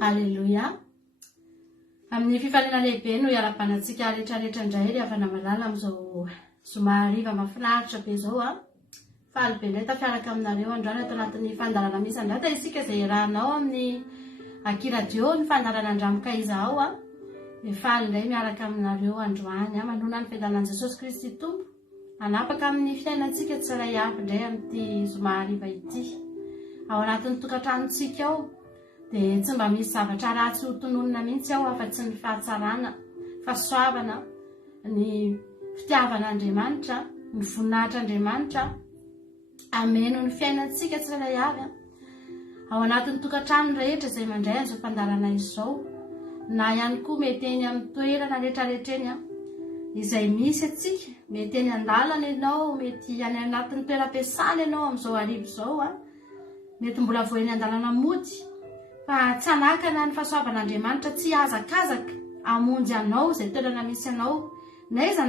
Haleluya. Amin'ny fifaliana lehibe no iara-banatsika rehetrarehetra indray rehefa namalala amin'izao somariva mahafinaritra be izao faly be indray tafiaraka aminareo androany ato anatin'ny fandarana misy andrata isika izay rahanao amin'ny akiradio ny fandarana andramoka izao faly indray miaraka aminareo androany manona ny fiadanan'i Jesosy Kristy Tompo anapaka amin'ny fiainantsika tsiray avy indray amin'ity somariva ity ao anatin'ny tokantranontsika ao dia tsy mba misy zavatra ratsy ho tononona mihitsy ao afa-tsy ny fahatsarana, fahasoavana, ny fitiavan'Andriamanitra, ny voninahitr'Andriamanitra ameno ny fiainantsika tsirairay avy ao anatin'ny tokantrano rehetra izay mandray an'izao fandarana izao na ihany koa mety eny amin'ny toerana rehetrarehetra eny izay misy atsika, mety eny an-dalana ianao, mety any anatin'ny toeram-piasana ianao amin'izao arivo izao mety mbola vao eny an-dalana mody fa tsy hanakana ny fahasoavan'Andriamanitra, tsy hazakazaka hamonjy anao izay toerana misy anao naiza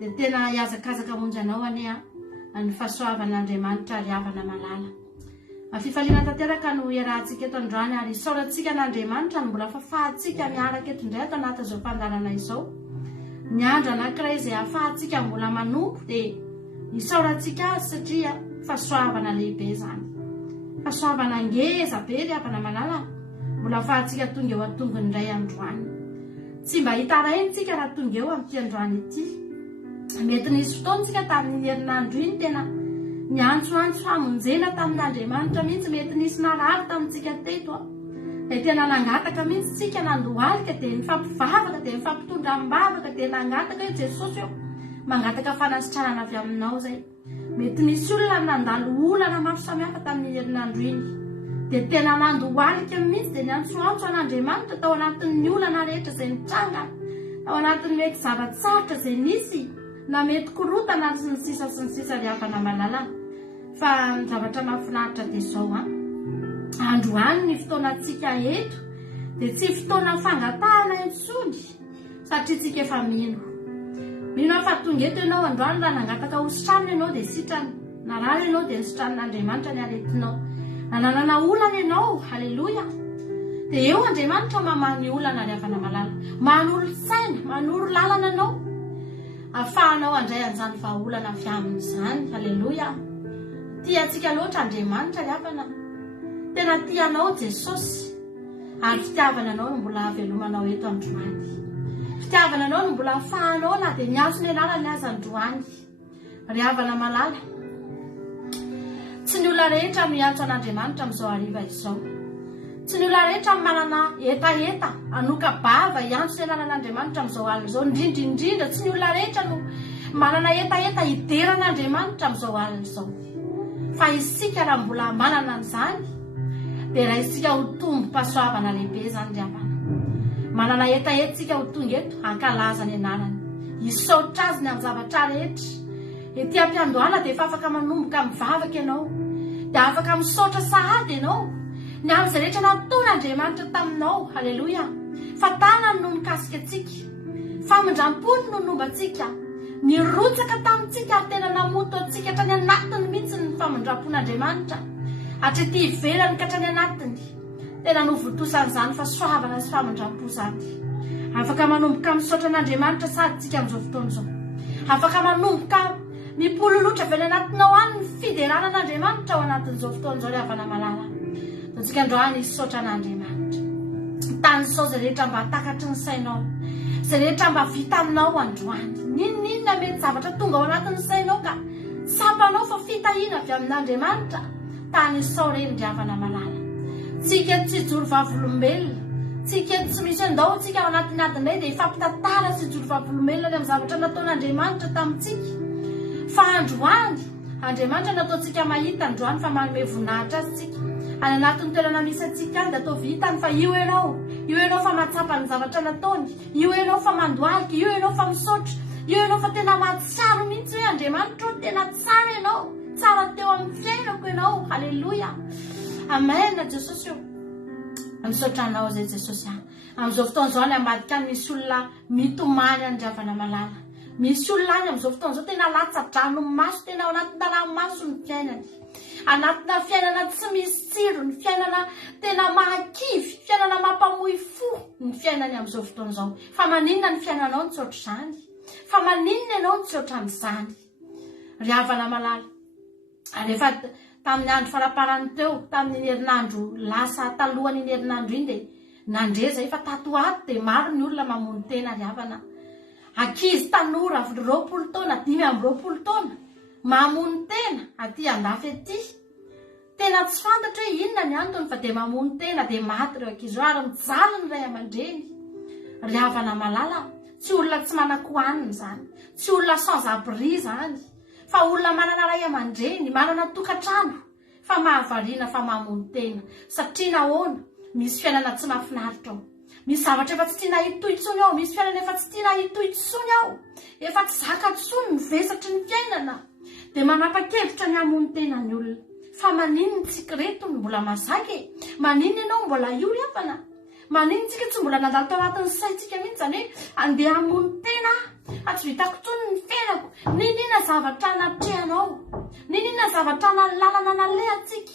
dia tena hazakazaka hamonjy anao ny fahasoavan'Andriamanitra ary havana malala. Fifaliana tanteraka no iarahantsika eto androany ary isaorantsika n'Andriamanitra no mbola fahafahantsika miaraka eto indray ato anatin'izao fandarana izao. Ny andro anankiray izay ahafahantsika mbola manompo dia isaorantsika azy satria fahasoavana lehibe izany. Fahasoavana ngeza be ry havana malala mbola ahafahantsika tonga eo an-tongony indray androany. Tsy mba hitaraintsika raha tonga eo amin'ity androany ity. Mety nisy fotoantsika tamin'ny herinandro iny tena niantsoantso hamonjena tamin'Andriamanitra mihitsy, mety nisy narary tamintsika teto dia tena nangataka mihitsy tsika nandohalika dia nifampivavaka dia nifampitondra ambavaka dia nangataka io Jesosy io mangataka fanasitrarana avy aminao zay. Mety nisy olona nandalo olana maro samihafa tamin'ny herinandro iny dia tena nandohalika mihitsy dia niantsoantso an'Andriamanitra tao anatin'ny olana rehetra izay nitranga, tao anatin'ny mety zavatsarotra izay nisy na mety korotana sy ny sisa ry havana malala. Fa ny zavatra mahafinaritra dia izao androany ny fotoanantsika eto dia tsy fotoana fangatahana intsony satria tsika efa mino fa tonga eto ianao androany raha nangataka ho sitrana ianao dia sitrana, na rary ianao dia nisitran'Andriamanitra ny aretinao, na nanana olana ianao, haleloja, dia eo Andriamanitra mamany olana ry havana malala, manolo saina, manoro lalana anao ahafahanao andray an'izany vahaolana avy amin'izany, haleloja. Tiantsika loatra Andriamanitra ry havana, tena tianao Jesosy ary fitiavana anao no mbola havelomanao eto androany. Fitiavana anao no mbola ahafahanao na dia niantso ny anarany aza androany ry havana malala. Tsy ny olona rehetra no iantso an'Andriamanitra amin'izao hariva izao, tsy ny olona rehetra manana etaeta anoka bava iantso ny ananan'Andriamanitra amin'izao alina izao, indrindra tsy ny olona rehetra no manana etaeta hideran'Andriamanitra amin'izao alina izao, fa isika raha mbola manana an'izany dia raha isika ho tombo-pahasoavana lehibe zany ry havana. Manana etaeta isika ho tonga eto hankalaza ny anarany, hisaotra azy ny amin'ny zavatra rehetra. Ety am-piandohana dia efa afaka manomboka mivavaka ianao, dia afaka misaotra sahady ianao ny amin'izay rehetra nataon'Andriamanitra taminao. Halleloia. Fa tanany no mikasika antsika, famindram-pony no nomba antsika, nirotsaka tamintsika ary tena namoto antsika hatrany anatiny mihitsy ny famindram-pon'Andriamanitra, hatrety ivelany ka hatrany anatiny. Tena novotosan'izany fahasoavana sy famindram-po zany. Afaka manomboka misaotra an'Andriamanitra sady tsika amin'izao fotoana izao, afaka manomboka mipololotra avy any anatinao any ny fiderana an'Andriamanitra ao anatin'izao fotoana izao ry havana malala. Tsika androany hisaotra an'Andriamanitra, tany sao izay rehetra mba takatry ny sainao, izay rehetra mba vita aminao androany, ninona mety zavatra tonga ao anatin'ny sainao ka sampanao fa fitahiana avy amin'Andriamanitra, tany sao reny ry havana malala. Tsika tsy joro vavolombelona, tsika tsy misy andao tsika ao anatin'ny adinay dia ifampitantara sy joro vavolombelona amin'ny zavatra nataon'Andriamanitra tamintsika. Fa androany Andriamanitra nataontsika mahita androany fa manome voninahitra azy tsika any anatin'ny toerana misy antsika any dia atao vitany fa io ianao fa mahatsapa ny zavatra nataony, io ianao fa mandoaika, io ianao fa misaotra, io ianao fa tena mahatsiaro mihitsy hoe Andriamanitra tena tsara ianao, tsara teo amin'ny fiainako ianao. Halleloia. Amen. Jesosy io misaotra anao zay Jesosy. Amin'izao fotoana izao any ambadika any misy olona mitomany any ry havana malala, misy olona any amin'izao fotoana izao tena latsa-drano maso, tena ao anatina ranomaso ny fiainany, anatina fiainana tsy misy tsiro, ny fiainana tena mahakivy, fiainana mampamohy fo ny fiainany amin'izao fotoana izao. Fa maninona ny fiainanao ny tsotra izany? Fa maninona ianao ny tsotra amin'izany ry havana malala? Rehefa tamin'ny andro faraparany teo, tamin'ny herinandro lasa talohan'iny herinandro iny dia nandreza efa tato ato dia maro ny olona mamono tena ry havana. Ankizy tanora 20 taona, 25 taona mamono tena aty andafy ety, tena tsy fantatra hoe inona ny antony fa dia mamono tena dia maty ireo ankizy ary mijaly ny ray aman-dreny. Ry havana malala, tsy olona tsy manan-koaniny zany, tsy olona sans abri zany, fa olona manana ray aman-dreny, manana tokantrano, fa mahavariana fa mamono tena. Satria nahoana? Misy fiainana tsy mahafinaritra ao, misy zavatra efa tsy tiana hitohy intsony ao, misy fiainana efa tsy tiana hitohy intsony ao, efa tsy zaka intsony ny vesatry ny fiainana, dia manapa-kevitra ny hamono tena ny olona. Fa maninona tsika reto no mbola mazaka e? Maninona ianao mbola io ry havana? Maninona tsika tsy mbola nandalo tao anatin'ny saintsika mihitsy zany hoe andeha hamono tena, fa tsy vitako intsony ny fiainako. Ninona zavatra natrehanao? Ninona zavatra nalalana nalehantsika?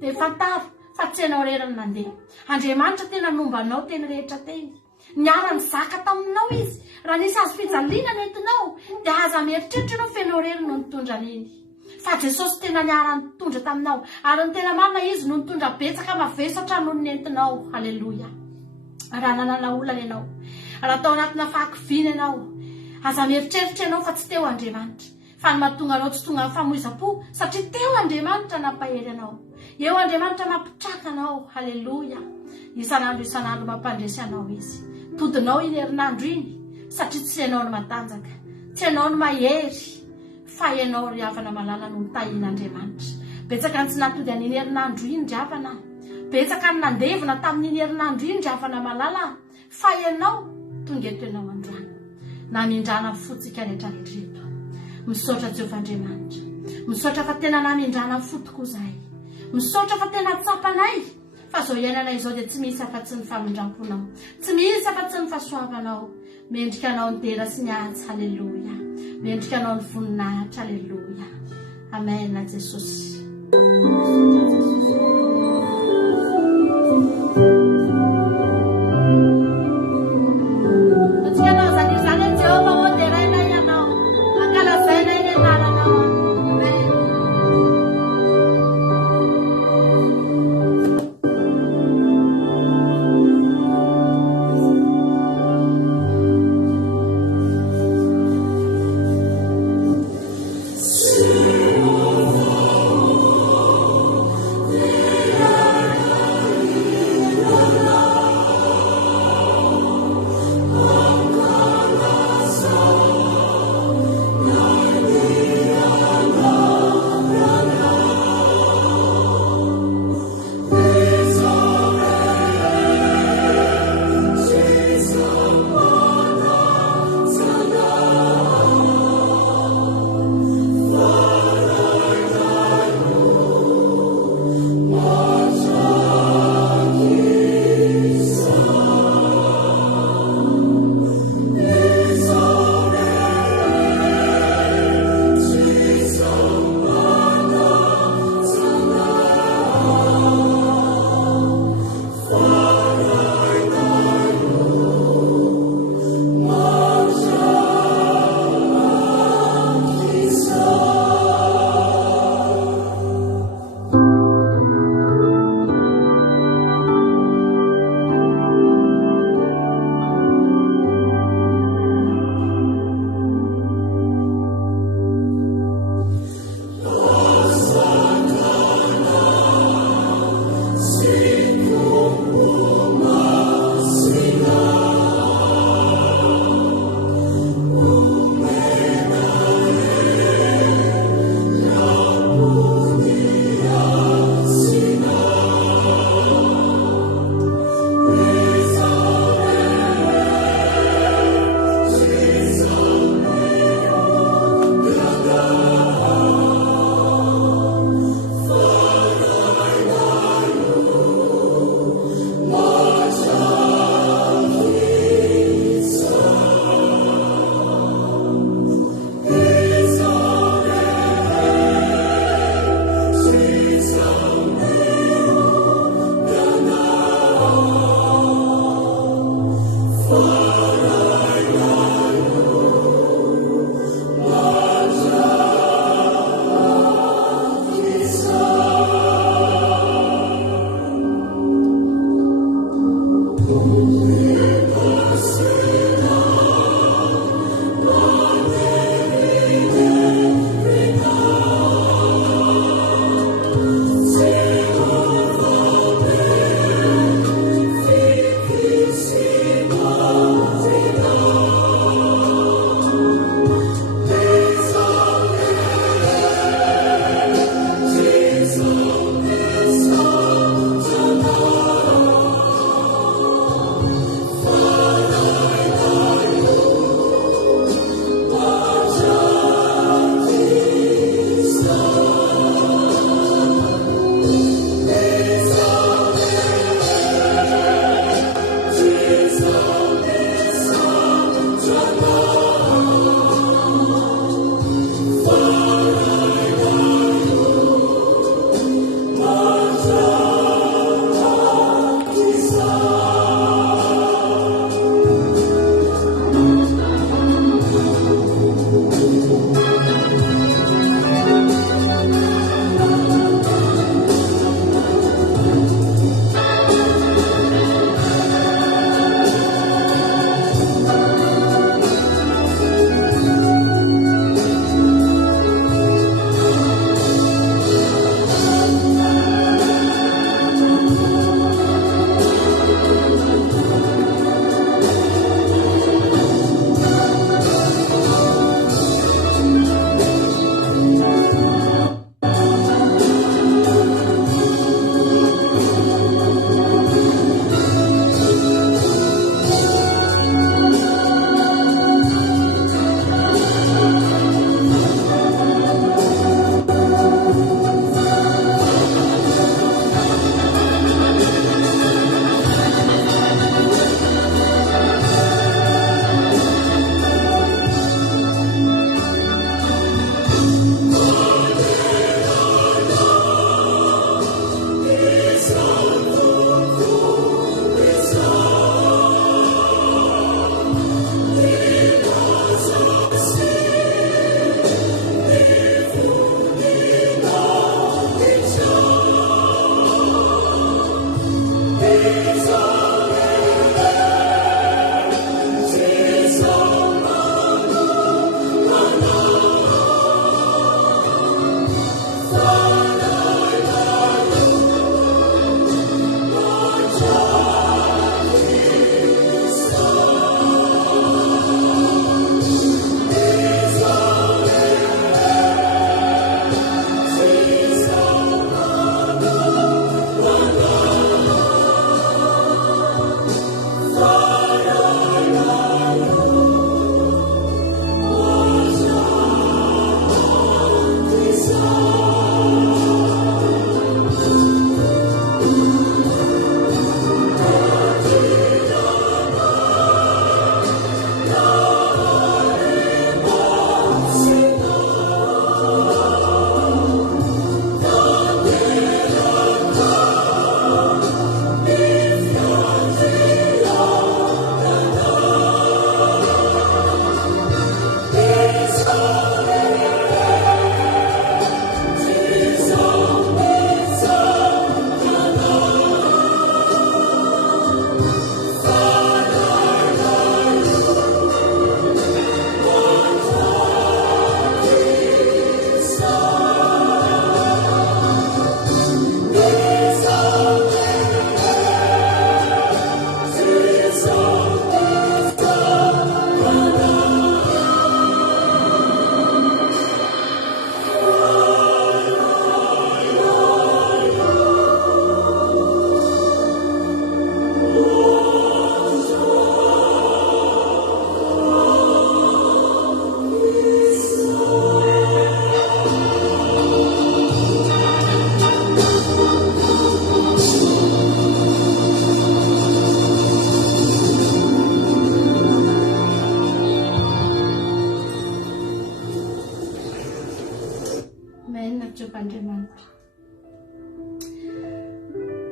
Dia fantaro fa tsy ianao rerany nandeha. Andriamanitra tena nombanao teny rehetra teny, niarany zaka taminao izy. Raha nisy azo fijaliana nentinao dia aza mieritreritra ianao fenao rerany no nitondra an'iny. Fa Jesosy tena niarany tondra taminao, ary ny tena marina izy no nitondra betsaka mavesatra noho ny nentinao. Halleluia. Raha nanana olana ianao, raha tao anatina fahakiviana ianao, aza mieritreritra ianao fa tsy teo Andriamanitra, fa ny mahatonga anao tsy tonga amin'ny famoizam-po, satria teo Andriamanitra nampahery anao, eo Andriamanitra mampitraka anao. Halleluia. Isanandro mampandresy anao izy. Todinao iny herinandro iny, satria tsy ianao no matanjaka, tsy ianao no mahery, fa ianao ry havana malala no nitahian'Andriamanitra. Betsaka ny tsy natody an'iny herinandro iny ry havana, betsaka ny nandevina tamin'iny herinandro iny ry havana malala, fa ianao tonga eto ianao androany. Na mindrana fotsika rehetrarehetra eto, misaotra Jehovah Andriamanitra, misaotra fa tena namindrana fo tokoa zahay, misaotra fa tena tsapanay, fa zao iainanay izao dia tsy misy afa-tsy ny famindram-ponao, tsy misy afa-tsy ny fahasoavanao. Mendrika anao ny dera sy ny atsy. Halleluia. Mendrika anao ny voninahitra. Halleluia. Amen. Jesosy.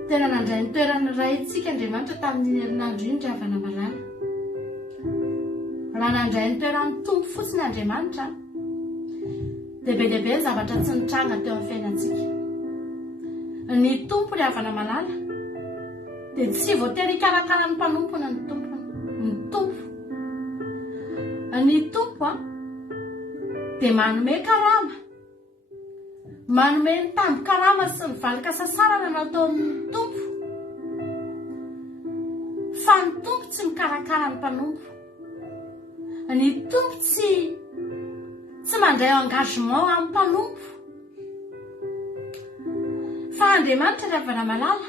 Tena nandray ny toerana ray tsika Andriamanitra tamin'ny herinandro iny ry havana malala. nandray ny toeran'ny tompo fotsiny Andriamanitra dia be dia be zavatra tsy nitranga teo amin'ny fiainantsika. Ny tompo ry havana malala dia tsy voatery hikarakara ny mpanompona ny tompo. Ny tompo dia manome karama, manome ny tambo karama sy ny valika sasarana natao amin'ny tompo. Fa ny tompo tsy mikarakara ny mpanompo. Ny tompo tsy mandray engagement amin'ny mpanompo. Fa Andriamanitra ry havana malala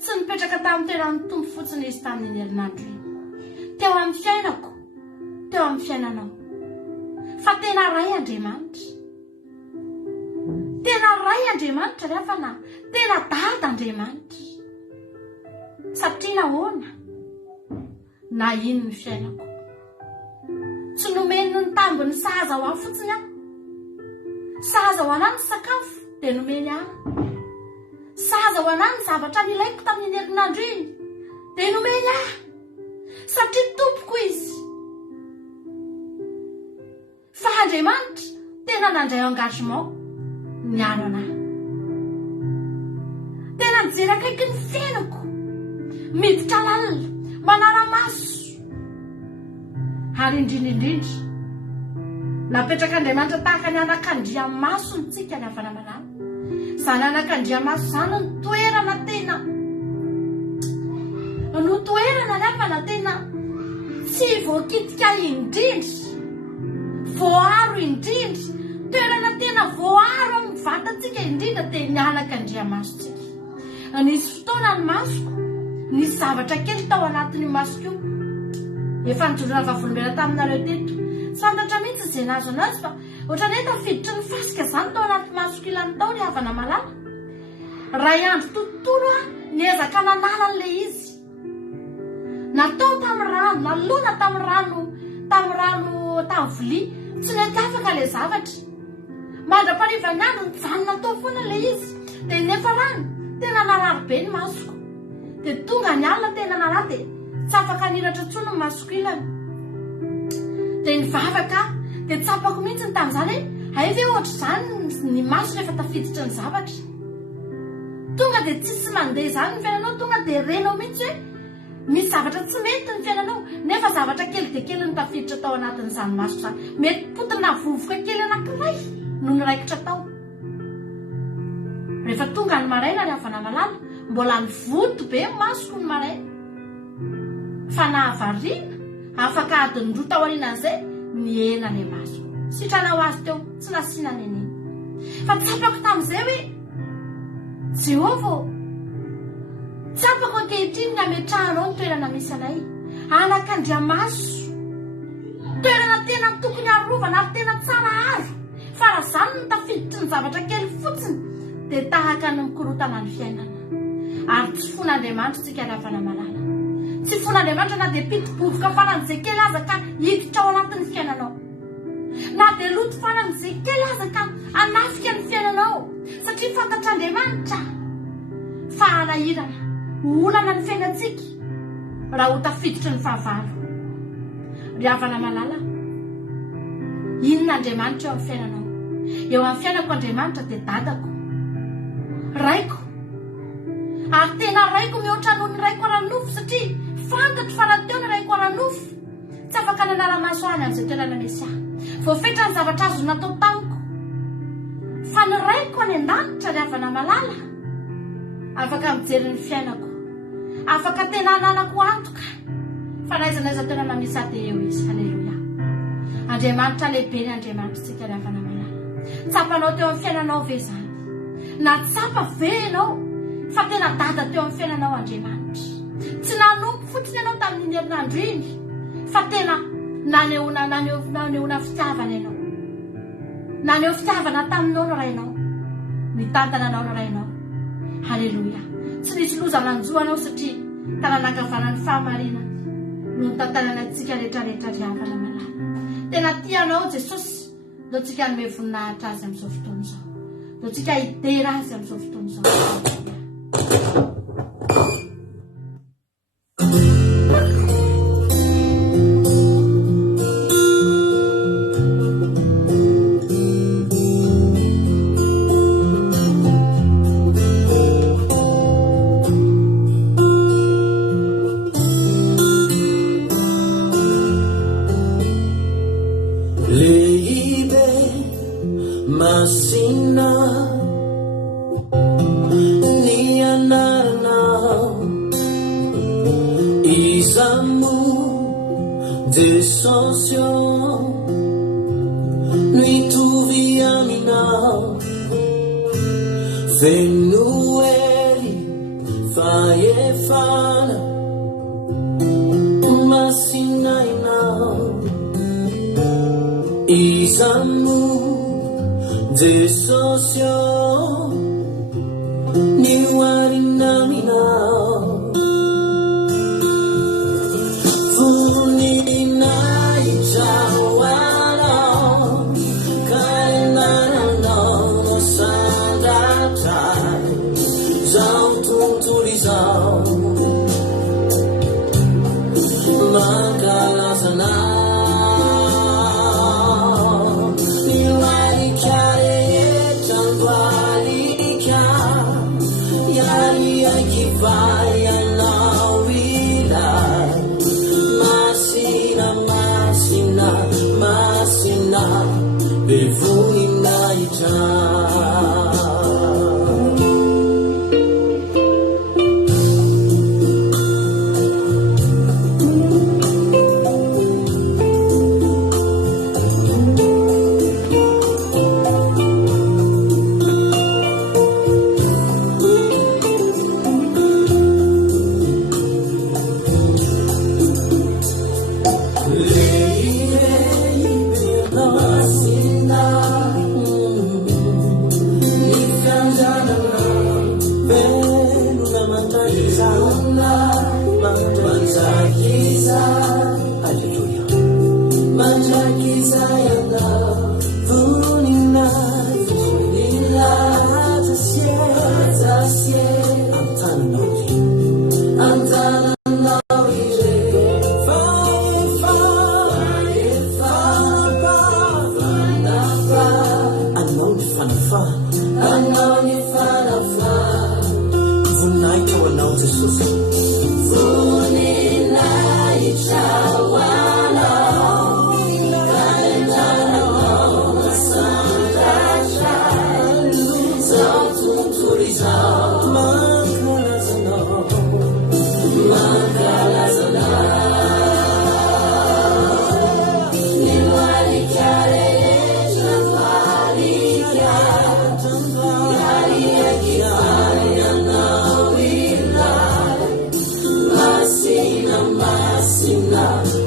tsy mipetraka tamin'ny toeran'ny tompo fotsiny izy tamin'ny herinandro iny. Teo amin'ny fiainako, teo amin'ny fiainanao. Fa tena ray Andriamanitra. Tena ray Andriamanitra ry havana, tena dada Andriamanitra. Satria nahoana? Na ino ny fiainako. Tsy nomeny ny tambony sahaza ho aho fotsiny aho. Sahaza ho anahy ny sakafo dia nomeny aho. Sahaza ho anahy ny zavatra ilaiko tamin'ny herinandro iny dia nomeny aho. Satria tompoko izy. Fa Andriamanitra tena nandray engagement niaro anahy. Tena nijery akaiky ny fiainako. Miditra lalina, manara-maso. Ary indrindra napetraka Andriamanitra tahaka ny anakan-driamason-tsika ny havana malala. Izany anakan-driamaso izany no toerana tena. No toerana ny havana tena tsy voakitika indrindra, voaro indrindra. Toerana tena voaro amin'ny vatantsika indrindra dia ny anakan-driamasontsika. Nisy fotoana ny masoko, nisy zavatra kely tao anatin'ny masoko io. Efa nijorona vavolombela taminareo teto. Tsy fantatra mihitsy izay nazo anazy fa ohatrany hoe tafiditry ny fasika izany tao anaty masoko ilany tao ry havana malala. Ray andro tontolo niezaka nanala an'ilay izy. Natao tamin'ny rano, nalona tamin'ny rano, tamin'ny vilia. Tsy nety afaka ilay zavatra. Mandra-pariva ny andro nijanona tao foana ilay izy. Dia nefa rano, tena narary be ny masoko. Dia tonga ny alina tena narary dia tsy afaka niratra intsony ny masoko ilany. Dia nivavaka dia tsapako mihitsy ny tamin'izany hoe ay ve ohatra izany ny maso rehefa tafiditra ny zavatra. Tonga dia tsisy mandeha izany ny fiainanao, tonga dia renao mihitsy hoe misy zavatra tsy mety ny fiainanao. Nefa zavatra kely dia kely ny tafiditra tao anatin'izany masoko izany. Mety potina vovoka kely anankiray no niraikitra tao. Rehefa tonga ny maraina ry havana malala, mbola nivoto be ny masoko ny maraina. Fa nahavariana, afaka adiny roa tao aorianan'izay niena ilay masoko. Sitranao azy teo, tsy nasiana neneny. Fa tsapako tamin'izay hoe Jehova, tsapako ankehitriny ny ametrahanao ny toerana misy anay. Anakan-driamaso, toerana tena tokony arovana ary tena tsara aro. Fa raha izany no tafiditry ny zavatra kely fotsiny dia tahaka ny mikorotana ny fiainana. Ary tsy fon'Andriamanitra tsika ry havana malala. Tsy fon'Andriamanitra na dia piti-bovoka faran'izay kely aza ka hiditra ao anatin'ny fiainanao. Na dia loto faran'izay kely aza ka hanafika ny fiainanao. Satria fantatr'Andriamanitra fa hanahirana, olana ny fiainantsika raha ho tafiditra ny fahavalo. Ry havana malala, inona Andriamanitra eo amin'ny fiainanao? Eo amin'ny fiainako Andriamanitra dia dadako, raiko. Ary tena raiko mihoatra noho ny raiko ara-nofo satria fantatro fa raha teo ny raiko ara-nofo tsy afaka nanara-maso any amin'izay toerana misy ahy. Voafetra ny zavatra azo natao tamiko. Fa ny raiko any an-danitra ry havana malala, afaka mijery ny fiainako, afaka tena hananako antoka. Fa naiza naiza toerana misy ahy dia eo izy. Haleloia. Andriamanitra lehibe ny Andriamanitra tsika ry havana malala. Tsapanao teo amin'ny fiainanao ve izany? Na tsapa ve ianao? Fa tena dada teo amin'ny fiainanao Andriamanitra. Tsy nanompo fotsiny ianao tamin'ny herinandro iny, fa tena nanehoana fitiavana ianao. Naneho fitiavana taminao no rainao, nitantana anao no rainao. Haleloia. Tsy nisy loza lanjoanao satria tananankavanan'ny fahamarinana no nitantanana antsika rehetrarehetra ry havana malala. Tena tianao Jesosy, dao tsika hanome voninahitra azy amin'izao fotoana izao. Dao tsika hidera azy amin'izao fotoana izao. masina ni anarana isamu desosio nuituvi amina venueli faefana masinaina isamu desosio niwarinamina funina ijawana karenana sandata zau tunturizau mangalasana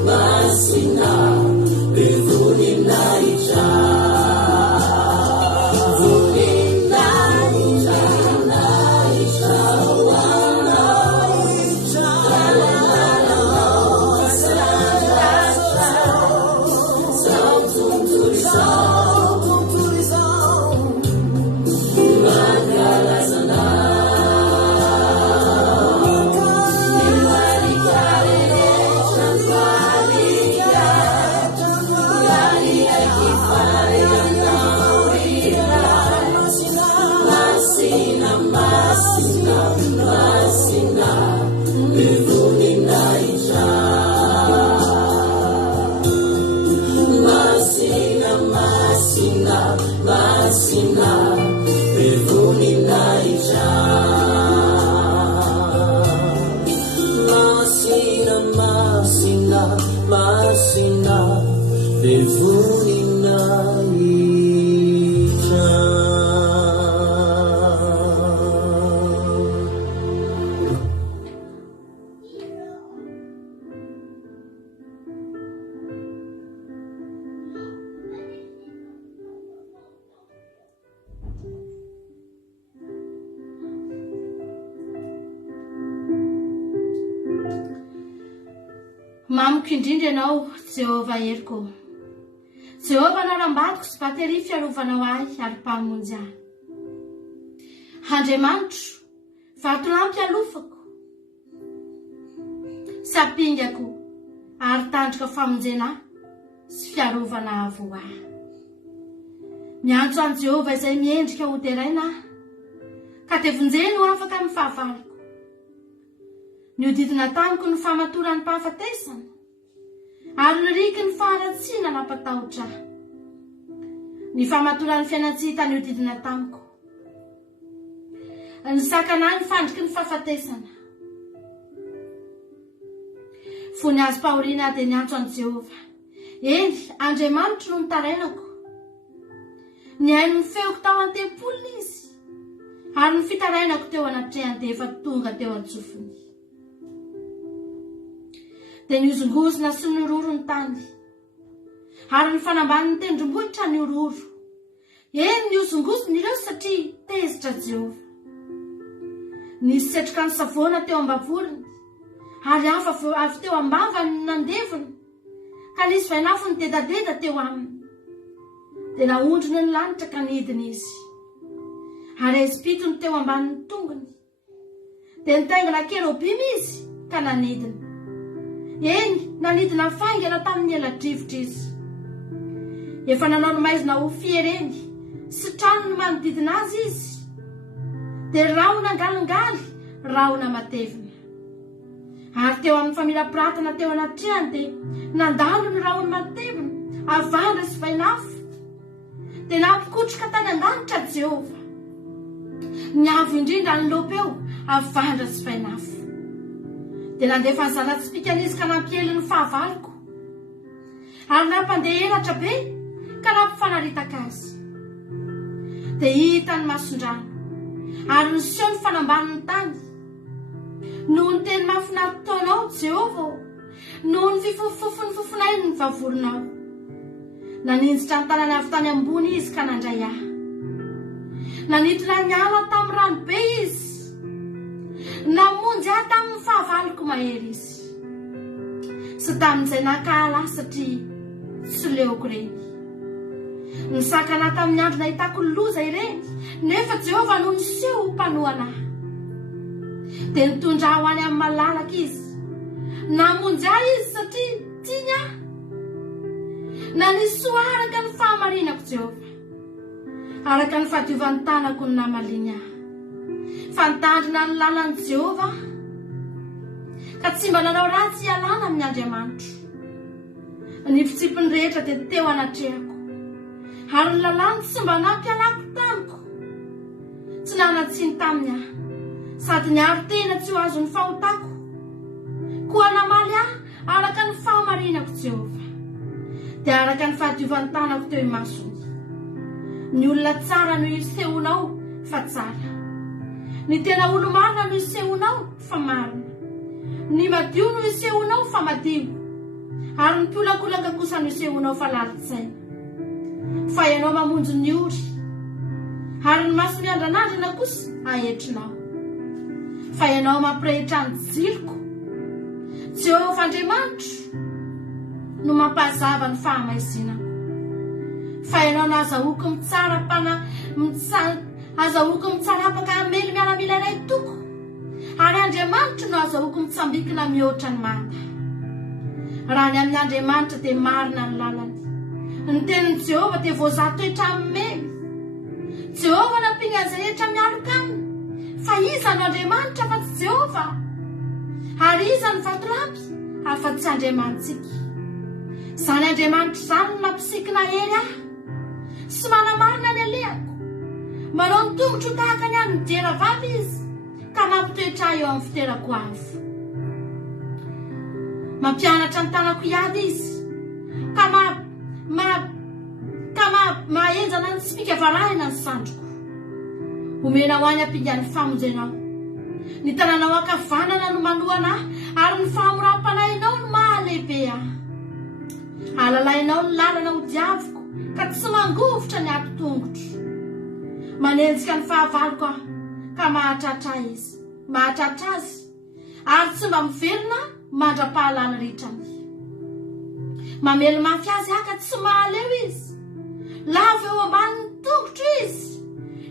masina bevuni naita mamiko indrindra ianao Jehova eriko Jehova narambadiko sy batery fiarovanao ahy ary mpamonjy ahy Andriamanitro vatolampy alofako sapingako ary tandrika famonjena sy fiarovana avo ahy miantso an Jehova izay miendrika ho teraina ka tevonjeny ho afaka amin'ny fahavariko niodidina tamiko ny famatorany mpahafatesana ary niriky ny faharatsiana napatahotra ny famatoran'ny fiainatsy tany hodidina tamiko. Ny sakana ny fandriky ny fahafatesana. Fony azy Paolina dia niantso an Jehova. Eny, Andriamanitra no nitarainako. Ny haino ny feoko tao an-tempolona izy. Ary ny fitarainako teo anatrehany dia efa tonga teo an-tsofiny. Dia niozongozona sy nyororo ny tany. Ary ny fanambaniny tendrombohitra ny ororo. Eny niozongozona ireo satria tezitra Jehova. Nisy setroka ny savona teo ambavoriny. Ary avy teo ambava ny nandevona. Ka nisy vainafony dedadeda teo aminy. Dia naondrony ny lanitra ka nidiny izy. Ary ezipitony teo ambanin'ny tongony. Dia nitaingana kerobimy izy ka nanidiny. Eny, nanidina faingana tamin'ny ela-drivotra izy. Efa nanao ny maizina ho fiereny sy trano ny manodidina azy izy. Dia raona ngalingaly, raona matevina. Ary teo amin'ny famirapiratana teo anatrehany dia nandalo ny raona matevina, avandra sy vainafo. Dia nampikotroka tany an-danitra Jehova. Niavo indrindra ny lopeo, avandra sy vainafo. Dia nandefa ny zanatspikany izy ka nampiely ny fahavaloko. Ary nampandeha elatra be ka nampifanaritaka azy. Dia hita ny masondrano. Ary nyseho ny fanambaniny tany. Noho ny teny mahafinaritra taonao Jehova, noho ny fifofofony fofonainy ny vavoronao. Naninjitra ny tanany avy tany ambony izy ka nandray ahy. Nanitona ny ala tamin'ny rano be izy. Namonjy ahy tamin'ny fahavaloko mahery izy. Sy tamin'izay nakahala satria tsy leoko ireny. Nisakana tamin'ny andro nahitako ny loza ireny, nefa Jehova no niseho mpanohana ahy. Dia nitondra ho any amin'ny malalaka izy. Namonjy ahy izy satria tiany ahy. Na nisoa araka ny fahamarinako Jehova. Araka ny fahadiovan'ny tanako ny namaliny ahy. Fantandrina ny lalan'i Jehova. Ka tsy mba nanao ratsy ialana amin'ny Andriamanitra. Ny fitsipiny rehetra dia teo anatrehako. Ary ny lalàny tsy mba nampianako tamiko. Tsy nanatsiny taminy ahy. Sady niaro tena tsy ho azo ny fahotako. Koa namaly ahy araka ny fahamarinako Jehova. Dia araka ny fahadiovan'ny tanako teo imasony. Ny olona tsara no isehonao fa tsara. Ny tena olo marina no isehonao fa marina. Ny madio no isehonao fa madio. Ary ny mpiolakolaka kosa no isehonao fa laritsaina. Fa ianao mamonjy ny ory. Ary ny maso miandranandrina kosa ahetrinao. Fa ianao mampirehitra ny jiroko. Jehova Andriamanitra no mampahazava ny fahamaizinako. Fa ianao no azahoako mitsarapaka amely miaramila iray toko. Ary Andriamanitra no azahoako mitsambikina mihoatra ny manda. Raha ny amin'ny Andriamanitra dia marina ny lalany. Ny tenin'i Jehova dia voazatoetra aminy. Jehova nampinga azy rehetra miaraka aminy. Fa iza no Andriamanitra fa tsy Jehova. Ary iza ny vatolampy afa-tsy Andriamantsika. Zany Andriamanitra zany no mampisikina hery ahy. Sy manamarina ny alehako. Manao ny tongotro tahaka ny any midera vavy izy. Ka mampitoetra eo amin'ny fiterako avo. Mampianatra ny tanako hiady izy. Ka mahenjana ny sipika varahina ny sandroko. Omena ho any ampingan'ny famonjenao. Ny tananao ankavanana no malohana ary ny fahamoram-panahinao no mahalehibe ahy. Alalainao ny lalana ho diaviko ka tsy mangovotra ny ato-tongotro. Manenjika ny fahavaloko aho ka mahatratra izy. Mahatratra azy ary tsy mba miverina mandra-pahalany ritrany. Mamely mafy azy aho ka tsy mahaleo izy. Lava eo ambanin'ny tongotro izy.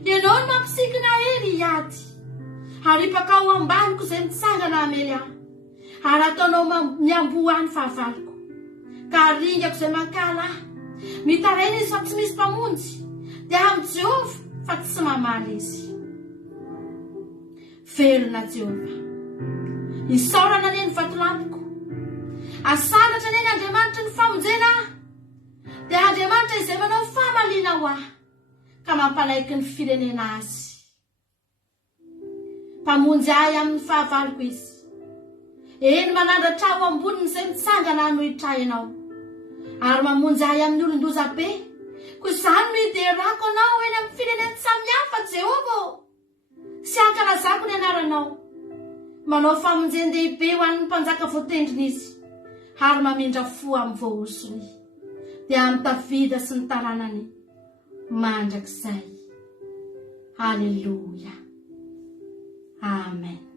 Ianao no mampisikina hery hiady. Ary ipakao ambaniko izay mitsangana amely ahy. Ary ataonao miamboa ny fahavaloko. Ka aringako izay mankala ahy. Mitaraina izy fa tsy misy mpamonjy. Dia amin'ny Jehova fa tsy mamaly izy. Velona Jehova. Isaorana ny vatolampiko. Asanatra ny Andriamanitra ny famonjena. Dia Andriamanitra izay manao fahamaliana saina ho aho ka mampalaiky ny firenena azy. Mpamonjy ahy amin'ny fahavaloko izy. Eny manandratra ho amboniny izay mitsangana hanohitra ianao. Ary mamonjy ahy amin'ny olon-dozabe. Koa izany no hiderako anao eny amin'ny firenena samihafa Jehova. Sy ankalazako ny anaranao. Manao famonjen-dehibe ho an'ny mpanjaka voatendrina izy. Ary mamindra fo amin'ny voaosony. Dia amin'ny tafida sy ny taranany mandrakizay. Haleluia. Amen.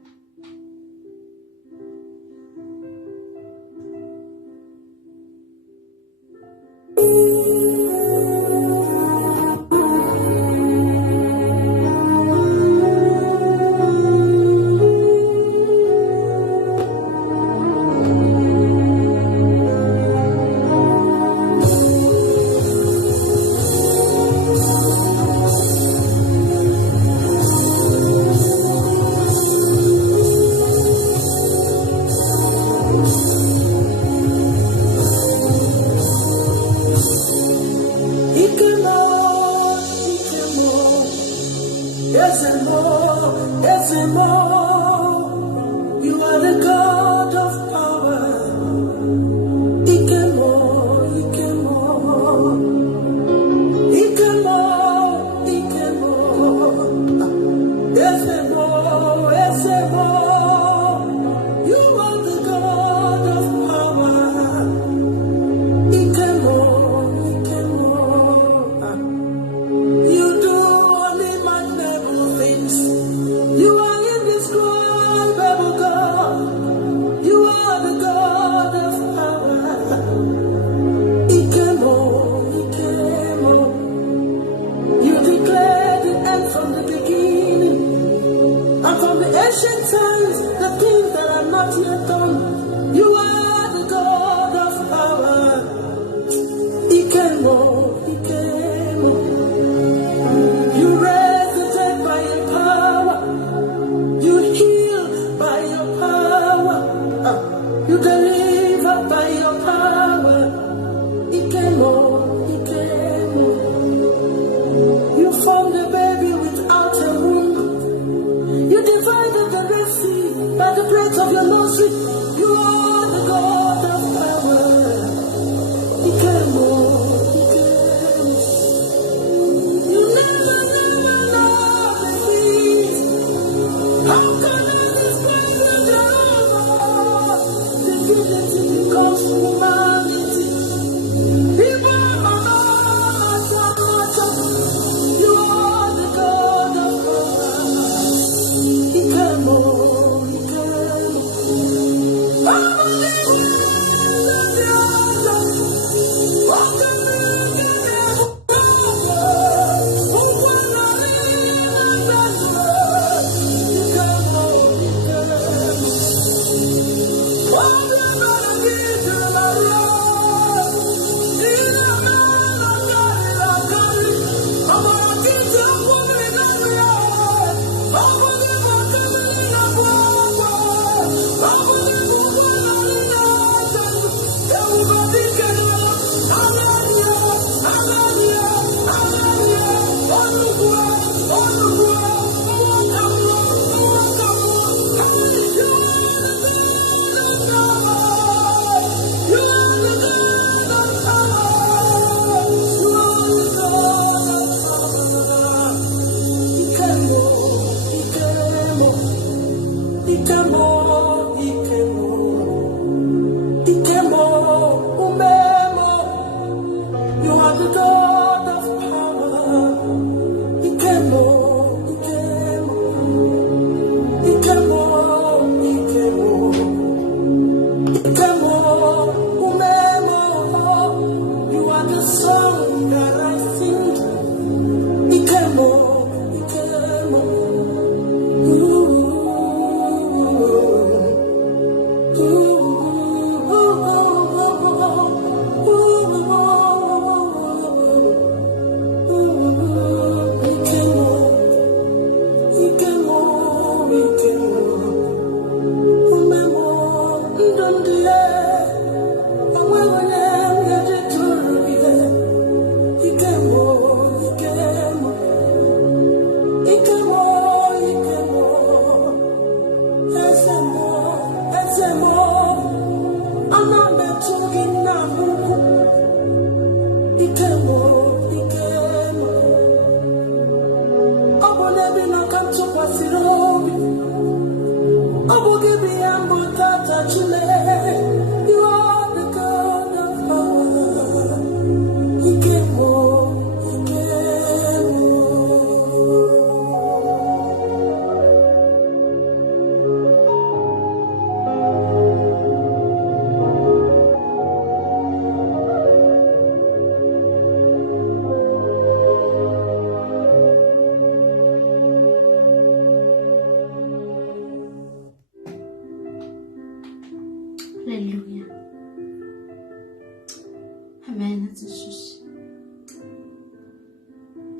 Amena Jesosy.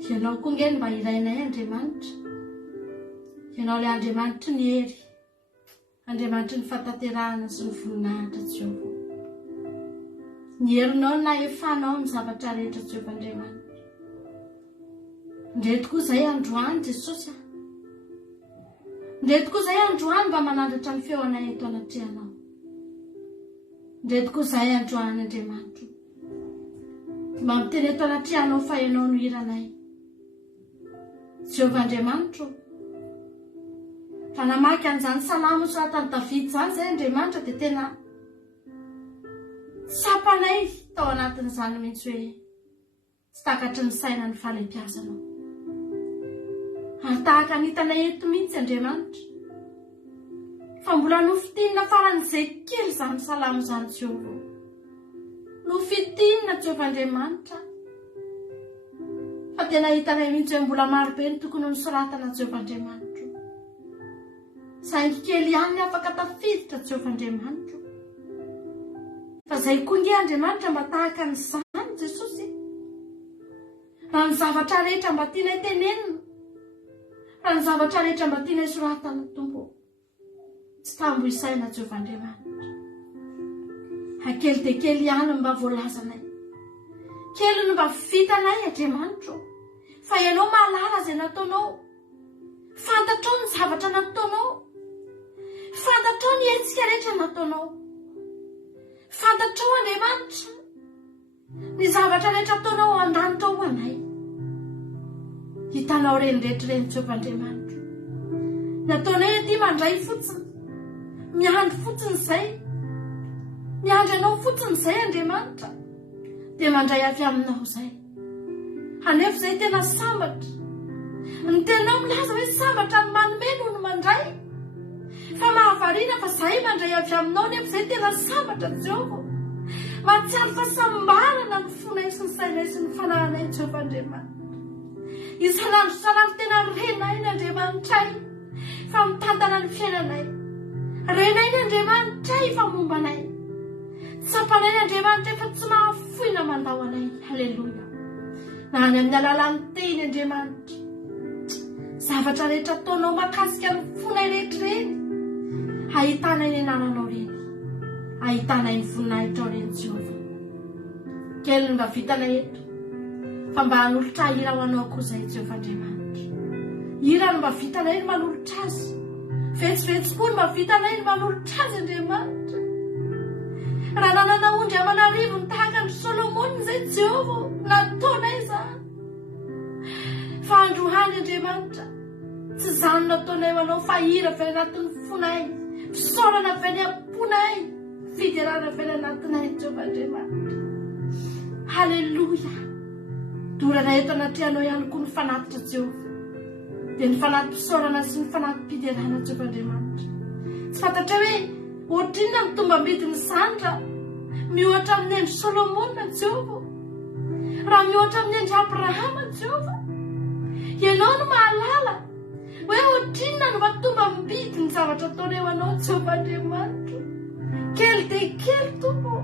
Ianao koa nge mba irainay Andriamanitra. Ianao ilay Andriamanitra ny hery, Andriamanitra ny fataterahana sy ny voninahitra Jehovah. Ny herinao na efanao amin'ny zavatra rehetra Jehovah Andriamanitra. Ndreto koa izay androany Jesosy. Ndreto koa izay androany mba manandratra ny feonay eto anatrehanao. Ndreto koa izay androany Andriamanitra. Mba miteny eto anatrehanao fa ianao no iranay. Jehovah Andriamanitra. Fa namaky an'izany salamo soratany David izany izay Andriamanitra dia tena sapanay tao anatin'izany mihitsy hoe tsy takatry ny saina ny fahalebiazanao. Ary tahaka nitanay eto mihitsy Andriamanitra. Fa mbola nofitinina faran'izay kely izany salamo izany Jehovah. Nofitinina Jehovah Andriamanitra. Fa tena hitanay mihitsy hoe mbola marobe ny tokony ny soratana Jehovah Andriamanitra. Saingy kely ihany afaka tafiditra Jehovah Andriamanitra. Fa izay koa nge Andriamanitra mba tahaka n'izany Jesosy. Raha ny zavatra rehetra mba tianay tenenina, raha ny zavatra rehetra mba tianay soratana Tompo, tsy tambo isaina Jehovah Andriamanitra. Hakely dia kely ihany mba voalazanay. Kely no mba vitanay Andriamanitra. Fa ianao mahalala izay nataonao. Fantatrao ny zavatra nataonao. Fantatrao ny hetsika rehetra nataonao. Fantatrao Andriamanitra ny zavatra rehetra ataonao an-danitra ho anay. Hitanao reny rehetra reny Jehovah Andriamanitra. Nataonay aty mandray fotsiny, miandry fotsiny izay, miandry anao fotsiny izay Andriamanitra, dia mandray avy aminao izay. Anefa izay tena sambatra. Ny tenao milaza hoe sambatra ny manome noho ny mandray. Fa mahavariana fa zahay mandray avy aminao nefa izay tena sambatra Jehovah. Mahatsiaro fahasambarana ny fonay sy ny sainay sy ny fanahinay Jehovah Andriamanitra. Isanandro tena renay ny Andriamanitra ay fa mitantana ny fiainanay. Renay ny Andriamanitra ay fa mombanay. Tsapanay ny Andriamanitra efa tsy mahafoina mandao anay. Halleluja. Na any amin'ny alalan'ny teny Andriamanitra. Zavatra rehetra ataonao makasika ny fonay rehetra reny. Ahitanay ny anaranao reny. Ahitanay ny voninahitra reny Jehovah. Kely mba vitanay eto. Fa mba hanolotra ira ho anao koa izay Jehovah Andriamanitra. Ira no mba vitanay ny manolotra azy. Vetsivetsy koa no mba vitanay ny manolotra azy Andriamanitra. Raha nananaondry aman'arivo ny tahaka ny Solomona izay Jehovah nataonay izany. Fa androany Andriamanitra, tsy izany nataonay ho anao fa ira avy anatin'ny fonay, fisaorana avy any am-ponay, fiderana avy anatinay Jehovah Andriamanitra. Halleluja. Dorana eto anatrehanao ihany koa ny fanatitra Jehovah. Dia ny fanatim-pisaorana sy ny fanatim-piderana Jehovah Andriamanitra. Tsy fantatra hoe ohatrinona ny tombam-bidiny izany raha mihoatra amin'ny endry Solomona Jehovah. Raha mihoatra amin'ny endry Abrahama Jehovah. Ianao no mahalala hoe ohatrinona no tombam-bidy ny zavatra ataonay ho anao Jehovah Andriamanitra. Kely dia kely Tompo.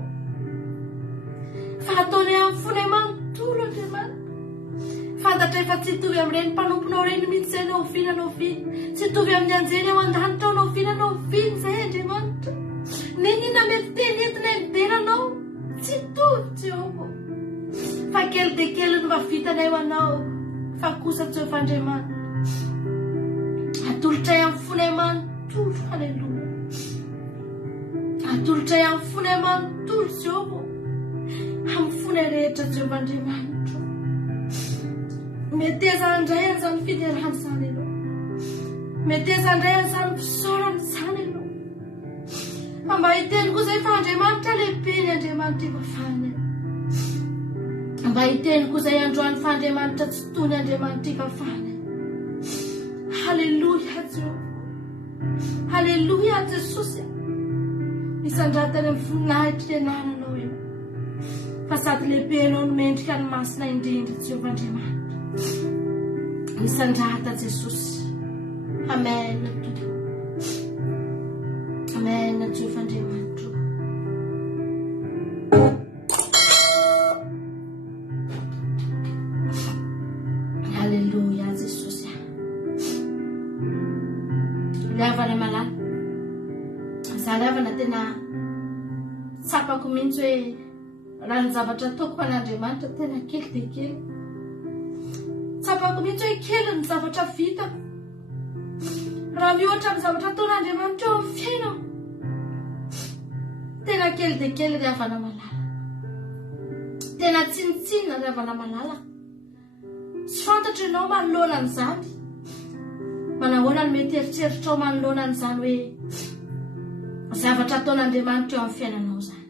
Fa ataonay amin'ny fonay manontolo Andriamanitra. Fantatra efa tsy hitovy amin'ireny mpanomponao reny mihitsy izay nao viana. Tsy hitovy amin'ny anjely ao an-danitra ao nao viana izay Andriamanitra. Ninona mety teny entinay nideranao. Tsy hitovy Jehovah. Fa kely dia kely no mba vitanay ho anao. Fa kosa Jehovah Andriamanitra. Atolotray amin'ny fonay manontolo. Halleluja. Atolotray amin'ny fonay manontolo Jehovah. Amin'ny fonay rehetra Jehovah Andriamanitra. Mety azandray an'izany fiderana izany ianao. Mety azandray an'izany fisaorana izany ianao. Fa mba hiteny koa izay fa Andriamanitra lehibe ny Andriamanitra ifafana. Mba hiteny koa izay androany fa Andriamanitra tsy toy ny Andriamanitra ifafana. Halleluja Jehovah. Halleluja Jesosy. Misandratany amin'ny voninahitra ny anarana eo. Fa sady lehibe ianao no mendrika ny masina indrindra Jehovah Andriamanitra. Misandrata Jesosy. Amen. Amen Jehovah Andriamanitra. Haleluya Jesosy. Ravana malala. Zaravana tena tsapako mihitsy hoe raha ny zavatra ataoko ho an'Andriamanitra tena kely dia kely. Tsapako mihitsy hoe kely ny zavatra vitako. Raha mihoatra amin'ny zavatra ataon'Andriamanitra eo amin'ny fiainako. Tena kely dia kely ry havana malala. Tena tsinitsinina ry havana malala. Tsy fantatro ianao manoloana an'izany. Manahoana no mety eritreritrao manoloana an'izany hoe zavatra ataon'Andriamanitra eo amin'ny fiainanao izany.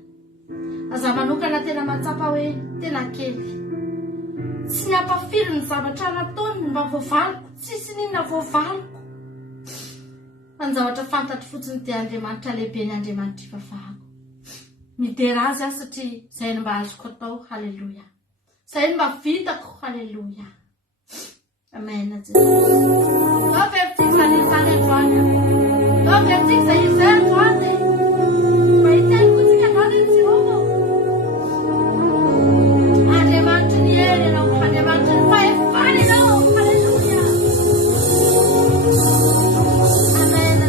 Aza manokana tena matsapa hoe tena kely. Tsy niampafiry ny zavatra nataony mba voavaliko, tsisy ninona voavaliko. Ny zavatra fantatro fotsiny dia Andriamanitra lehibe ny Andriamanitra ifafahako. Midera azy aho satria izay no mba azoko atao. Haleluya. Izay no mba vitako. Haleluya. Amen. Go vertika izany androany. Go vertika izay izay androany. Mahitany kotsika androany ny Jehova. Andriamanitra ny hery ianao. Andriamanitra ny fahefana ianao. Haleluya. Amen.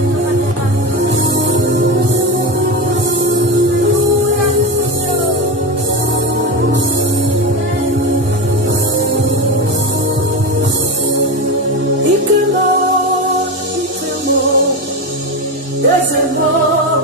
There's a more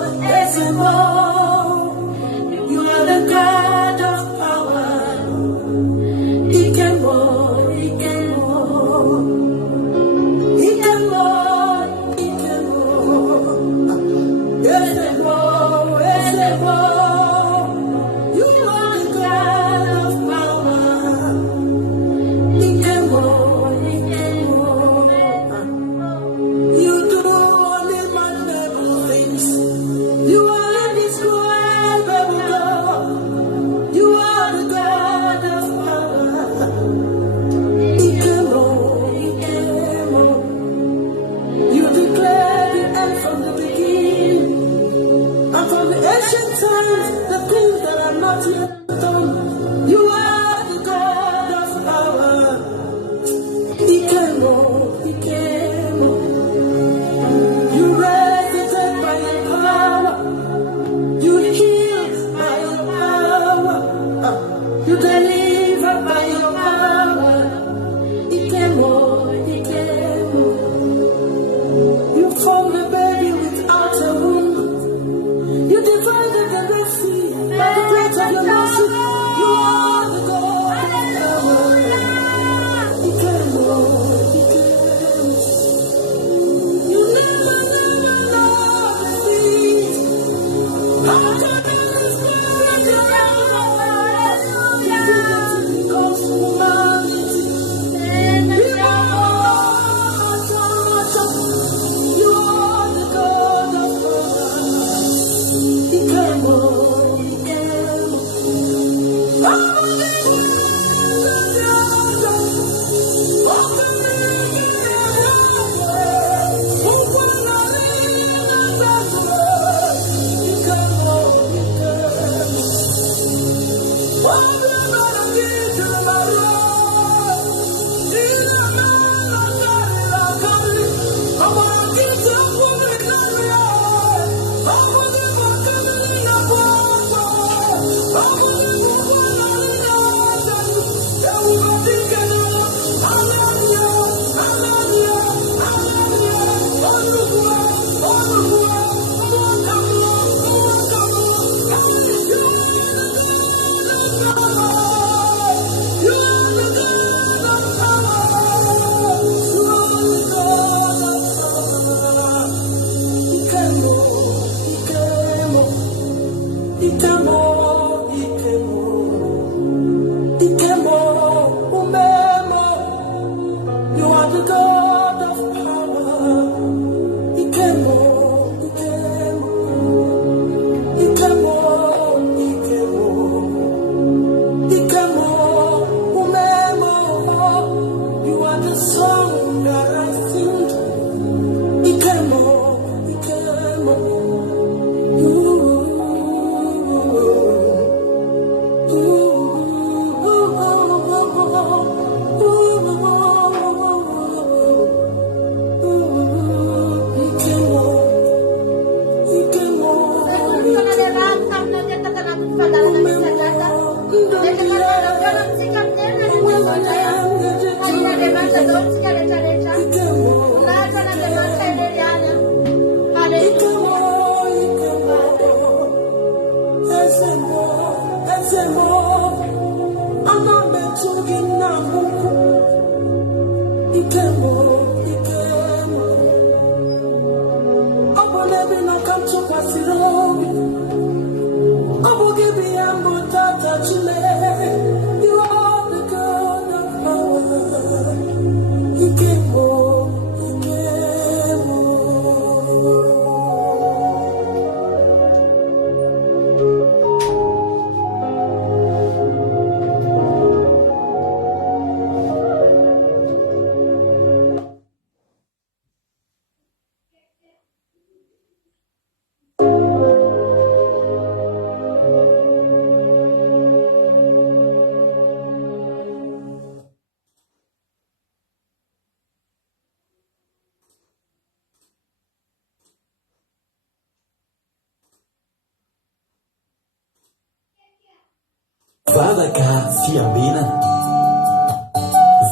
Vavaka fiambenana,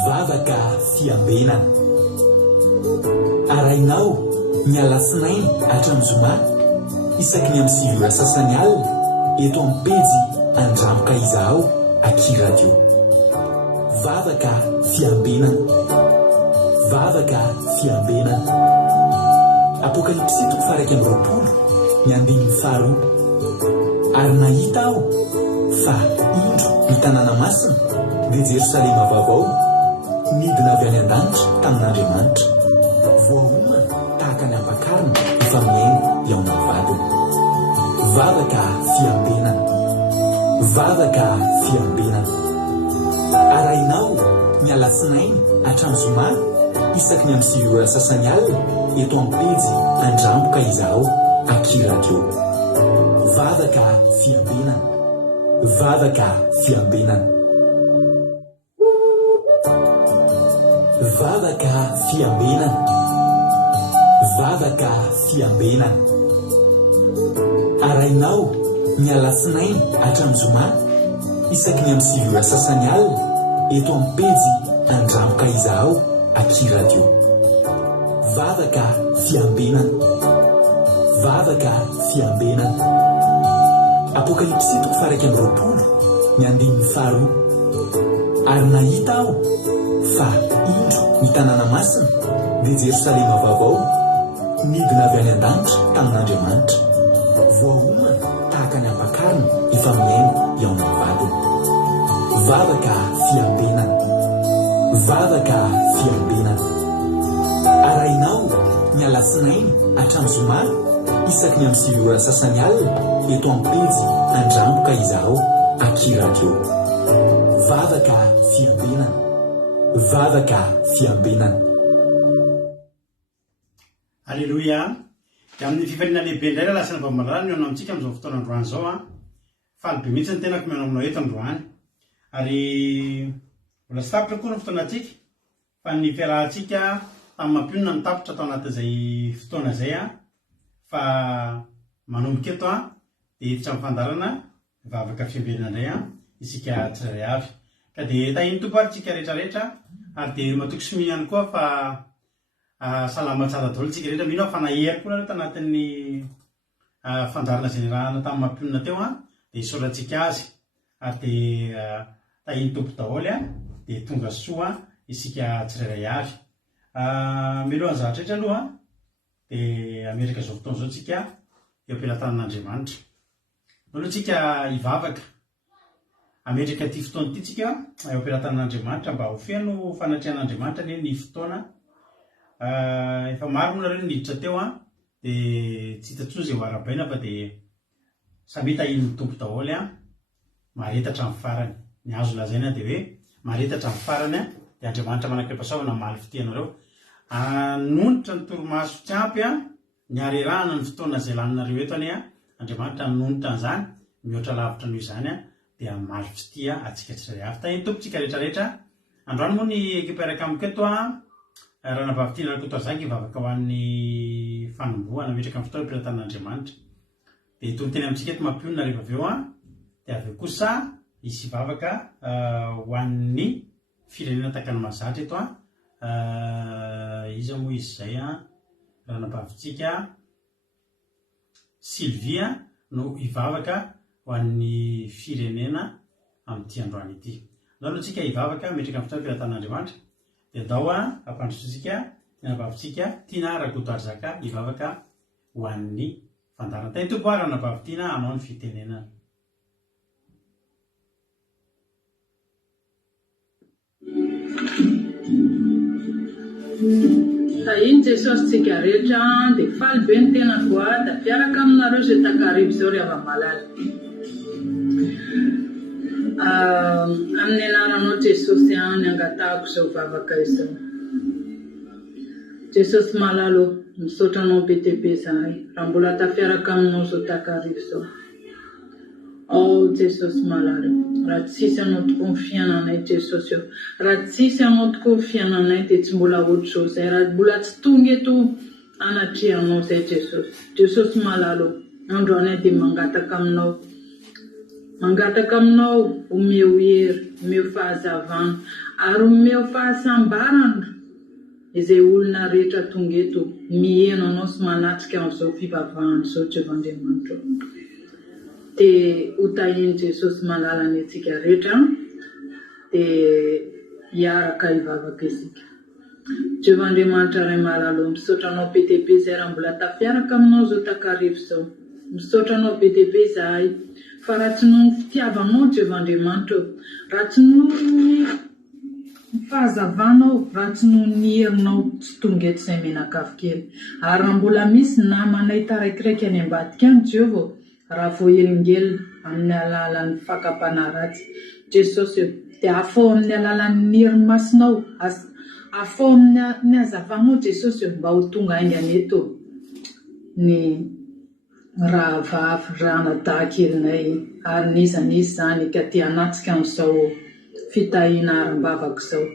vavaka fiambenana. Arainao ny alasinainy hatramin'ny zoma isaky ny amin'ny 7 ora sasany alina eto amin'ny pejy Andramboka Izaho Aky Radio. Vavaka fiambenana, vavaka fiambenana. Apokalipsy 1:20 ny 5. Ary nahita aho fa indro ny tanàna masina dia Jerosalema vaovao midina avy any an-danitra tamin'Andriamanitra, voahomana tahaka ny ampakarina efa miaina eo amin'ny vadiny. Vavaka fiambenana, vavaka fiambenana. Arainao ny alasinainy hatramin'ny zoma isaky ny amin'ny 7 ora sasany alina eto amin'ny pejy Andramboka Izaho Aky Radio. Vavaka fiambenana, vavaka fiambenana. Vavaka fiambenana, vavaka fiambenana. Arainao ny alasinainy hatramin'ny zoma isaky ny amin'ny 7 ora sasany alina eto amin'ny pejy Andramboka Izaho Aky Radio. Vavaka fiambenana, vavaka fiambenana. Apokalipsy 1:20 ny 5. Ary nahita aho fa indro ny tanàna masina dia Jerosalema vaovao midina avy any an-danitra tamin'Andriamanitra, voahomana tahaka ny ampakarina efa miaina eo amin'ny vadiny. Vavaka fiambenana, vavaka fiambenana. Arainao ny alasinainy hatramin'ny zoma isaky ny amin'ny 7 ora sasany alina eto amin'ny pejy Andramboka Izaho Aky Radio. Vavaka fiambenana, vavaka fiambenana. Alleluia. Dia amin'ny fifaliana lehibe indray lasana vaomalala no anao amintsika amin'izao fotoana androany izao faly be mihitsy ny tenako mianao aminao eto androany. Ary mbola tsy tapitra koa ny fotoanantsika fa ny fiarahantsika tamin'ny mampionona ny tapitra atao anatin'izay fotoana izay fa manomboka eto dia hiditra amin'ny fandarana vavaka fiambenana indray isika tsirairay avy. Ka dia tahiny tompo ary tsika rehetrarehetra ary dia matoky somi ihany koa fa salama tsara daholo tsika rehetra. Mino fa nahery koa nareo tanatin'ny fandarana izay nirahana tamin'ny mampionona teo dia isorantsika azy ary dia tahiny tompo daholo dia tonga soa isika tsirairay avy. Mialohan'ny zavatra rehetra aloha dia Amerika izao fotoana izao tsika eo am-pelatanan'Andriamanitra. Aloha tsika hivavaka Amerika ty fotoana ity tsika eo am-pelatanan'Andriamanitra mba ho feno fanatrehan'Andriamanitra ny fotoana. Efa maro moa nareo niditra teo dia tsy hitantsony izay ho arabaina fa dia samy tahiny tompo daholo maretatra amin'ny farany. Ny azo lazaina dia hoe maretatra amin'ny farany dia Andriamanitra manam-piapasoavana maly fitianareo. Nonitra ny torimaso tsy ampy ny arerahana ny fotoana izay laninareo eto Andriamanitra nonitra an'izany mihoatra lavitra noho izany dia maly fitia atsika tsirairay avy. Tahiny tompo tsika rehetrarehetra. Androany moa ny ekipa raiky amiko eto raha navavitiana rakoto azangy hivavaka ho an'ny fanombohana metraka amin'ny fotoana am-pelatanan'Andriamanitra. Dia itony teny amintsika eto mampionona rehefa avy eo dia avy eo kosa izy ivavaka ho an'ny firenena takany mahazatra eto izy moa izy zay ranabavitsika Sylvia no ivavaka ho an'ny firenena amin'ity androany ity. Ndao aloha tsika ivavaka metraka amin'ny fitan'Andriamanitra dia ndao ampandrosotsika ny ranabavitsika Tina Rakotoarizaka ivavaka ho an'ny fandarana. Teny tompo ary ranabavitiana anao ny fitenenana. Iny Jesosy tsika rehetra dia faly be ny tena voa da mpiaraka aminareo izay takarivo izao ry ava-malala. Amin'ny anaranao Jesosy ny angatahako izao vavaka izao. Jesosy malalo misaotra anao be dia be zahay raha mbola tafiaraka aminao izao takarivo izao. Jesosy malalo, raha tsisy anao tokoa ny fiainanay Jesosy eo, raha tsisy anao tokoa ny fiainanay dia tsy mbola ohatr'izao izay, raha mbola tsy tonga eto anatrehanao izay Jesosy. Jesosy malalo, androany dia mangataka aminao omeo hery, omeo fahazavana ary omeo fahasambarana izay olona rehetra tonga eto miheno anao sy manatrika amin'izao fivavahana izao Jehovandriamanitra. Dia hotahiny Jesosy malala ny antsika rehetra dia hiaraka hivavaka isika. Jehovandriamanitra ray malalo, misaotra anao be dia be izay raha mbola tafiaraka aminao izao takarivo izao. Misaotra anao be dia be izahay fa raha tsy noho ny fitiavanao Jehovandriamanitra, raha tsy noho ny fahazavanao, raha tsy noho ny herinao tsy tonga eto izay menakavy kely. Ary raha mbola misy namanay taraikiraiky any ambadika any Jehovah, raha voahelingelina amin'ny alalan'ny fakapana-ratsy Jesosy eo dia afao amin'ny alalan'ny herimasinao, afao amin'ny hazavanao Jesosy eo mba ho tonga aingana eto ny rahavavy ranadahakelinay ary nizany zany ka tia hanatsika amin'izao fitahiana aram-bavaka izao.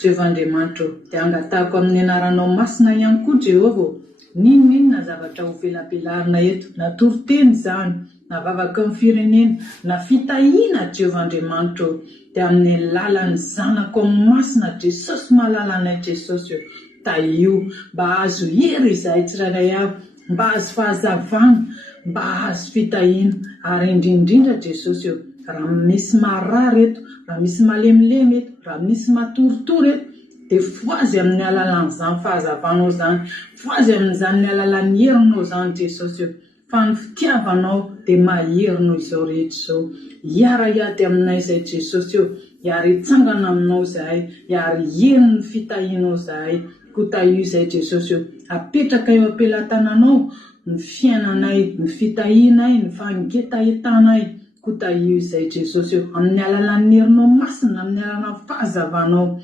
Jehovandriamanitra dia angatahako amin'ny anaranao masina ihany koa Jehovah, ninona zavatra ho velabelarina eto, na toroteny izany, na vavaka amin'ny firenena, na fitahiana Jehovandriamanitra dia amin'ny lalan'ny zanako masina Jesosy malalanay Jesosy tahio mba azo hery izahay tsirairay avy, mba azo fahazavana, mba azo fitahiana ary indrindra Jesosy raha misy marary eto, raha misy malemilemy eto, raha misy matoritory eto dia foazy amin'ny alalan'izany fahazavanao zany, foazy amin'izany alalan'ny herinao zany Jesosy fa ny fitiavanao dia mahery noho izao rehetra izao. Hiara hiady aminay izay Jesosy hiara hitsangana aminao izahay, hiara heno ny fitahianao izahay, kotahio izay Jesosy apetraka eo ampelantananao ny fiainanay, ny fitahianay, ny fangetahetahnay, kotahio izay Jesosy amin'ny alalan'ny herinao masina, amin'ny alalan'ny fahazavanao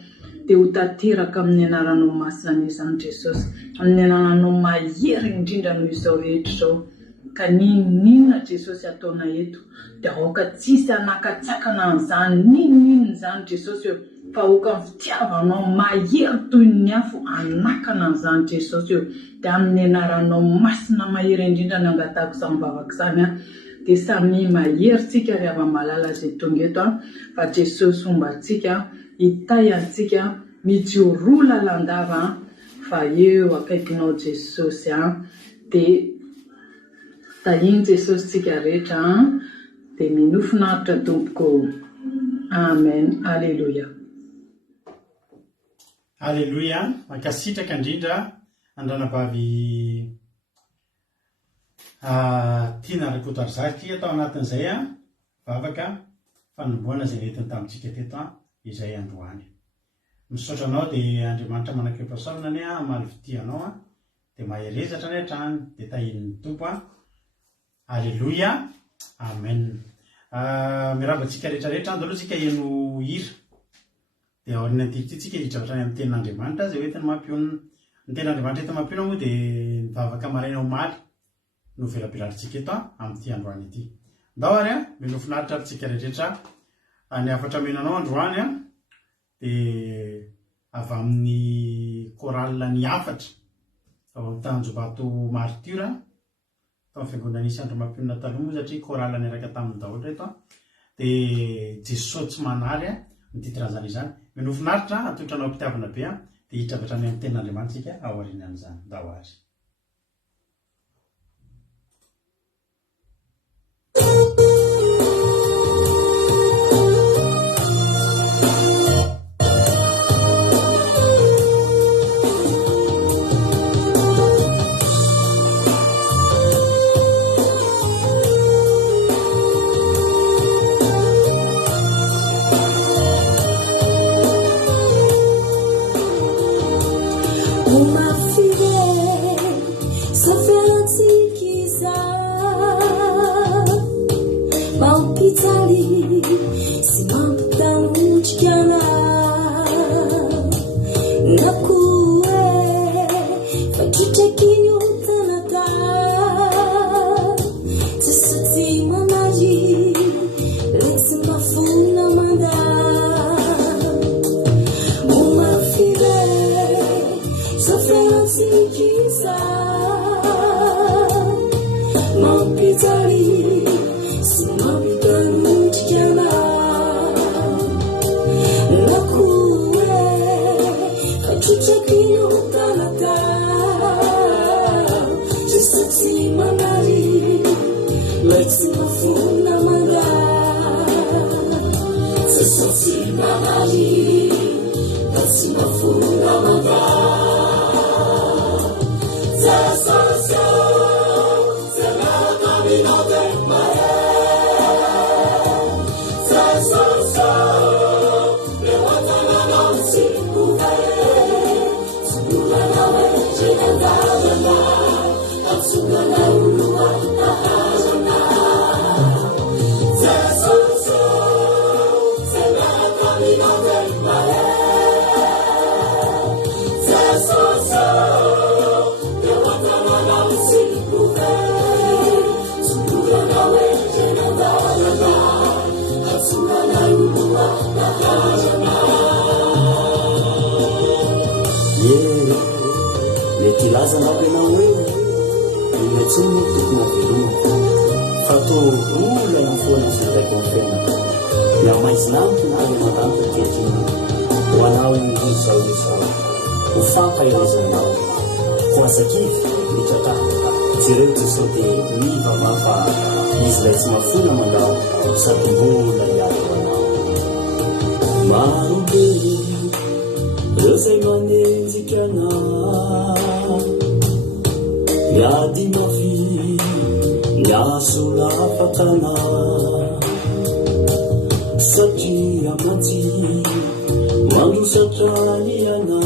dia ho tanteraka amin'ny anaranao masina izany Jesosy, amin'ny anaranao mahery indrindra noho izao rehetra izao. Ka ninona Jesosy ataona eto dia aoka tsisy hanakatsakana an'izany ninona izany Jesosy fa aoka ny fitiavanao mahery toy ny afo anakana an'izany Jesosy dia amin'ny anaranao masina mahery indrindra ny angatahako izany vavaka izany dia samy mahery tsika ry ava-malala izay tonga eto fa Jesosy fombantsika hitahy antsika mijoro lalandava fa eo akaikinao Jesosy dia tahiny Jesosy tsika rehetra dia minofinaritra tompoko. Amen. Alleluia. Alleluia. Mankasitraka indrindra andranavavy Tina Rakotoarizaka atao anatin'izay vavaka fanomboana izay netiny tamintsika teto izay androany. Misaotra anao dia Andriamanitra manakeo-pahasalamany amaly fitianao dia maherezatra ny hatrany dia tahin'ny tompo Alleluia. Amen. Mirabantsika rehetrarehetra andalo tsika eno hira dia ao amin'ny antivitsika hidratra amin'ny tenin'Andriamanitra izay hoentiny mampionina. Ny tenin'Andriamanitra eto mampionina moa dia mivavaka maraina omaly no velabelaritsika eto amin'ity androany ity. Ndao ary minofinaritra amintsika rehetrarehetra ny afatra menanao androany dia avy amin'ny koralina ny afatra avy amin'ny Tanjobato Martyra tao fiangonana nisy andro mampionina taloha moa satria koralina niaraka tamin'ny daholo reto dia Jesosy tsy manary nytitranyzany izany minofinaritra atoetranao mpitiavana be dia hiditra avy hatrany amin'ny tenin'Andriamanitra ao aorianan'izany dao azy. mety ilaza anao hoe ilay tsy moa tokony aveloma fa to olana foana izataiko ny fiainako miamaizinamiko na le mandaniko ketriny ho anao izao izao ho fampaherezanao ho azakivy mitratra jereo jesao dia mivama fa izy lay tsy mafona mandao sady mbola iato anao marobe reo zay manenjikana miady mafy miaso lafakana satria maty mandrosatraniana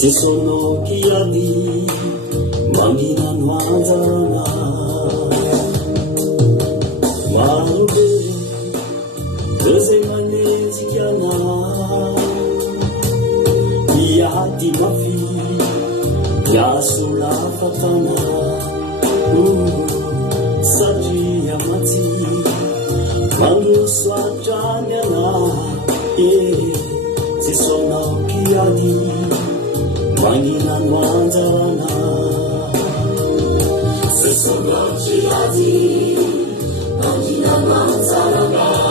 jesonao kiady manginano anjana marobe reo zay manenjikana miady mafy miaso lafakana satria maty mandroso atraniana jesonao kiady manginano anjarana jesonao kiady manginano anjarana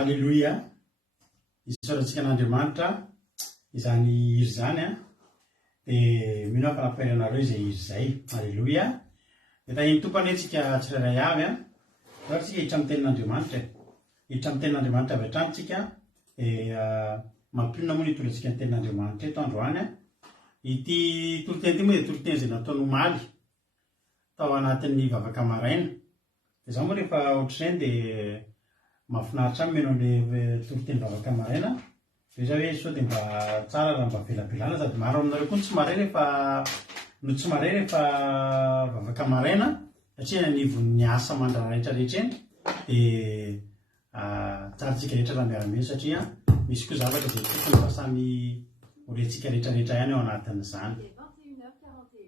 Alleloia. Isaorantsika an'Andriamanitra izany iry zany dia mino aho fanapairanareo izay iry zay. Alleloia. Dia tahiny tompany antsika tsirairay avy ohatsika hiditra amin'ny tenin'Andriamanitra. Hiditra amin'ny tenin'Andriamanitra avy hatramintsika mampionona moa ny hitondrantsika ny tenin'Andriamanitra eto androany. Ity toloteny ity moa dia toloteny izay nataony omaly tao anatin'ny vavaka maraina. Dia izao moa rehefa ohatr'izany dia mahafinaritra amin'ny menao ilay toloteny vavaka maraina. Dia izao hoe sao dia mba tsara raha mba velabelana sady maro aminareo koa tsy maray rehefa vavaka maraina satria nanivon'ny asa mandra rehetrarehetra eny dia tsarantsika rehetra raha miara-mino satria misy koa zavatra izay tokony mba samy horentsika rehetrarehetra ihany ao anatin'izany.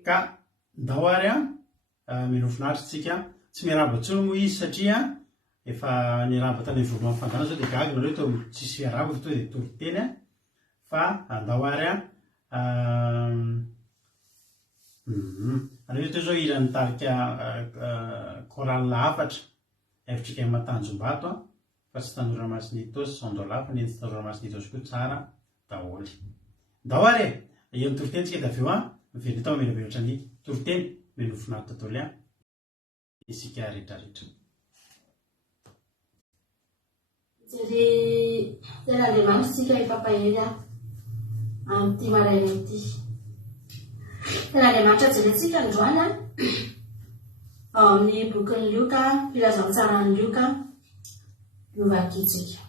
Ka ndao ary mino finaritra tsika tsy miaraba intsony moa izy satria efa niaraba tany voalohan'ny fandana zao dia gaga nareo tao tsisy fiaraba to dia toloteny fa andao ary anareo teo zao iran'ny tarika koralina hafatra efitrika matanjom-bato fa tsy tanora masinitos sondolafa ny tanora masinitos koa tsara daholy. Ndao ary eo ny toloteny tsika dia aveo mively tao melabelotra ny toloteny meno finaritra toly isika rehetrarehetra. Jery Andriamanitra tsika hifampahery amin'ity maraina ity. Tena Andriamanitra jerentsika androany ao amin'ny bokin'ny Lioka, filazantsarany Lioka novakitsika.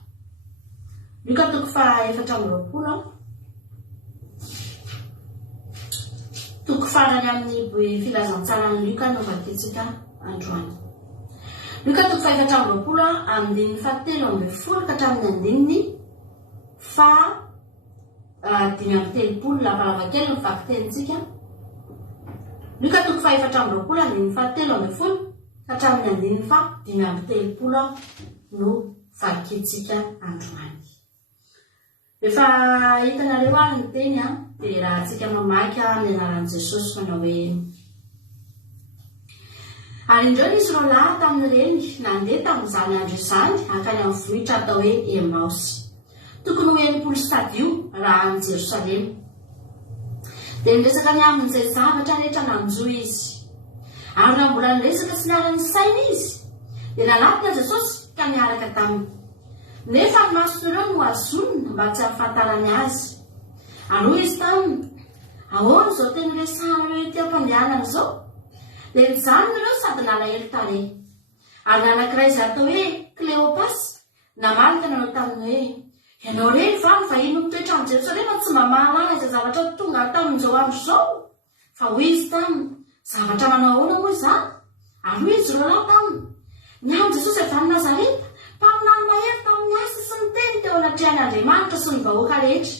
Lioka 4:20. Toko farany amin'ny filazantsarany Lioka novakitsika androany. Lioka 4:20 andininy 7:10 ka hatramin'ny andininy 5:30 lavalava kely ny vakitentsika. Lioka 4:20 andininy 7:10 ka hatramin'ny andininy 5:30 no vakitsika androany. Rehefa hitanareo ary ny teny dia raha antsika mamaky ny anaran'i Jesosy manao hoe ary indreo nisy roalahy tamin'ireny nandeha tamin'izany andro izany akany amin'ny vohitra atao hoe Emaosy, tokony ho 90 stadio raha any Jerosalema. Dia niresaka ny amin'izay zavatra rehetra nanjo izy. Ary raha mbola niresaka sy niara-ny saina izy dia nalatina Jesosy ka miaraka taminy. Nefa ny mason'ireo no azonina mba tsy hahafantarany azy. Aloha izy taminy, ahoana izao teny resahanareo ety am-pandehanana izao? Dia nijanona ireo sady nalahelo tarehy. Ary ny anankiray izay atao hoe Kleopasy namalika nanao taminy hoe ianao reny va ny vahiny mitoetra amin'ny Jerosalema tsy mba mahalala izay zavatra tonga tamin'izao andro izao? Fa hoy izy taminy, zavatra manao ahoana moa izany? Aloha izy roalahy taminy, niany Jesosy avy any Nazareta, mpaminany mahery tamin'ny asa sy ny teny teo anatrehan'Andriamanitra sy ny vahoaka rehetra.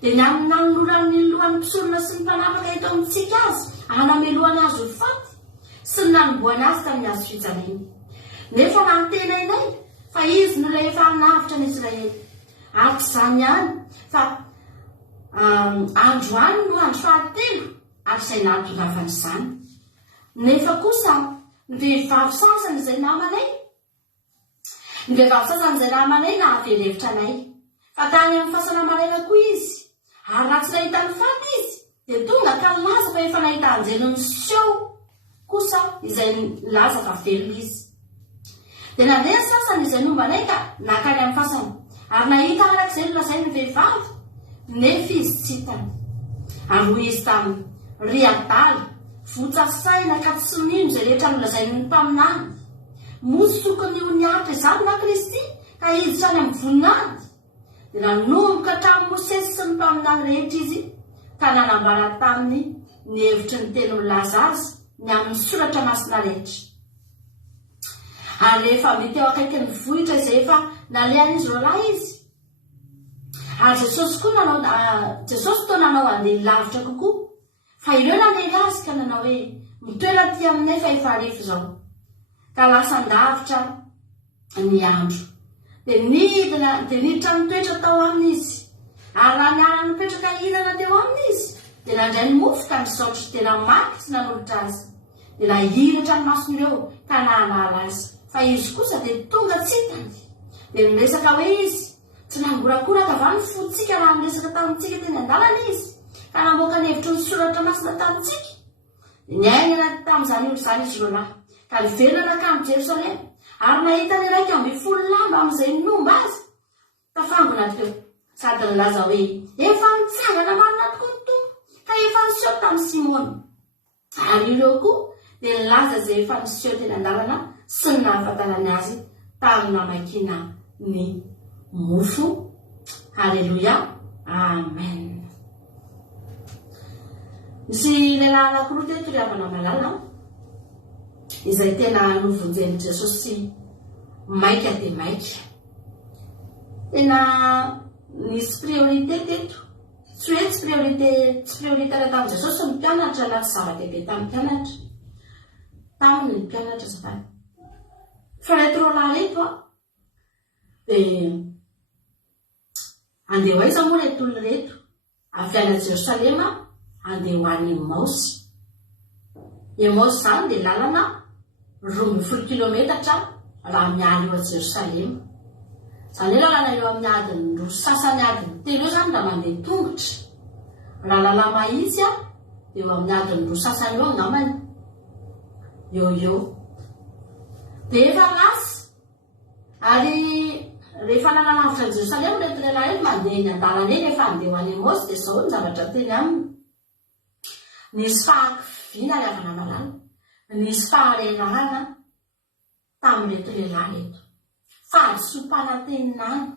Dia niaminany loran'ny lohan'ny mpisorona sy ny mpanapaka eto amintsika azy hanamelohany azy ho faty sy ny nanomboany azy tamin'ny azo fijaliana. Nefa nantena inay fa izy no rehefa navitra ny Israely. Ary tsy izany ihany fa androany no andro 7 ary izay nahatongavany izany. Nefa kosa ny vehivavy sasany izay namanay nahavelevitra anay fa tany amin'ny fasana maraina koa izy. Ary raha tsy nahita ny faty izy dia tonga ka nilaza fa efa nahita anjelony Sio kosa izay nilaza fa velo izy. Dia nandeha ny sasany izay nombanay ka nakany amin'ny fasana ary nahita arak'izay nolazainy ny vehivavy nefa izy tsy hitany. Ary hoy izy taminy, ry adaly, votsasaina ka tsy mino izay rehetra nolazainy ny mpaminany. Mosy tokony ho niatra izany na Kristy ka hiditra any amin'ny voninahity. Dia nanomboka hatramin'ny Mosesy sy ny mpaminany rehetra izy ka nanambara taminy ny hevitry ny teny milaza azy ny amin'ny soratra masina rehetra. Ary rehefa mety eo akaiky ny vohitra izay efa nalehan'izy roalahy izy. Ary Jesosy toa nanao andeha lavitra kokoa, fa ireo nanely azy ka nanao hoe mitoera ty aminay fa efa arivo izao. Ka lasa andavitra ny andro. Dia niditra nitoetra tao aminy izy. Ary raha niara nipetraka hinana teo aminy izy dia nandray ny mofo ka nisaotry tena maky tsy nanolotra azy. Dia nahiratra ny mason'ireo ka nahalala azy. Fa izy kosa dia tonga tsy hitany. dia miresaka hoe izy tsy nangorakoraka va ny fotsika raha miresaka tamintsika teny an-dalana izy ka namoaka ny hevitry ny soratra masina tamintsika ny ainana tamin'izany olo izany izy roalahy ka nivelona ka amin'ny Jerosalema ary nahita ny raika 10 lamba amin'izay nomba azy tafangona teo sady nilaza hoe efa nitsangana marina tokoa ny tompo ka efa niseho tamin'ny Simona ary ireo koa dia nilaza izay efa niseho teny an-dalana sy ny nahafantarany azy tamin'ny namakina ny mofo. Halleluja, amen. Misy lehilahy anankiroa teto ry havana malala izay tena novonjen'i Jesosy maika dia maika. Tena nisy priorité teto. Tsy hoe tsy prioritaire tamin'i Jesosy ny mpianatra na tsy zava-dehibe tamin'ny mpianatra. Taminy ny mpianatra zafady. Fa reto roalahy reto dia andeha ho aiza moa reto olona reto avy any Jerosalema andeha ho any Emaosy. Emaosy izany dia lalana 12 kilometatra raha miala eo a Jerosalema. Izany hoe lalana eo amin'ny adiny 2 sasany adiny 3 eo izany raha mandeha tongotra. Raha lalana mahitsy dia eo amin'ny adiny 2 sasany eo angambany. Eo. Dia efa lasa ary rehefa nananavitra Jerosalema reto lehilahy reto mandeha eny an-dalana eny efa andeha ho any Emaosy dia izao ny zavatra teny aminy. Nisy fahakiviana ry havana malala, nisy faharerahana tamin'ireto lehilahy reto. Fahadisom-panantenana.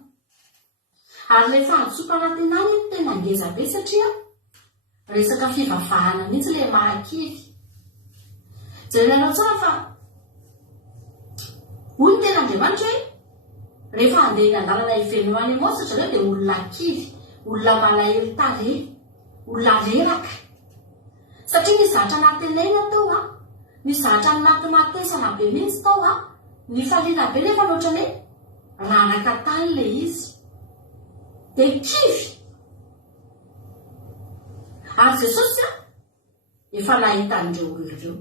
Ary ilay fahadisom-panantenana tena ngeza be satria resaka fivavahana mihitsy ilay mahakivy. Jerenanao tsara fa hoy ny tena Andriamanitra hoe rehefa andeha eny an-dalana hiveno any Emaosy satria dia olona kivy, olona malahelo tarehy, olona reraka. Satria ny zatra natenena tao ny zatra ny matimatesana be mihitsy tao ny faliana be nefa ohatrany hoe ranaka tany ilay izy. Dia kivy. Ary Jesosy efa nahita an'ireo olona ireo.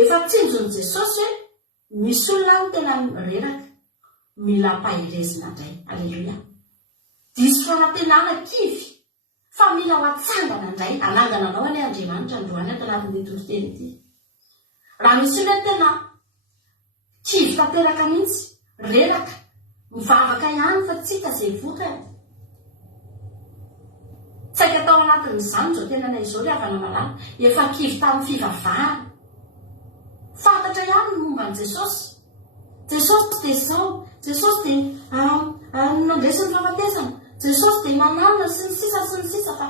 Efa tsinjon'i Jesosy hoe misy olona ny tena reraka mila pahirezina indray. Alleluia. Diso fanantenana kivy fa mila ho atsangana indray anangana anao any Andriamanitra androany ato anatin'ny tontolo ity. Raha misy olona tena kivy tanteraka mihitsy, reraka, mivavaka ihany fa tsy hita izay vokany. Tsaika tao anatin'izany izao tena izao ry havana malala efa kivy tamin'ny fivavahana. Fantatra ihany ny momban'i Jesosy. Jesosy dia izao, Jesosy dia nandresy ny fahafatesana, Jesosy dia mananona sy ny sisa fa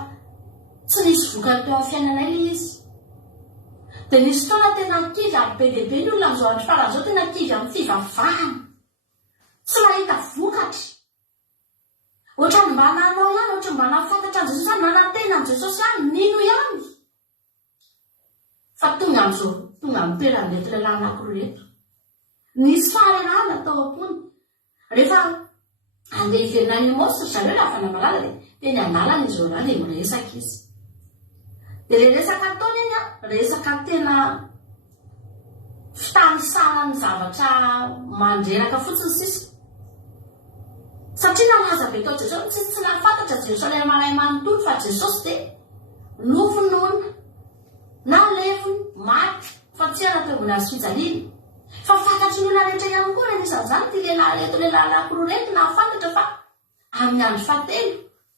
tsy nisy vokany teo amin'ny fiainanay ilay izy. Dia nisy fotoana tena kivy ary be dia be ny olona amin'izao andro farany izao tena kivy amin'ny fivavahana. Tsy mahita vokatra. Ohatrany mba nanao ihany, ohatrany mba nafantatra an'i Jesosy ihany, nanantena an'i Jesosy ihany, nino ihany. Fa tonga amin'izao, tonga amin'ny toeran'reto lehilahy anankiroa reto. Nisy faharerahana tao am-pony. Rehefa andeha hiverina any Emaosy zareo raha havana malala dia teny an-dalana izy raha dia miresaka izy. Dia ilay resaka ataony iny resaka tena fitanisana ny zavatra mandreraka fotsiny sisa. Satria nalaza be tao Jesosy tsy nafantatra Jerosalema ray manontolo fa Jesosy dia nofonona na levony maty fa tsy anatongona azy fijaliana. Fa fantatry ny olona rehetra ihany koa rehefa isan'izany ty lehilahy anankiroa reto nafantatra fa amin'ny andro fahatelo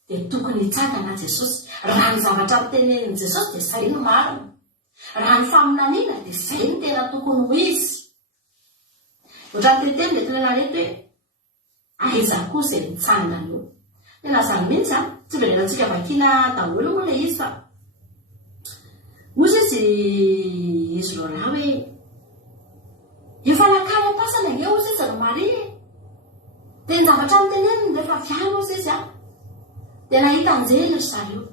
dia tokony hitsangana Jesosy. Raha ny zavatra mitenenin'i Jesosy dia izay no marina. Raha ny faminaniana dia izay ny tena tokony ho izy. Ohatrany teteny reto lehilahy reto hoe aiza koa izay mitsangana eo. Tena izany mihitsy tsy verenantsika vakiana daholo moa ilay izy fa ozy izy roalahy hoe efa nakany am-pasana ange ozy izy ry Maria. Dia ny zavatra miteneniny rehefa viano ozy izy dia nahita anjely ry zareo.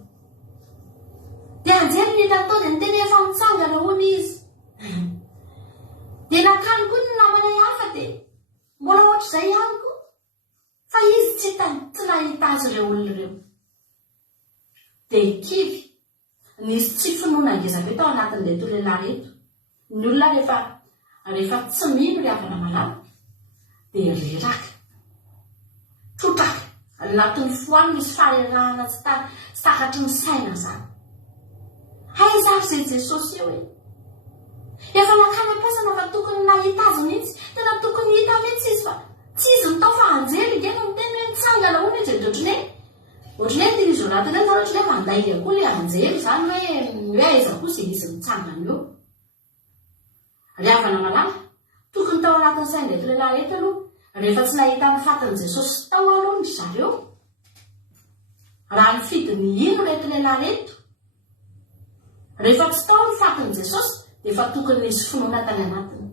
Dia anjely ny hitany tao dia niteny efa mitsangana hono izy. Dia nakany koa ny namany hafa dia mbola ohatr'izay ihany koa. Fa izy tsy nahita azy ireo olona ireo. Dia kivy. Nisy tsy finoana ngezabe tao anatin'ilay lehilahy reto. Ny olona rehefa tsy mino ry havana malala dia reraka. anatin'ny foany misy fahalalana tsy takatry ny saina zany. Haizary zay Jesosy eo e. Efa nakany am-pasana fa tokony nahita azy mihitsy, tena tokony hita mihitsy izy fa tsy izy mitao fa anjely igeno miteny hoe mitsangana hono izy ohatriny hoe izy anatiny eny zany ohatriny hoe mandaiky koa le anjely zany hoe aiza kosa izy mitsangana eo. Riavana malala, tokony tao anatin'ny saina reto lehilahy reto aloha, rehefa tsy nahita ny fatin'i Jesosy tao aloha ny zareo. Raha nifidy ny ino reto lehilahy reto, rehefa tsy tao ny fatin'i Jesosy, dia efa tokony nisy finoana tany anatiny.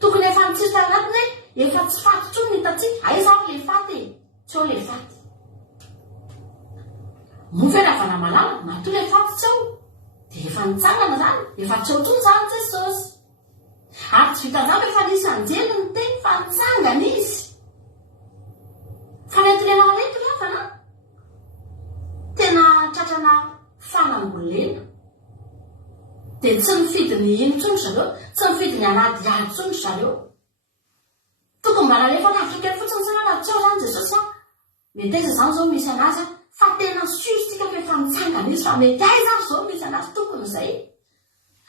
Tokony efa nitsiro tany anatiny hoe efa tsy faty tsony ny tatsika, aiza le faty e, tsy eo le faty. Moa ravana malala, matoa le faty tsy eo, dia efa nitsangana zany, efa tsy eo tsony zany Jesosy. Ary tsy vitan'izany efa nisy anjely ny teny fa nitsangana izy. Fa reto lehilahy reto riavana, tena tratrana fanambolena. Dia tsy nifidy ny ino tsony zareo, tsy nifidy ny anady tsony zareo. Tokony mba nalefa navitra kely fotsiny zany na tsy eo zany Jesosy a. Mety aiza zany zao misy anazy fa tena siositsika rehefa nitsangana izy fa mety aiza ary zao misy anazy tokony izay.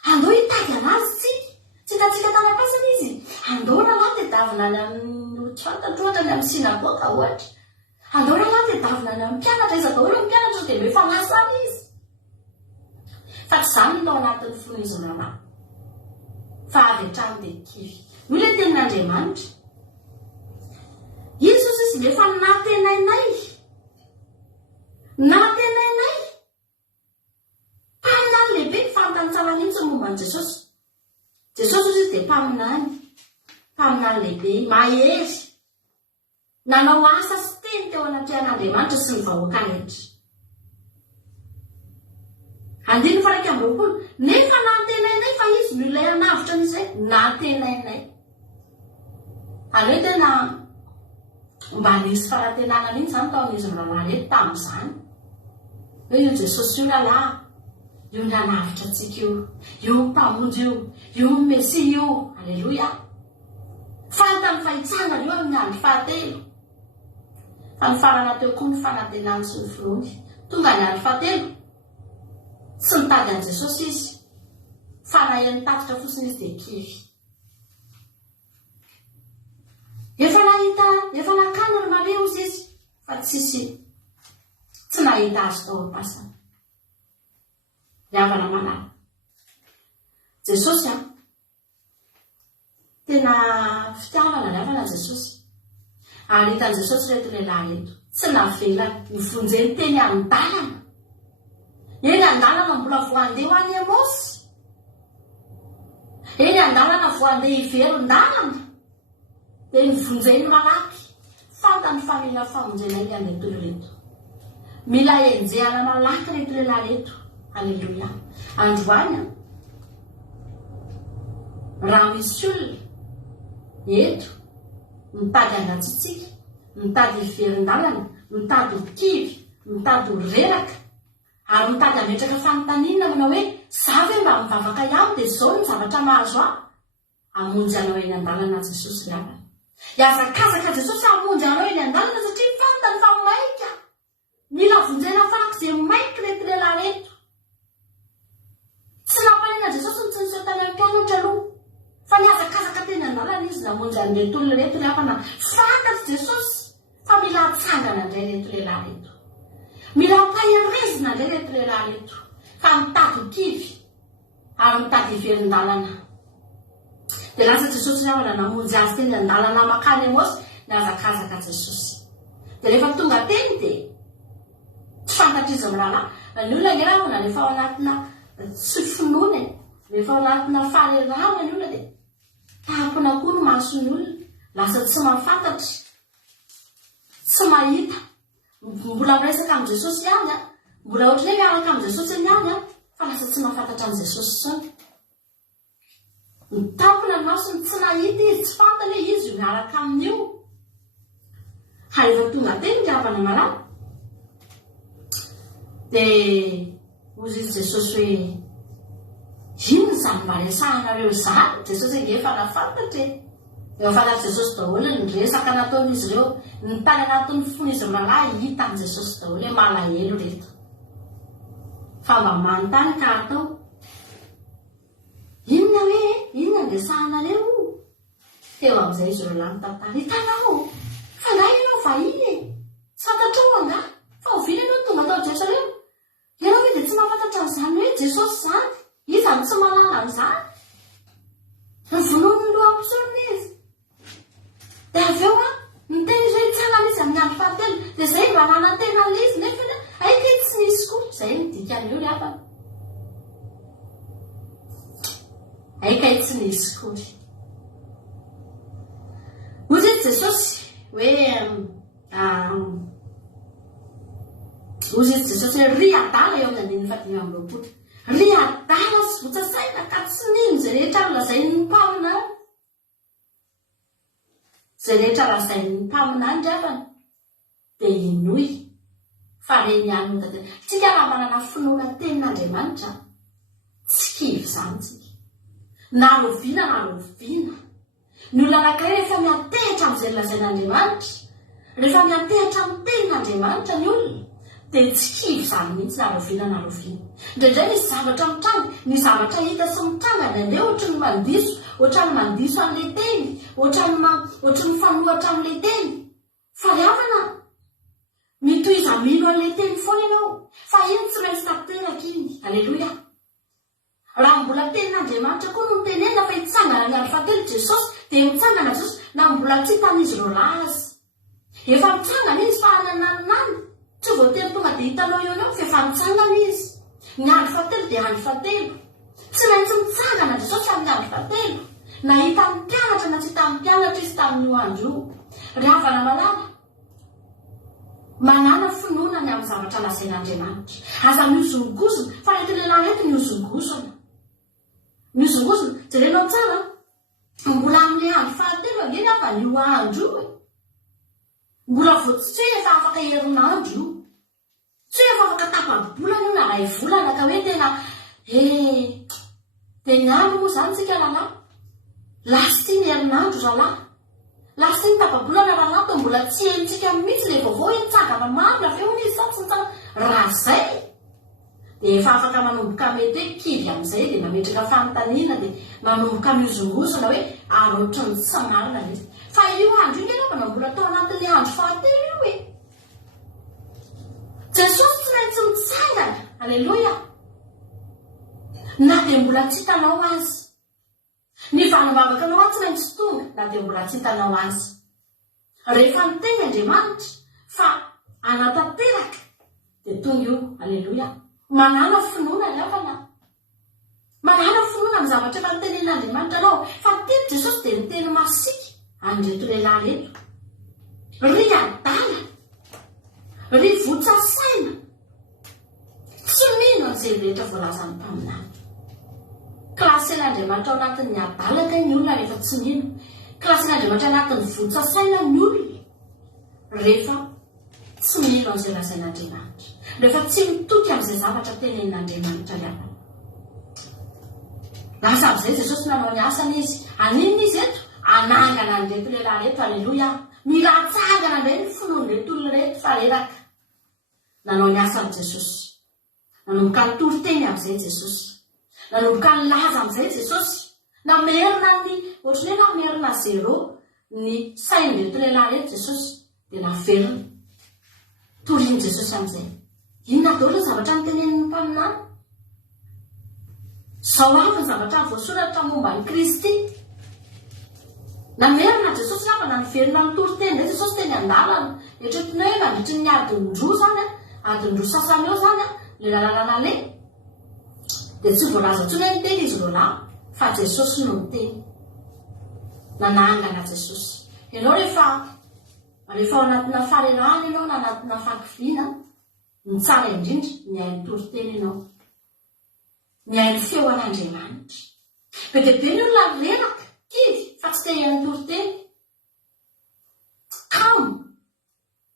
Andao hitady anazy tsika tany am-pasana izy. Andao raha dia davina any amin'ny tsy fantatra ohatra ny amin'ny sinagoga ohatra. Andao raha dia davina any amin'ny mpianatra, izy daholo ny mpianatra dia efa lasana izy. Fa tsy izany no tao anatin'ny fonizina ranahy. Fa avy hatrany dia kivy. Io ilay tenin'Andriamanitra. Jesosy izy efa natenainay. Natenainay. Mpaminany lehibe ny fanontany iny tsy momba an'i Jesosy. Jesosy izy dia mpaminany lehibe, mahery. Nanao asa sy teny teo anatrehan'Andriamanitra sy ny vahoaka rehetra. Andiny fa 20, nefa natenainay fa izy no ilay anavitra n'izay, natenainay. Ary hoe tena mba nisy faratenana iny zany tao amin'izy miraharaha reto tamin'izany. Hoe io Jesosy io lalahy, io ny anavitra antsika io mpamonjy io Mesia io, aleloia. Fantany fahitsangana io amin'ny andro fahatelo. Fa ny farana teo koa ny fanatenany sy ny filony. Tonga ny andro fahatelo. Tsy nitady an'i Jesosy izy, fa naheno tatitra fotsiny izy dia kivy. Efa nakany ry mareo izy, fa tsy nahita azy tao am-pasana. Riavana malala. Jesosy tena fitiavana riavana Jesosy. Ary hitan'i Jesosy reto lehilahy reto, tsy navela nivonjeny teny an-dalana. Eny an-dalana mbola voandeha ho any Emosy. Eny an-dalana voandeha hiveron-dalana. Dia nivonjeny malaky. Fantany fa mila famonjena ilay andeha reto. Mila enjehana malaky reto lehilahy reto. Aleluia. Androany raha misy olona eto mitady angatsitsika, mitady hiveron-dalana, mitady ho kivy, mitady ho reraka, ary mitady hametraka fanontaniana manao hoe za ve mba mivavaka ihany dia zao ny zavatra mahazo amonjy anao eny an-dalana Jesosy riavana. Iazakazaka Jesosy amonjy anao eny an-dalana satria fantany fa maika. Mila vonjena farak'izay maika reto lehilahy reto. Tsy nampanena Jesosy ny tsy niseho tany amin'ny mpianatra aloha. Fa niazakazaka teny an-dalana izy namonjy an'ireto olona reto riavana. Fantatsy Jesosy fa mila hatsangana indray reto lehilahy reto. Mila mpaherezina indray reto lehilahy reto. Fa mitady ho kivy ary mitady hiveron-dalana. Dia lasa Jesosy riavana namonjy azy teny an-dalana makany Emosy, niazakazaka Jesosy. Dia rehefa tonga teny dia tsy fantatra izy mirahalahy. Ny olona ngeravana rehefa ao anatina tsy finoana, rehefa ao anatina fahalalana ny olona dia tahapona koa no mason'ny olona. Lasa tsy mahafantatra, tsy mahita. Mbola miresaka amin'ny Jesosy ihany, mbola ohatran'ny hoe miaraka amin'ny Jesosy ihany, fa lasa tsy mahafantatra an'i Jesosy tsony. Mitampona ny masony tsy nahita izy, tsy fantany hoe izy miaraka amin'io. Rehefa tonga teny riavana malala. Dia hozy izy Jesosy hoe ino izany mba resahanareo izany? Jesosy efa nafantatra. eo fanaty Jesosy daholo ny resaka nataon'izy ireo, ny tany anatin'ny fony izy malahy hitan' Jesosy daholo hoe malahelo reto. Fa mba manontany ka atao, inona hoe inona ny resahanareo? Teo amin'izay izy ireo lahy mitantara, hitanao fa na ianao vahiny e, tsy fantatrao anga fa ovina ianao tonga atao Jerusalema. Ianao hoe dia tsy mahafantatra an'izany hoe Jesosy zany, izany tsy malala an'izany. Vonoiny lohampisorona izy. Dia avy eo miteny izay tsangana izy amin'ny andro fahatelo, dia izay mba nanantena izy nefa aika tsy nisy koa. Izay ny dikany eo ny hafana. Aika tsy nisy koa. Hoy izy Jesosy hoe hoy izy Jesosy hoe ry adala eo amin'ny andininy 5:20. Ry adala sy votsasaina ka tsy nino izay rehetra lazain'ny mpamina. Izay rehetra lazain'ny mpamina ny hafana dia inoy fa reny ihany no tantena. Tsika raha manana finoana tenin'Andriamanitra, tsy kivy izany tsika. Na roviana na roviana. Ny olona anankiray rehefa miantehitra amin'izay lazain'Andriamanitra, rehefa miantehitra amin'ny tenin'Andriamanitra ny olona, dia tsy kivy izany mihitsy na roviana na roviana. Indraindray misy zavatra mitranga, ny zavatra hita sy mitranga ndeha ohatran'ny mandiso an'ilay teny, ohatran'ny fanohatra amin'ilay teny. Fa ry havana, mitohiza mino an'ilay teny foana ianao, fa iny tsy maintsy tanteraka iny. Aleloia. Raha mbola tenin'Andriamanitra koa no mitenena fa hitsangana ny andro fahatelo Jesosy, dia mitsangana Jesosy na mbola tsy hitan'izy ireo lahy azy. Efa mitsangana izy fa anananany, tsy voatery tonga dia hitanao eo anao fa efa mitsangana izy. Ny andro fahatelo dia andro fahatelo. Tsy maintsy mitsangana Jesosy amin'ny andro fahatelo. Na hitan'ny mpianatra na tsy hitan'ny mpianatra izy tamin'io andro io. Ry havana malala, manana finoana ny amin'ny zavatra lazain'Andriamanitra. Aza miozongozona, fa reto lehilahy reto miozongozona. Miozongozona, jerenao tsara, mbola amin'ny andro fahatelo angeny afa io andro io. Mbola tsy hoe efa afaka herinandro io. Tsy hoe efa afaka tapa-bolana io na ray volana ka hoe tena dia ny andro moa izany tsika rahalahy. Lasy ny herinandro rahalahy. Lasy ny tapa-bolana rahalahy to mbola tsy hentsika mihitsy ilay vaovao hoe nitsangana marina avy eo izy sa tsy nitsangana. Raha izay dia efa afaka manomboka mety hoe kivy amin'izay dia mametraka fanontaniana dia manomboka miozongozona hoe ary ohatran'ny tsy marina izy. Fa io andro io ianao mbola tao anatin'ny andro fahatelo io e. Jesosy tsy maintsy mitsangana. Aleloia. Na dia mbola tsy hitanao azy. Ny vanim-bavaka anao tsy maintsy tonga na dia mbola tsy hitanao azy. Rehefa niteny Andriamanitra fa anatanteraka dia tonga io. Aleloia. Manana finoana ny hafana. Manana finoana amin'ny zavatra efa nitenen'Andriamanitra anao. Fa teny Jesosy dia niteny masika an'reto lehilahy reto. Ry adala, ry votsasaina, tsy mino an'izay rehetra voalazan'ny mpaminany. Klasen'Andriamanitra ao anatin'ny adalaka ny olona rehefa tsy mino. Klasen'Andriamanitra anatin'ny votsasaina ny olona rehefa tsy mino an'izay lazain'Andriamanitra. Rehefa tsy mitoky amin'izay zavatra tenen'Andriamanitra ihany. Lasa amin'izay Jesosy nanao ny asany izy. Aninona izy eto? Anangana an'ireto lehilahy reto. Aleloia. Mila tsangana indray ny finoan'ireto olona reto fa reraka. Nanao ny asany Jesosy. Nanomboka ny toriteny amin'izay Jesosy. Nanomboka ny laza amin'izay Jesosy. Namerina ny ohatran'ny hoe namerina zero ny sain'ireto lehilahy reto Jesosy dia naverina. Toriany Jesosy amin'izay. Inona daholo ny zavatra nitenen'ny mpaminany? Zao avy ny zavatra voasoratra momba ny Kristy. Namerina Jesosy afa naverina ny toriteny izay Jesosy teny an-dalana. Eritreretina hoe mandritry ny adin-droa zany adin-droa sasany eo zany le lalana le. Dia tsy voalaza intsony hoe niteny izy ireo lahy fa Jesosy no niteny. Nanangana Jesosy. Ianao rehefa ao anatina farerahana ianao na anatina fakiviana, ny tsara indrindra ny hain'ny toriteny ianao. Ny hain'ny feo an'Andriamanitra. Be dia be ny olona reraka kivy fa tsy te hain'ny toriteny. Kamo.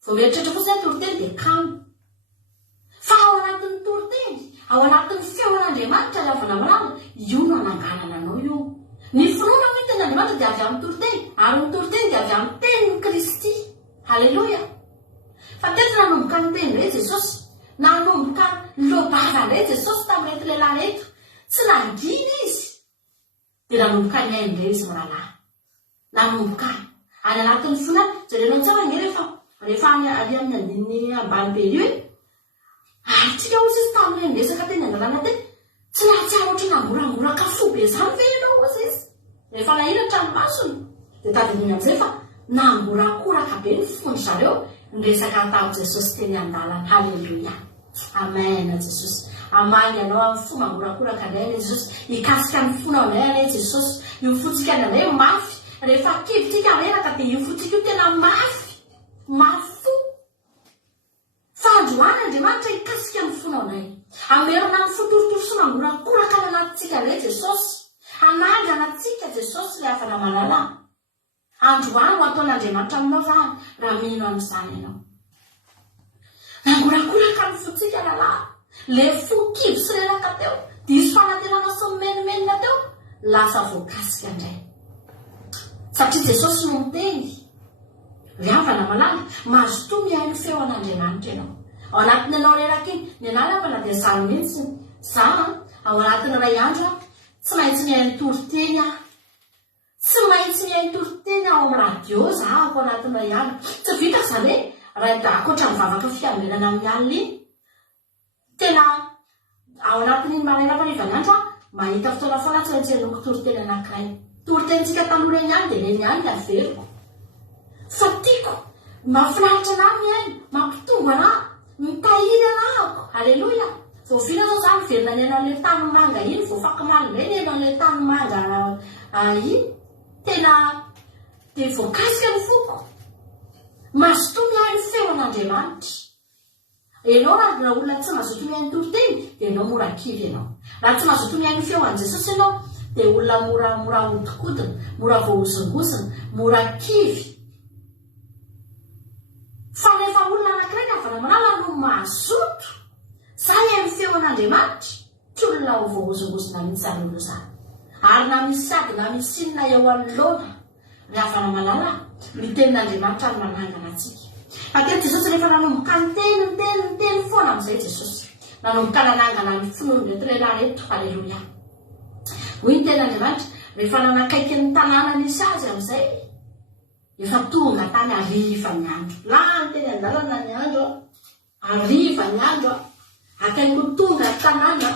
Vao mieritreritra fotsiny toriteny dia kamo. Fa ao anatin'ny toriteny, ao anatin'ny feo an'Andriamanitra ry havana malala, io no ananganana anao io. Ny finoana moa ny ten'Andriamanitra dia avy amin'ny toriteny, ary Aleloia. Fa teto nanomboka ny teny re Jesosy, nanomboka lobava ndray Jesosy tamin'reto lehilahy reto, tsy nangina izy dia nanomboka ny ainy ndray izy maralahy, nanomboka any anatin'ny fonany. Jerenao tsara nge rehefa any amin'ny andininy ambany be io atsika ozy izy tamin'ny resaka teny andalana teny, tsy nahatsiaro ohatry nangorangoraka fo be zany ve ianao ozy izy rehefa nahina tranomasony dia tadininy amin'izay fa nangorakoraka be ny fony zareo nyresaka tamin'i Jesosy teny andalana. Haleloia, amen. Jesosy amangy anao amin'ny fo mangorakoraka indray ane Jesosy, hikasika ny fonao indray ane Jesosy, io fotsika indray mafy rehefa kivytsika reraka dia io fotsika io tena mafy fo. Fa androany Andriamanitra hikasika ny fonao indray, amerina ny fotorotoro sy mangorakoraka ny anatintsika indray Jesosy, hanagy anatsika Jesosy le afana malala. Androany ho ataon'Andriamanitra aminao zany raha mino amin'izany ianao. Nangorakoraka ny fotsika lalahy, le fo kivy sy reraka teo, diso fanatenana sy menimenina teo, lasa voakasika indray. Satria Jesosy no miteny, ry havana malala, mahazo toa mihaino feo an'Andriamanitra ianao. Ao anatiny ianao reraka iny, ny anarako na dia zany mihitsy zany ao anatiny ray andro tsy maintsy mihaino toriteny tsy maintsy mihaino toriteny ao amin'ny radio zahako anatiny ray andro. Tsy vita zany hoe akoatra mivavaka fiambelana amin'ny alina iny, tena ao anatin'iny maraina farivany andro mahita fotoana foana tsy maintsy enoko toriteny anankiray. Toritentsika taloha reny ihany dia reny ihany ny averiko. Fa tiako mahafinaritra anahy mihaino, mampitombo anahy, mitahiry anahako. Aleloia. Voavina zao zany verina ny anao le tany manga iny, voafaky maly indray ny anao le tany manga iny, tena dia voakasika ny foko. Mazotoa mihaino feo an'Andriamanitra. Ianao raha olona tsy mazoto mihaino toriteny dia ianao mora kivy ianao. Raha tsy mazoto mihaino feo an' Jesosy ianao dia olona mora hodikodina, mora voahozongozina, mora kivy. Fa rehefa olona anankiray ny havana manala no mazoto zay haino feo an'Andriamanitra, tsy olona ho voahozongozina mihitsy zany olo zany. Ary na misy ady na misy inona eo anoloana ry havana malala, mitenin'Andriamanitra ny manangana antsika. Aketo Jesosy rehefa nanomboka niteny foana amin'izay Jesosy, nanomboka nanangana ny finoany reto lehilahy reto. Aleloia. Hoy ny tenin'Andriamanitra, rehefa nanakaiky ny tanàna nisy azy amin'izay, efa tonga tany ariva ny andro. Lany teny andalana ny andro, ariva ny andro, akaiky ho tonga ny tanàna,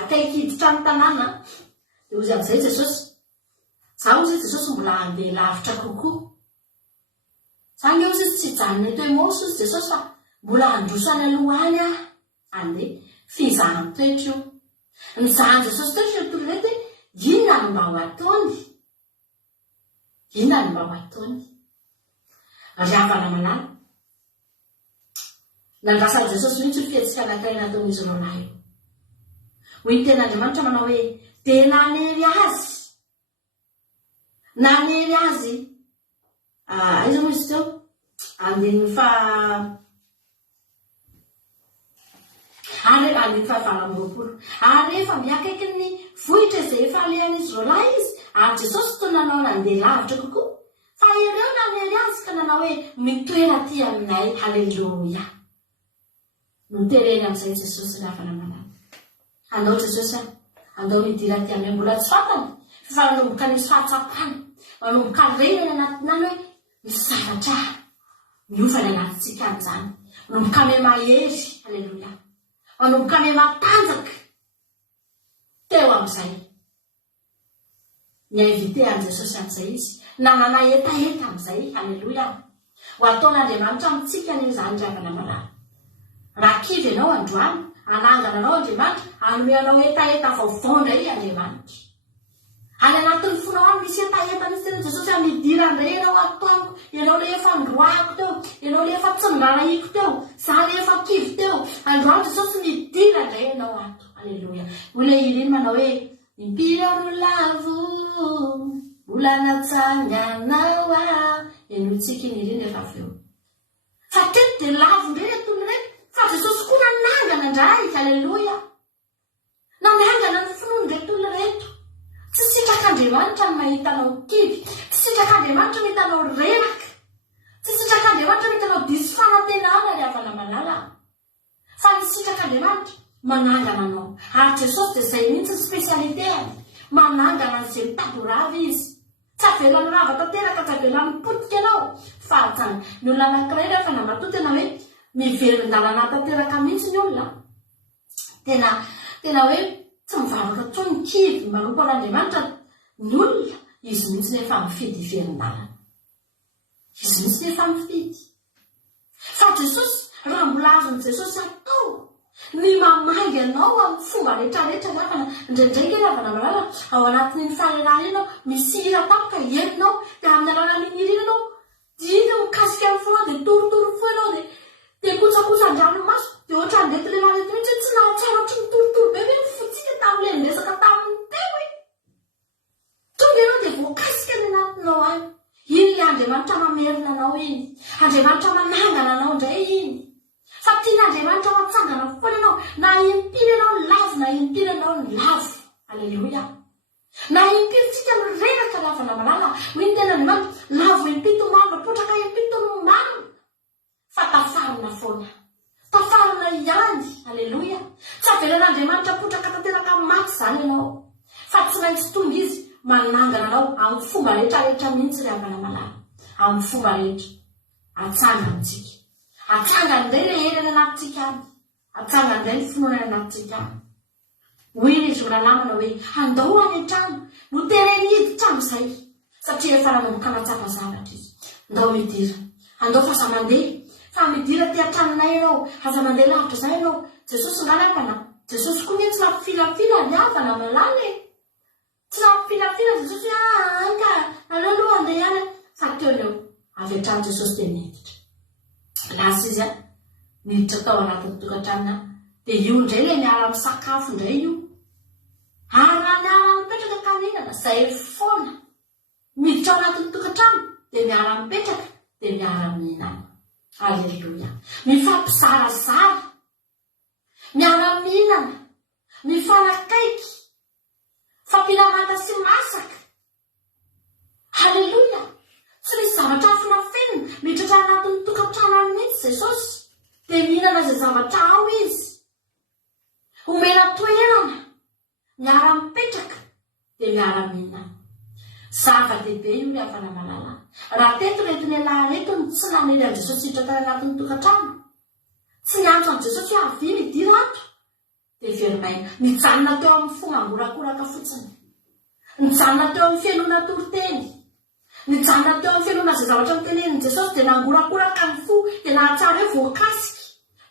akaiky hiditra ny tanàna. Dia ozy amin'izay Jesosy, za ozy Jesosy mbola handeha lavitra kokoa. Zany ozy tsy hijanona eto Emosy ozy Jesosy fa mbola handroso any aloha any andeha. Fizarany toetra io. Nizahany Jesosy toetra io tory rety, inona no mba ho ataony? Inona no mba ho ataony? Ry havana malala, nandrasany Jesosy mihitsy io fihetsika anankiray nataon'izy ireo lahy io. Hoy ny ten'Andriamanitra manao hoe, dia nanery azy, izy moa izy teo, andiny fahavalamboroapolo. Ary rehefa miakaiky ny vohitra izay efa alehan'izy ireo lahy izy, ary Jesosy toy nanao nandeha lavitra kokoa. Fa ireo nanery azy ka nanao hoe mitoera aty aminay. Haleloia. Mitereny amin'izay Jesosy ry havana malala. Andao Jesosy andao midira aty aminay, mbola tsy fantany fa nanomboka nisy fahatsapana, manomboka renany anatinany hoe misy zavatra miovana anatintsika an'izany, manomboka ame mahery. Haleloia. Manomboka ame matanjaka teo amin'izay. Niinvite an' Jesosy amin'izay izy, nanana etaeta amin'izay. Haleloia. Ho ataon'Andriamanitra amintsika n'izany ry havana malala. Raha kivy ianao androany, anangana anao Andriamanitra, anome anao etaeta vaovao indray Andriamanitra. Any anatin'ny fonao any misy etaeta misy teny Jesosy amidira indray ianao ataoko, ianao le efa androako teo, ianao le efa tsy niraraiko teo, za le efa kivy teo, androany Jesosy midira indray ianao ato. Aleloia. Olona ireny manao hoe, impirano lavo, mbola natsanganao enotsika iny ireny rehefa avy eo. Fa teto dia lavo indray retony reto, fa Jesosy koa nanangana indray. Aleloia. Nanangana ny finoany reto olona reto. Tsy sitrak'Andriamanitra ny mahita anao kivy, tsy sitrak'Andriamanitra ny hitanao reraka, tsy sitrak'Andriamanitra sitrak'Andriamanitra mitanao diso fanantenana ry havana malala. Fa ny sitrak'Andriamanitra manangana anao. Ary Jesosy dia izay mihitsy ny spesialiteany. Manangana an'izay mitady ho rava izy. Tsy avelany rava tanteraka, tsy avelany potika anao. Fa hatrany ny olona anankiray rehefa namatoa tena hoe mivelon-dalana tanteraka mihitsy ny olona. Tena hoe tsy mivavaka tsony ny kivy manompo an'Andriamanitra ny olona. Izy mihitsy nefa mifidy ivelon-dalana. Izy mihitsy nefa mifidy. Fa Jesosy, raha mbola azon'i Jesosy atao ny mamainga anao amin'ny fomba rehetrarehetra nafana indraindray kely havana malala ao anatin'ny fahalalana ianao misy hira tapaka entinao dia amin'ny alalan'iny hira ianao dia mikasika ny fonao dia torotoro fo ianao dia kotsakosa andrano maso dia ohatra andety lehilahy reto mihitsy tsy nahatsara ohatra ny torotoro be hoe fotsika tamin'ilay resaka tamin'ny teo e. Tonga ianao dia voakasika ny anatinao any. Iny Andriamanitra mamerina anao iny. Andriamanitra manangana anao indray iny. Fa tian'Andriamanitra matsangana foana ianao. Na impiry ianao ny lavo, na impiry ianao ny lavo. Alleluia. Na impiry tsika mireraka lavana malala. Hoy ny ten'Andriamanitra, lavo impito mando, potraka impito no mando. Fa tafarina foana. Tafarina ihany. Alleluia. Tsy avelan'Andriamanitra potraka tanteraka maty izany ianao. Fa tsy maintsy tonga izy manangana anao amin'ny fomba rehetrarehetra mihitsy ry havana malala. Amin'ny fomba rehetra. Atsanga amintsika. Atsanga indray le heriny anatintsika any. Atsanga indray ny finoana anatintsika any. Hoy izy volanamana hoe andao any an-trano no tereny hiditra amin'izay. Satria efa nanomboka natsapa zavatra izy. Andao midira. Andao fasa mandeha. Fa midira ty an-tranonay ianao. Aza mandeha lavitra izay ianao. Jesosy ngalakana. Jesosy koa ny tsy nampifilafila ny havana malala e. Tsy nampifilafila Jesosy anka aloha andeha ihany. Fa teo eo avy an-trano Jesosy dia niditra. Lasa izy niditra tao anatin'ny tokantrano dia io indray ilay miara misakafo indray io. Ary raha miara mipetraka kaninana izay foana miditra ao anatin'ny tokantrano dia miara mipetraka dia miara mihinana. Alleluia. Mifampizarazara, miara mihinana, mifanakaiky, fampilamata sy masaka. Alleluia. Tsy misy zavatra hafinafenina miditra anatin'ny tokantrano any mihitsy Jesosy dia mihinana izay zavatra ao izy. Omena toerana, miara mipetraka dia miara mihinana. Zava-dehibe io ry havana malala. Raha teto reto ny lahy reto ny tsy naniry an' Jesosy hiditra tany anatin'ny tokantrano, tsy niantso an' Jesosy hoe avy midira ato, dia verimaina mijanona teo amin'ny fo mangorakoraka fotsiny, mijanona teo amin'ny fiainona toroteny, mijanona teo amin'ny fiainona izay zavatra mitenenin' Jesosy dia nangorakoraka ny fo dia nahatsara hoe voakasika.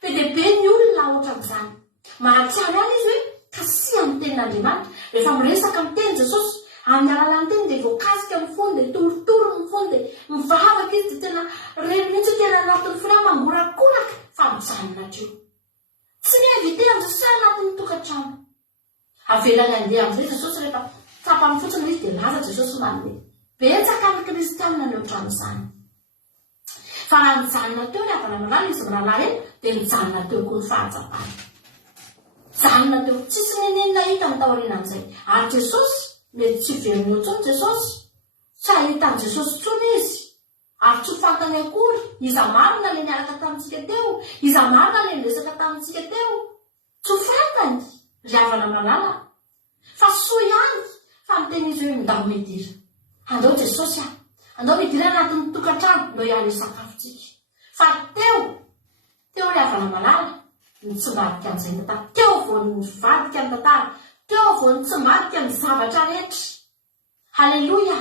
Be dia be ny olona ohatran'izany. Mahatsara ihany izy hoe kasia amin'ny tenin'Andriamanitra. Rehefa miresaka amin'ny teny Jesosy amin'ny alalan'ny teny dia voakasika ny fony dia torotoro ny fony dia mivavaka izy dia tena reny mihitsy tena anatin'ny fony mangorakoraka fa mijanona teo. Tsy niinvite an' Jesosy anatin'ny tokantrano. Avelany andeha amin'izay Jesosy rehefa tsapany fotsiny izy dia laza Jesosy mandeha. Betsaka ny kristianina ny ohatrany izany. Fa raha mijanona teo ny havana malala izy mirahalahy eny dia mijanona teo koa ny fahatsapana. Mijanona teo tsisy ninina hita amin'ny taorianan'izay. Ary Jesosy mety tsy veriny intsony Jesosy. Tsy ahitan' Jesosy intsony izy. Ary tsy fantany akory. Iza marina ilay niaraka tamintsika teo. Iza marina ilay niresaka tamintsika teo. Tsy fantany ry havana malala. Fa soa ihany fa miteny izy hoe ndao midira. Andao Jesosy andao midira anatin'ny tokantrano ndao ihany sakafontsika. Fa teo ry havana malala ny tsy mbadika an'izay tantara. Teo vao ny vadika ny tantara. Teo vao ny tsy mbadika ny zavatra rehetra. Halleluia.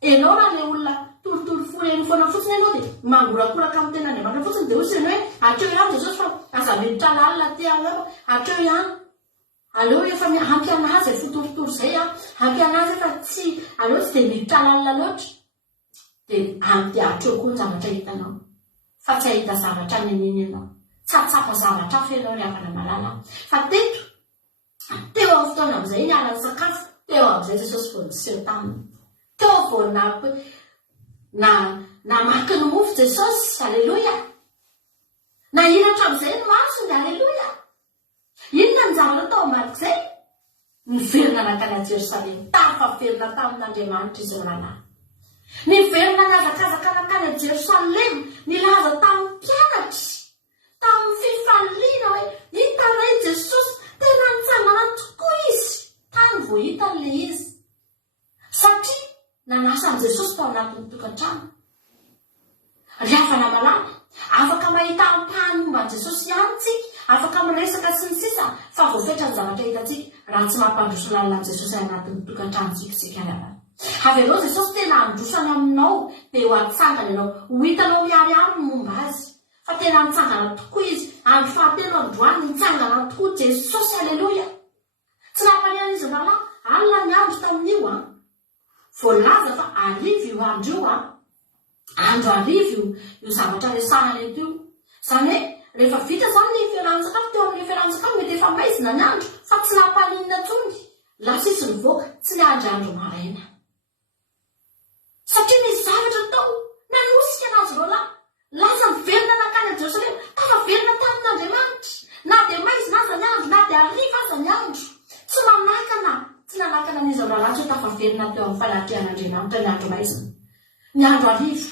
Enao raha ilay olona torotoro fo reny foana fotsiny ianao dia mangorakoraka amin'ny ten'Andriamanitra fotsiny dia hoy hoe hatreo ihany Jesosy fa aza miditra lalina ty ao hatreo ihany. Aleo efa ampy anazy e fotorotoro izay ampy anazy efa tsy aleo tsy dia miditra lalina loatra dia ampy hatreo koa ny zavatra hitanao. Fa tsy ahita zavatra neneny ianao. Tsatsapa zavatra hafa ianao ry havana malala. Fa teo amin'ny fotoana amin'izay niala ny sakafo, teo amin'izay Jesosy vao niseho taminy. Teo vao namaky ny mofo Jesosy. Alleluia. Nahiratra amin'izay ny masony. Alleluia. Inona ny zavatra tao ambadika izay? Niverina nakany Jerosalema. Tafaverina tamin'Andriamanitra izy rahalahy. Niverina nyazakazaka nakany a Jerosalema nilaza tamin'ny mpianatra tamin'ny fifaliana hoe hitanay Jesosy tena nitsangana tokoa izy tany vao hitan'le izy satria nanasan'i Jesosy tao anatin'ny tokantrano. Ry havana malala afaka mahita ampahany momba an'i Jesosy ihany tsika, afaka miresaka sy ny sisa fa voafetra ny zavatra hitantsika raha tsy mampandrosona lalàn'i Jesosy anatin'ny tokantranontsika tsika ravana. Avy aloha Jesosy tena androsany aminao dia ho atsangana ianao ho hitanao miariary ny momba azy fa tena nitsangana tokoa izy. Andro fahatelo androany nitsangana tokoa Jesosy. Aleloia. Tsy nampaniana izy rahalahy alina ny andro tamin'io voalaza fa arivo io andro io andro arivo io zavatra resahana eto io. Zany hoe rehefa vita zany ny fiarahan-tsakafo teo amin'ny fiarahan-tsakafo mety efa maizina ny andro fa tsy nampaninina tsony lasa izy nivoaka tsy ny andro maraina satria misy zavatra tao nanosika anazy roalahy lasa miverina nakany a Jerosalema tafa verina tamin'Andriamanitra na dia maizina aza ny andro na dia ariva aza ny andro tsy nanakana n'izy rahalahy tsy tafa verina teo amin'ny fanatrihan'Andriamanitra ny andro maizina ny andro ariva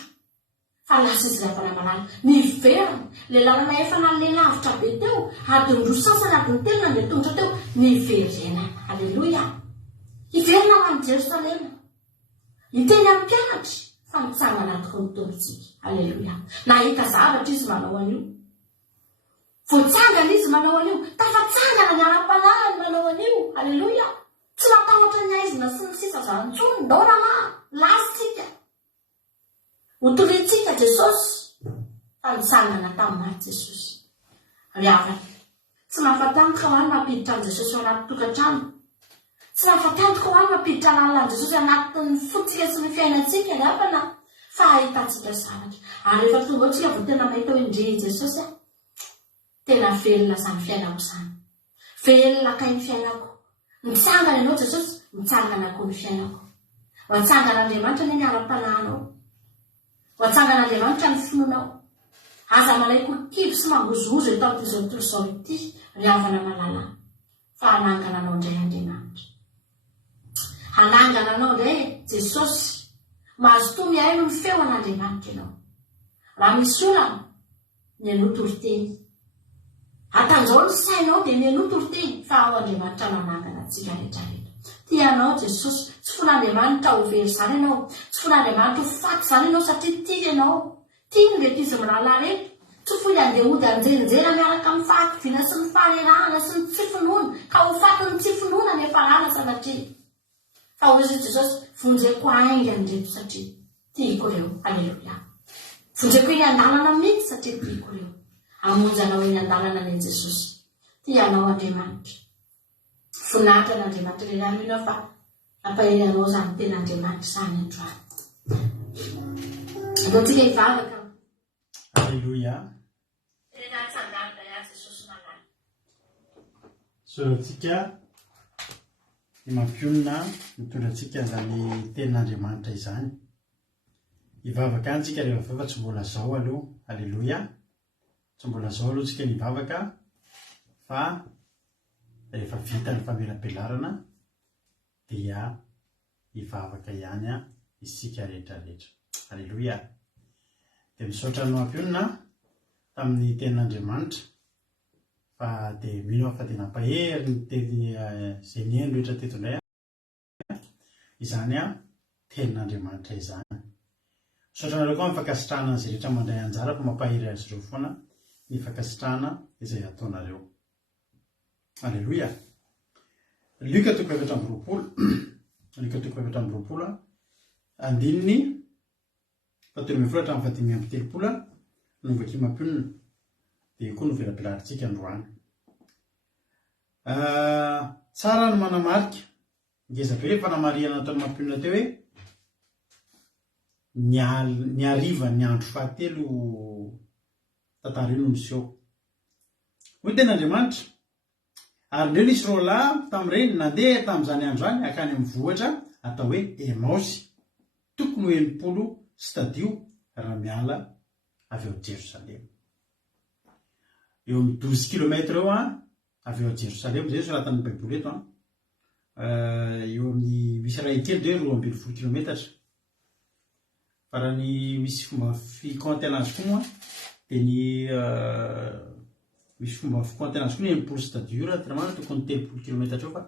fa lasa izy ravana-malala niverina le lalana efa nalelavitra be teo adiny roa sasany adiny telo nandeha tongotra teo niverena. Aleloia. Hiverina ho an'i Jerosalema hiteny amin'ny mpianatra fa mitsangana tokoa ny tombontsika. Aleloia. Nahita zavatra izy manao an'io voatsangana izy manao an'io tafatsangana ny ara-panahiny manao an'io. Aleloia. Tsy matahotra ny aizina sy ny sisa zany intsony ndona lasitsika hotoritsika Jesosy fa nitsangana tamin'ny Jesosy. Ry havana tsy mahafatantoka ho any mampiditra an' Jesosy ao anaty tokantrano, tsy mahafatantoka ho any mampiditra lalàn'i Jesosy anatin'ny fotsika sy ny fiainantsika. Ry havana fa ahitantsika zavatra ary rehefa tonga ao tsika vao tena mahita hoe ndre Jesosy tena velona zany fiainako zany, velona kay ny fiainako. Mitsangana ianao Jesosy mitsangana koa ny fiainako. Hoatsangan'Andriamanitra ny miara-panahinao, hoatsangan'Andriamanitra ny finoanao. Aza malaiko kibo sy mangozogozo eto amin'izao tontolo izao ity ry havana malala fa hanangana anao indray Andriamanitra, hanangana anao indray Jesosy. Mahazo toa mihay no ny feon'Andriamanitra ianao. Raha misy olana mianoto oroteny atanjao ny sainao dia mianoto oroteny fa ao Andriamanitra manangana antsika rehetrarehetra. Tianao Jesosy, tsy fon'Andriamanitra ho very zany ianao, tsy fon'Andriamanitra ho faty zany ianao satria tia ianao. Tiany mety izy mirahalahy reto tsy foy andeha hody anjenjena miaraka amin'ny fahakiviana sy ny faharerahana sy ny tsy finoana ka ho fatin'ny tsy finoana nefa rana sanatria fa ho izy Jesosy vonjeko aingany reto satria tiako ireo. Aleloia. Vonjeko eny an-dalana mihitsy satria tiako ireo. Amonjanao eny an-dalana ny Jesosy. Tianao Andriamanitra. Vonahitra n'Andriamanitra lehilahy minao fa ampaheranao zany tena Andriamanitra zany androany. Ataontsika hivavaka. Aleluia. Tena tsanganana ihany Jesosy malala. Soratsika ny mampionina mitondratsika zany tenin'Andriamanitra izany. Hivavaka antsika rehefa fa tsy mbola zao aloha. Aleluia. Tsy mbola zao aloha tsika ny hivavaka fa rehefa vita ny famelabelarana dia hivavaka ihany isika rehetrarehetra. Aleluia. Dia misaotra ny mampionina tamin'ny tenin'Andriamanitra fa dia mino fa dia nampahery ny teny izay nihaino rehetra teto indray izany tenin'Andriamanitra izany. Misaotra nareo koa mifankasitrahana izay rehetra mandray anjara fa mampahery azy ireo foana ny fankasitrahana izay ataonareo. Aleluia. Luka 7:20 andininy fatelo mifolatra amin'ny 5:30 no vaky mampionina dia koa no velabelarintsika androany. Tsara no manamarika ngeza be rehefa namariana ataon'ny mampionina teo hoe ny ariva ny andro fahatelo tantara io no miseho. Hoy ten'Andriamanitra ary ndreo nisy roalahy tamin'ireny nandeha tamin'izany andro zany akany amin'ny vohatra atao hoe Emaosy, tokony ho 80 stadio raha miala avy ao Jerosalema. Eo amin'ny 12 kilometra eo avy ao Jerosalema zay so raha tamin'ny Baiboly eto eo amin'ny misy raha kely ndray 20 kilometatra farany misy fomba fikoanty anazy koa moa dia ny misy fomba fikoanty anazy koa ny enimpolo stadiora tramana tokony 30 kilometatra eo fa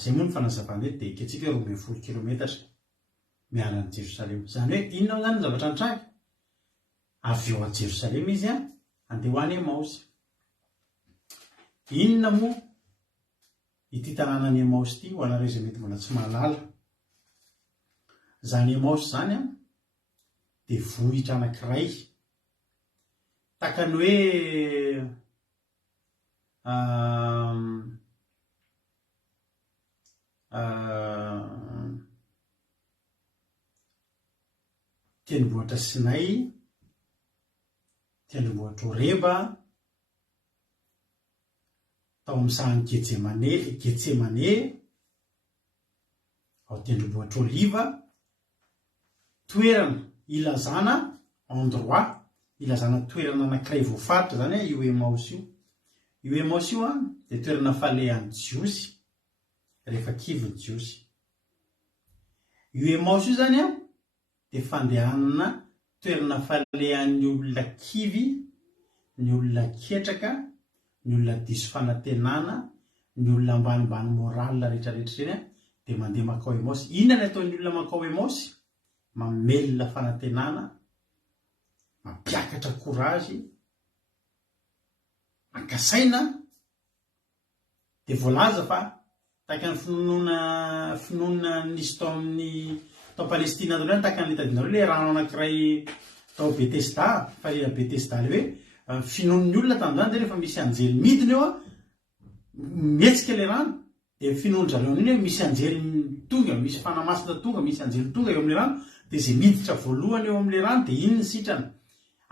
zay moa ny fanazavana eto dia ikatsika hoe 12 kilometatra miarany Jerosalema. Zany hoe inona zany ny zavatra nitranga avy eo a Jerosalema izy andeha ho any Emaosy. Inona moa ity tanàna ny Emaosy ity ho anareo izay mety mbola tsy mahalala. Zany Emaosy zany dia vohitra anankiray takany hoe tendrombohitra Sinay, tendrombohitra Oreba, tao amin'ny sahany Getsemane, ao tendrombohitra Oliva, toerana ilazana endroit, ilazana toerana anankiray voafaritra zany io Emaosy io. Io Emaosy io dia toerana falehan'ny Jiosy rehefa kivy Jiosy. Io Emaosy io zany dia fandehanana toerana falehan'ny olona kivy, ny olona ketraka, ny olona diso fanantenana, ny olona ambanimbany moral rehetrarehetra reny dia mandeha makao Emaosy. Inona ny ataon'ny olona makao Emaosy? Mamelona fanantenana, mampiakatra korazy, mankasaina. Dia voalaza fa tahaka ny finoana nisy tao amin'ny tao Palestina tao tahaka ny tadinareo le rano anankiray tao Betesda, farina Betesda le hoe finoan'ny olona tamin'izany dia rehefa misy anjely midina eo mihetsika le rano dia finoany zareo an'iny hoe misy anjely tonga, misy fanamasina tonga, misy anjely tonga eo amin'le rano dia izay miditra voalohany eo amin'le rano dia iny ny sitrana.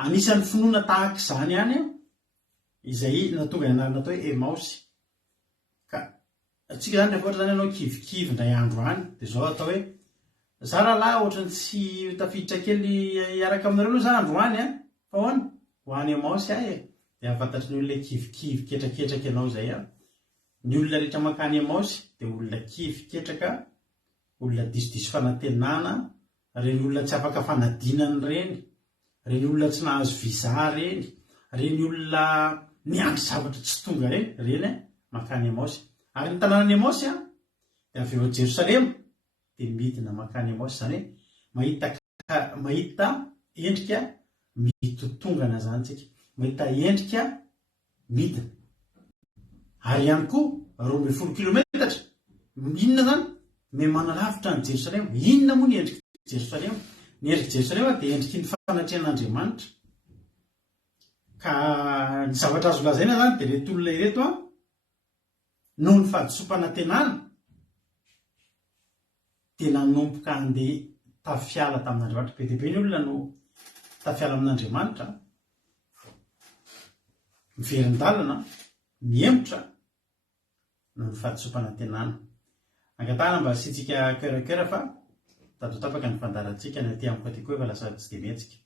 Anisan'ny finoana tahaka izany ihany izay natonga ny anarana atao hoe Emaosy. Ka atsika zany rehefa ohatra zany ianao kivikivy indray andro any dia zao atao hoe za rahalahy ohatrany tsy tafiditra kely hiaraka aminareo aloha za andro any fa hoana ho any Emaosy dia ahafantatry ny olona kivikivy ketraketraka ianao zay ny olona rehetra makany Emaosy dia olona kivy ketraka, olona disodiso fanantenana, reny olona tsy afaka fanadinany reny olona tsy nahazo visa reny olona niandry zavatra tsy tonga reny makany Emaosy. Ary ny tanànany Emaosy dia avy eo Jerosalema dia midina makany Emaosy, zany hoe mahita endrika mitotongana zany tsika, mahita endrika midina. Ary ihany koa 12 kilometatra, inona zany? Memana lavitra ny Jerosalema. Inona moa ny endrika Jerosalema? Ny endrika Jerosalema dia endriky ny fanatrehan'Andriamanitra. Ka ny zavatra azo lazaina zany dia reto olona ireto noho ny fahadisom-panantenana dia nanomboka andeha tafiala tamin'Andriamanitra. Be dia be ny olona no tafiala amin'Andriamanitra, miverin-dalana, mihemotra noho ny fahadisom-panantenana. Angatahana mba sitsika kerakera fa mitady ho tapaka ny fandarantsika ny aty amiko aty koa efa lasa tsy dia mihetsika.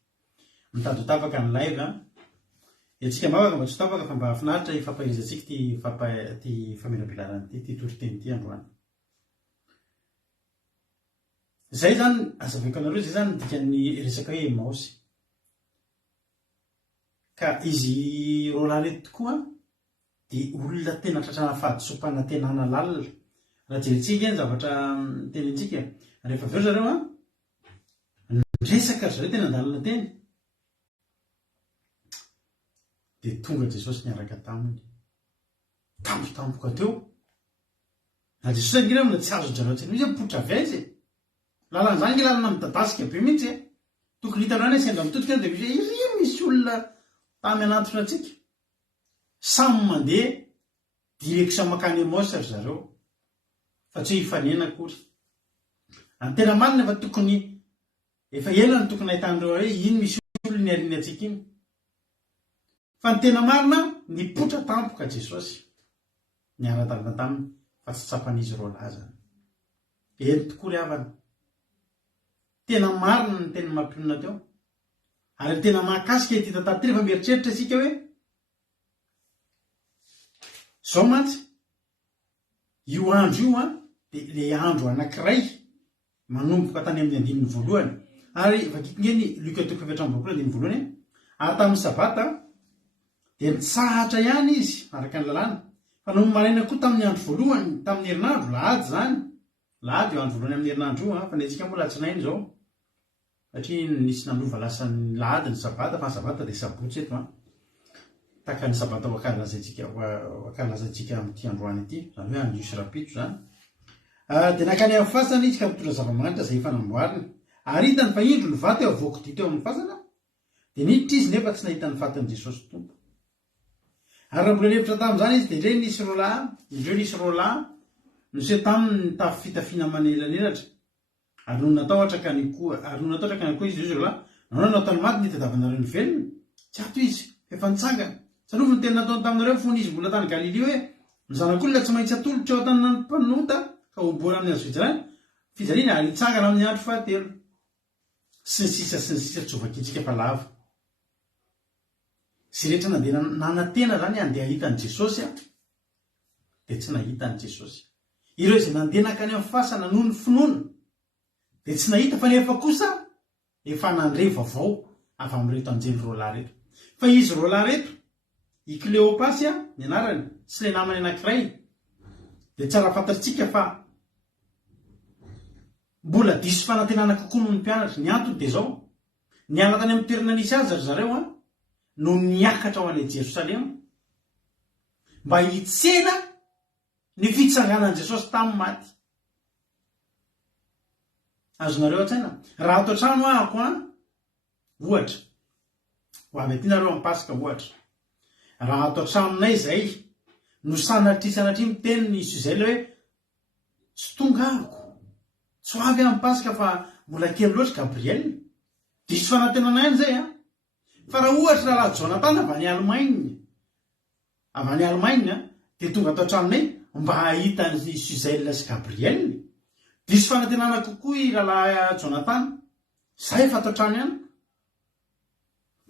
Mitady ho tapaka ny live etsika mavaka mba tsy tapaka fa mba hafinaritra ifampahirizantsika ty famelabelarana ty toriteny ty androany. Zay zany azavaiko anareo, zay zany dikan'ny resaka hoe Emaosy. Ka izy roalahy reto tokoa dia olona tena tratrana fahadisom-panantenana lalina. Raha jerentsika ny zavatra tenentsika rehefa aveo zareo resaka zareo tena andalina teny dia tonga Jesosy niaraka taminy tampotampoka teo. Na Jesosy angira amina tsy azo jareo tsy misy potra avy aizy lalana zany lalana midadasika be mihitsy tokony hitanao any sendra mitodika dia misy iry misy olona tamy anatona antsika samy mandeha direction makany Emaosy ry zareo fa tsy hoe hifanena akory. Any tena marina fa tokony efa ela ny tokony ahitandreo hoe iny misy olona ny ariany antsika iny. Fa ny tena marina nipotra tampoka Jesosy niara-dalana taminy fa tsy tsapan'izy roalahy zany. Eny tokoa ry havana. Tena marina ny tena mampionona teo. Ary tena mahakasika ity tantara ty rehefa mieritreritra isika hoe zao mantsy io andro io dia le andro anankiray manomboka tany amin'ny andininy voalohany ary vakitngeny luka toko efatra amby roapolo andiny voalohany ary tamin'ny sabata dia nitsahatra ihany izy araka ny lalàna fa no maraina koa tamin'ny andro voalohany tamin'ny herinandro lahady zany lahady eo andro voalohany amin'ny herinandro io fa netsika moa latsinainy zao satria nisy nandova lasa ny lahady ny sabata fa ny sabata dia sabotsy eto taka ny sabata wakalazantsika amin'ity androany ity zany hoe andro isy rapitso zany dia nakany amin'ny fasana izy ka mitondra zava-manitra izay fanamboariny ary hitany fa indro ny vaty eo avoako dito eo amin'ny fasana dia niditra izy nefa tsy nahita ny vatan'i Jesosy tompo ary raha mbola levitra tamin'izany izy dia indreo nisy roalahy nose taminy tafy fitafiana manelanelatra ary no natao atrakany koa izy roalahy nanao nataony maty nitadavanareo ny velona tsy ato izy efa nitsangana sanofa ny tena nataony taminareo fony izy mbola tany Galilea hoe ny zanak'olona tsy maintsy atolotra eo an-tanana ny mpanota ka hoboana amin'ny azo fijaliana ary nitsangana amin'ny andro fahatelo sy ny sisa tsy hovakitsika fa lava sy rehetra nandeha nanantena zany andeha hitan'i Jesosy dia tsy nahitan'i Jesosy ireo izay nandeha nakany amin'ny fasana noho ny finoana dia tsy nahita fa nefa kosa efa nandre vaovao avy amin'reto anjely roalahy reto fa izy roalahy reto i Kleopasy ny anarany sy le namany anankiray dia tsara fantatsika fa mbola diso fanantenana kokoa noho ny mpianatra ny antony dia zao niala tany amin'ny toerana nisy azy zareo no niakatra ho any Jerosalema mba hitsena ny fitsanganan'i Jesosy tamin'ny maty. Azonareo an-tsaina raha ato an-trano ahako ohatra ho avy aty nareo amin'ny Pasika ohatra raha ato an-tranonay izay no sanatry miteny ny Izraely hoe tsy tonga ahako tsy ho avy amin'ny Pasika fa mbola kely loatra Gabriel diso fanantenanay an'izay fa raha ohatra raha Jonathan avy any Allemagne dia tonga ato an-tranonay mba hahita ny Suzaila sy Gabriel diso fanantenana kokoa i rahalahy Jonathan zay efa ato an-trano ihany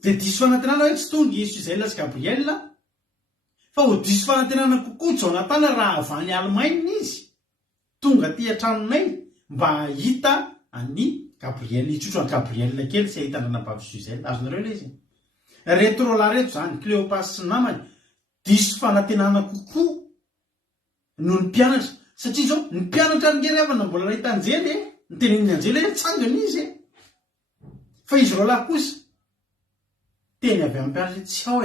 dia diso fanantenana hoe tsy tonga i Suzaila sy Gabriel fa ho diso fanantenana kokoa Jonathan raha avy any Allemagne izy tonga aty an-tranonay mba hahita any Gabriel itsotro any Gabriel kely sy ahitana nabavy Suzaila. Azonareo ilay izy reto roalahy reto zany Kleopasy sy namany diso fanantenana kokoa noho ny mpianatra satria zao ny mpianatra ngery avana mbola nahita anjely niteneniny anjely hoe tsangana izy fa izy roalahy kosa teny avy amin'ny mpianatra tsy ao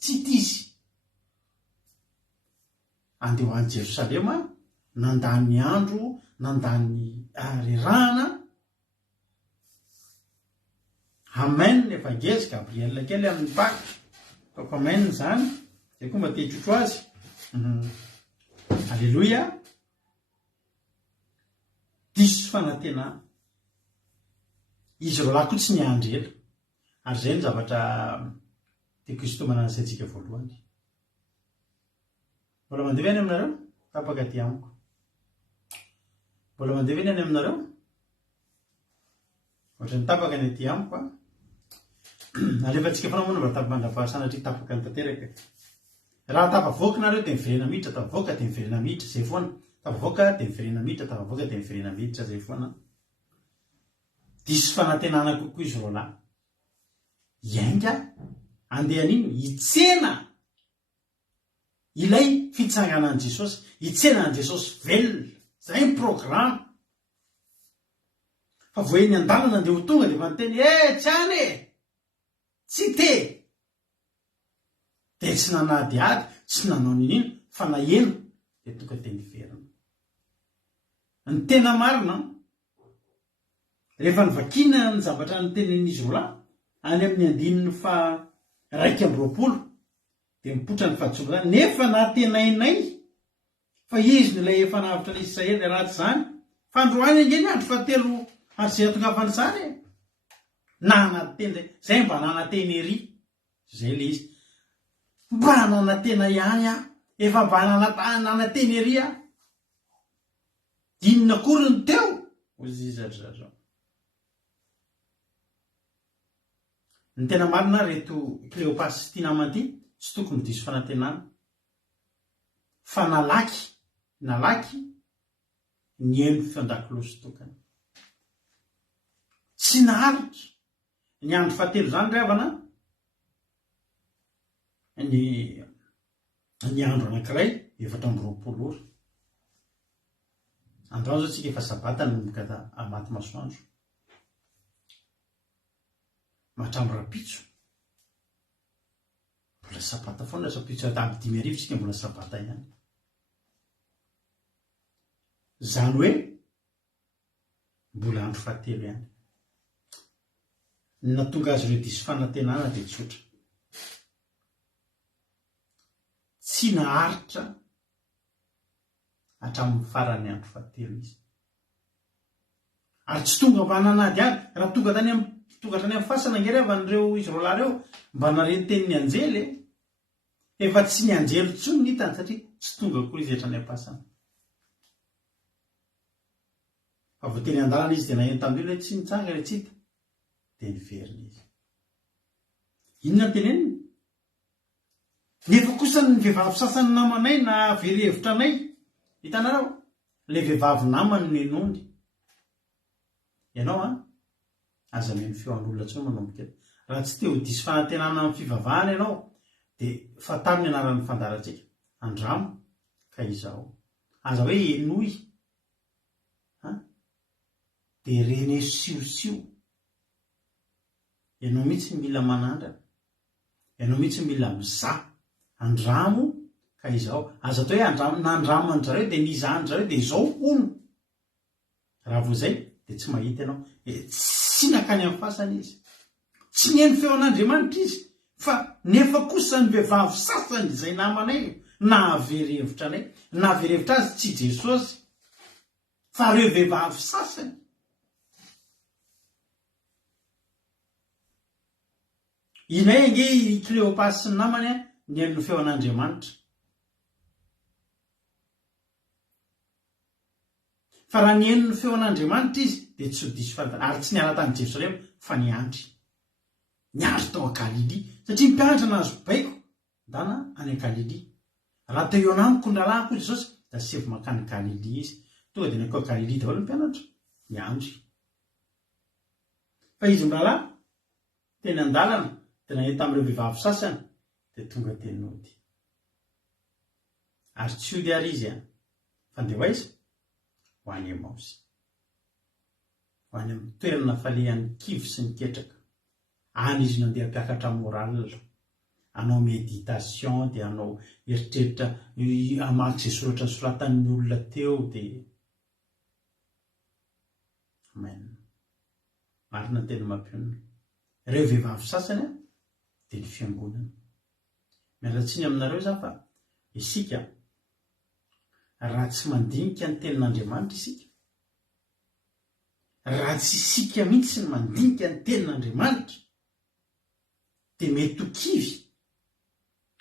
tsy tizy andeha ho any Jerosalema nandany andro nandany rerahana amen evangelisy Gabriel kely amin'ny Pâques toko amen zany dia koa mba te-trotro azy alleluia diso fanantenana izy roalahy koa tsy niandrela ary zay ny zavatra tiako isotomana ansaitsika voalohany. Mbola mandeha ve any aminareo tapaka ty amiko mbola mandeha ve any aminareo ohatra ny tapaka ny aty amiko alefantsika fana moana mba tapamandra-pahasanatria tapaka ny tanteraka raha tafavoaka nareo dia miverena miditra tafavoaka dia miverena miditra zay foana tafavoaka dia miverena miditra tafavoaka dia miverena miditra zay foana diso fanantenana kokoa izy roalahy iainga andehan'iny hitsena ilay fitsanganan'i Jesosy hitsena an'i Jesosy velona zay ny programa fa vo eny an-dalana andeha ho tonga dia efa niteny tsy any tsy te dia tsy nanady ady tsy nanao ninino fa naheno dia tonga teny verina ny tena marina rehefa nivakina ny zavatra nytenen'izy roalahy any amin'ny andininy fa 1:20 dia mipotra ny fahatsolo zany nefa natenainay fa izy nilay efa navitra ny Israely ratsy zany fa androany angeny andro fahatelo ary zay atongavany zany nanateny zay mba nanateny ery zay le izy mba nanatena ihany efa mba nanateny ery inona kory ny teo ozy zadradrao ny tena marina reto Kleopasy sy ty namany ty tsy tokony diso fanantenana fa nalaky ny eno fian-dakiloha sy tokana tsy naharitra ny andro fahatelo zany ry havana ny andro anankiray 4 androany zao tsika efa sabata nomboka amaty masoandro mahatramo rapitso mbola sabata foana sapitso aby 5 tsika mbola sabata ihany zany hoe mbola andro fahatelo ihany natonga azy ireo diso fanantenana dia tsotra tsy naharitra hatramin'ny farany andro fahatelo izy ary tsy tonga mba nanady any raha tonga tany amin'ny fasana ngery avan'ireo izy roa lahy reo mba nareny tenin'ny anjely efa tsy ny anjely tsony ny hitany satria tsy tonga koa izy hatrany am-pasana fa vo teny an-dalana izy dia naheno tamin'io hoe tsy nitsanga re tsy hita dia niverina izy inona ny teneniny nefa kosa ny vehivavy sasany namanay na very hevitra anay hitanareo le vehivavy namany ny enony ianao aza meno feoan'olona tsy manomboka eto raha tsy te ho diso fanantenana amin'ny fivavahana ianao dia fatamy ny anaran'ny fandarantsika andramo ka izao aza hoe enoy dia rene siosio ianao mihitsy mila manandrana ianao mihitsy mila mizaha andramo ka izao aza atao hoe nandramo an-jareo dia nizahan zareo dia izao ono raha vo zay dia tsy mahita ianao tsy nakany amin'ny fasana izy tsy neny feo an'Andriamanitra izy fa nefa kosa ny vehivavy sasany izay namanay na very hevitra anay na very hevitra azy tsy Jesosy fa reo vehivavy sasany inay ange Cléopasy sy ny namany ny henony feo an'Andriamanitra fa raha ny henony feo an'Andriamanitra izy dia tsy ho diso fanantenana ary tsy niala tany Jerosalema fa niandry tao a-Galilia satria mpianatra nazo baiko dana any a-Galilia raha teo eo anamiko ny rahalahyko Jesosy da sevo makany Galilia izy tonga dia nakao Galilia daholo ny mpianatra niandry fa izy mirahalahy teny an-dalana dia naheno tamin'ireo vehivavy sasany dia tonga teny nody ary tsy ody ary izy fa ndeha hoaiza ho any Emaosy ho any amin'ny toerana falehan'ny kivy sy ny ketraka any izy nandeha mpiakatra moral anao méditation dia anao eritreritra amaky izay soratra soratan'ny olona teo dia amen marina teny mampionona ireo vehivavy sasany dia ny fiangonana mialatsiny aminareo za fa isika raha tsy mandinika ny tenin'Andriamanitra isika raha tsy isika mihitsy ny mandinika ny tenin'Andriamanitra dia mety ho kivy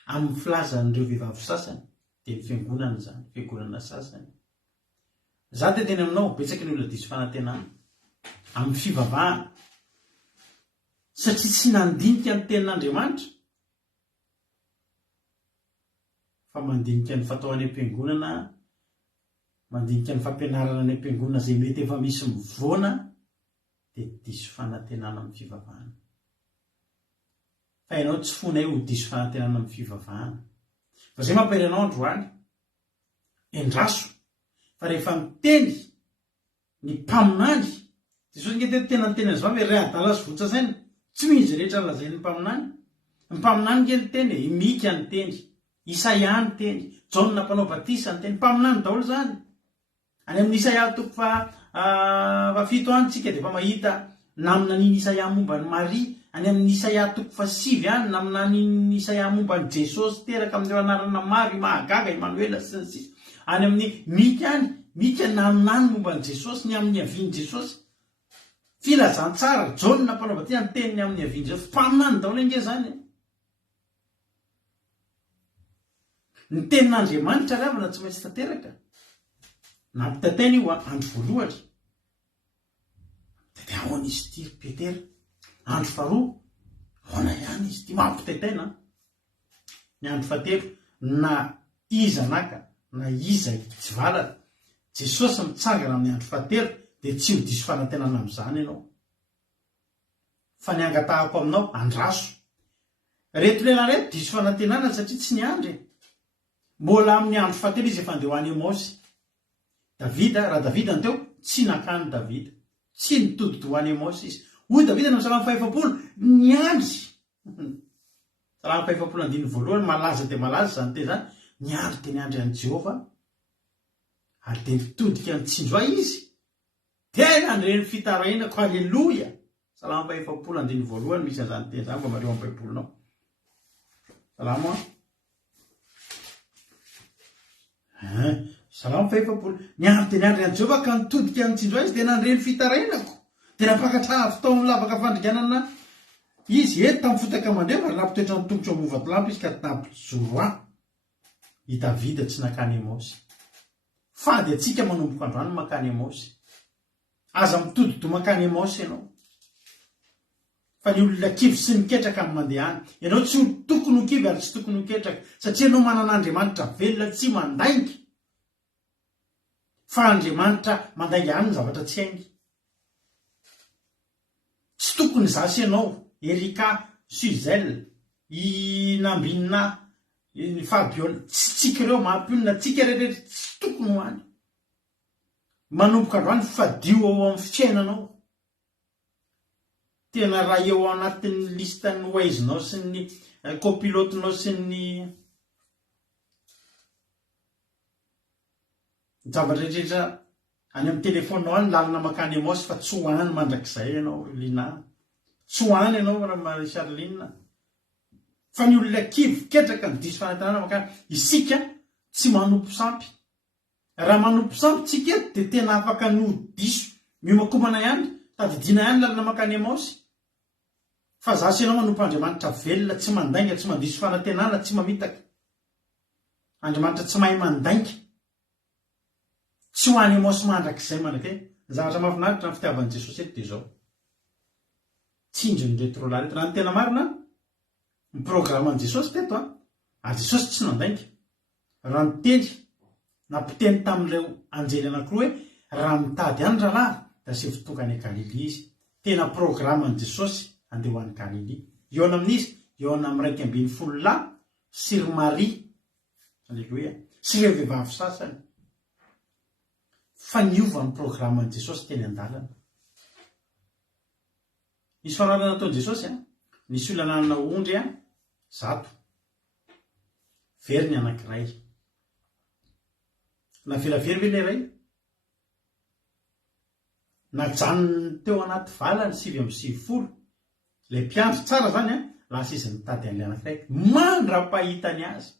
amin'ny filazan'ireo vehivavy sasany dia ny fiangonana zany fiangonana sasany za dia teny aminao betsaka ny olona diso fanantenana amin'ny fivavahana satria tsy nandinika ny tenin'Andriamanitra fa mandinika ny fatao any am-piangonana mandinika ny fampianarana any am-piangonana izay mety efa misy mivoana dia diso fanantenana amin'ny fivavahana fa ianao tsy fonay ho diso fanantenana amin'ny fivavahana fa izay mampairanao androany endraso fa rehefa miteny ny mpaminany Jesosy nge tena nyteny azy vavy ray adala sy votsasaina tsy mihizy rehetra lazainy ny mpaminany nge ny teny Mika ny teny Isaia ny teny Jaona mpanao batisa ny teny mpaminany daholo zany any amin'ny Isaia toko fa 7 any tsika dia efa mahita namina niny Isaia momba ny Maria any amin'ny Isaia toko fa 7 any namina niny Isaia momba ny Jesosy teraka amin'ireo anarana maro mahagaga Emmanuel sy ny sisa any amin'ny Mika naminany momba ny Jesosy ny amin'ny aviany Jesosy filazantsara Jaona mpanao batisa ny teniny amin'ny aviany Jesosy mpaminany daholo nge zany ny tenin'Andriamanitra ravana tsy maintsy tanteraka nampitataina io andro voalohany dia ahoana izy ity Petera andro faharoa ahoana ihany izy ity mampitataina ny andro fahatelo na iza naka na iza tsy valana Jesosy mitsangana amin'ny andro fahatelo dia tsy ho diso fanantenana amin'izany ianao fa ny angatahako aminao andraso reto lehilahy reto diso fanantenana satria tsy niandry mbola amin'ny andro fahatelo izy efa andeha ho any Emosy. Davida, raha Davida ny teo tsy nakany Davida, tsy nitodito ho any Emosy izy. Hoy Davida amin'ny Salamo 5 niandry Salamo 5:1 malaza dia malaza zany teny zany, niandry dia niandry an'i Jehova ary dia nitodika nitsinjoa izy tena andreny fitarainako, halleloia. Salamo 5:1 misy an'izany teny zany mba mareo amin'ny baibolinao. Salamo Salamo 5:1 niandry dia niandry an'i Jehova ka nitodika nitsinjoa izy dia nandreny fitarainako, dia nampakatra fotoana milavaka fandriganana izy eto tamin'ny fotaka mandreva ary nampitoetra ny tongotra movato-lampy izy ka nampijoro ahy. I Davida tsy nakany Emosy. Fady atsika manomboka androany makany Emosy. Aza mitodito makany Emosy ianao. Fa ny olona kivy sy miketraka ny mandeha any. Ianao tsy tokony ho kivy ary tsy tokony ho ketraka satria ianao manan'Andriamanitra velona tsy mandaingy. Fa Andriamanitra mandaingy any ny zavatra tsy haingy. Tsy tokony zasy ianao Erika Suzel i Nambina i Fabiola tsy tsika ireo mampionina tsika rehetra tsy tokony ho any. Manomboka androany fadio ao amin'ny fiainanao. Tena raha eo anatin'ny listan'ny Waze-nao sy ny copilote-nao sy ny zavatra rehetra any amin'ny telefonao any lalina makany Emosy fa tsy ho any mandrakizay ianao Lina. Tsy ho any ianao raha Charline. Fa ny olona kivy ketraka ny diso fanantenana makany. Isika tsy manompo sampy. Raha manompo sampy tsika eto dia tena afaka no diso miomakomana ihany, tadidiana ihany lalina makany Emosy. Fa zasy ianao manompo Andriamanitra velona, tsy mandainga, tsy mandiso fanantenana, tsy mamitaka. Andriamanitra tsy mahay mandainga. Tsy ho any Emosy mandrakizay mandrakay. Zavatra mahafinaritra ny fitiavan'i Jesosy eto dia izao. Tsinjony reto roalahy reto. Raha ny tena marina ny programan'i Jesosy teto ary Jesosy tsy nandainga. Raha ny teny nampiteny tamin'ireo anjely anankiroa hoe raha mitady any rahalahy da sy votoka any Galili izy. Tena programan'i Jesosy andeha ho any Galili. Eo amin'izy, eo amin'ny 2:10 lahy sy ry Maria. Halleloia. Sy ireo vehivavy sasany. Fa niova ny programan'i Jesosy teny an-dalana. Nisy fanarana nataon'i Jesosy nisy olona nanana ondry 100. Very ny anankiray. Navelavery ve ilay iray? Najanony teo anaty valany 7:40. Ilay mpiandry tsara zany lasa izy nitady an'ilay anankiray. Mandrapahitany azy.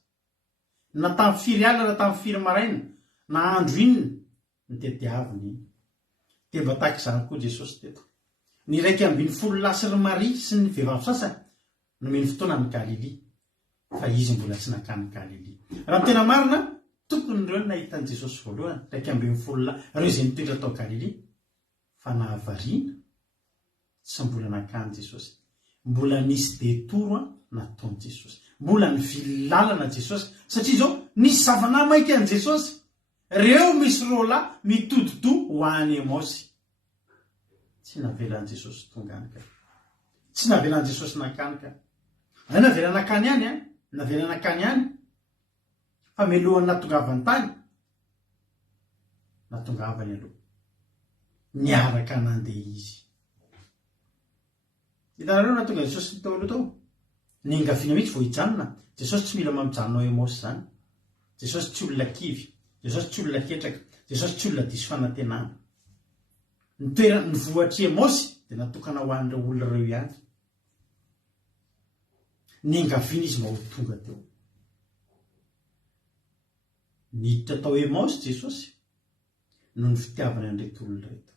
Na tamin'ny 4 alina na tamin'ny 4 maraina na andro inona ny tediaviny iny. Dia mba tahaka izany koa Jesosy teto. Ny 2:10 lahy sy ry Maria sy ny vehivavy sasany nomeny fotoana amin'ny Galili. Fa izy mbola tsy nakany Galili. Raha tena marina, tokony ireo nahitan'i Jesosy voalohany 2:10 lahy, ireo izay nitoetra tao Galili. Fa nahavariana tsy mbola nakany Jesosy. Mbola nisy detoro nataon'i Jesosy. Mbola nivily lalana Jesosy. Satria izao nisy zavana maika an'i Jesosy. Reo misy roalahy mitodito ho any Emosy. Tsy navelan'i Jesosy tonga any ka. Tsy navelan'i Jesosy nakany ka. Navela nakany ihany navela nakany ihany. Fa melohany natongavany tany. Natongavany aloha. Niaraka nandeha izy. Hitanareo natonga Jesosy tao aloha tao. Ningaviana mihitsy vao hijanona. Jesosy tsy mila mamijanona ao Emosy zany. Jesosy tsy olona kivy. Jesosy tsy olona ketraka. Jesosy tsy olona diso fanantenana. Ny toerana ny vohatra Emosy dia natokana ho an'ireo olona ireo ihany. Ningaviana izy mba ho tonga teo. Niditra tao Emosy Jesosy noho ny fitiavana an'ireto olona reto.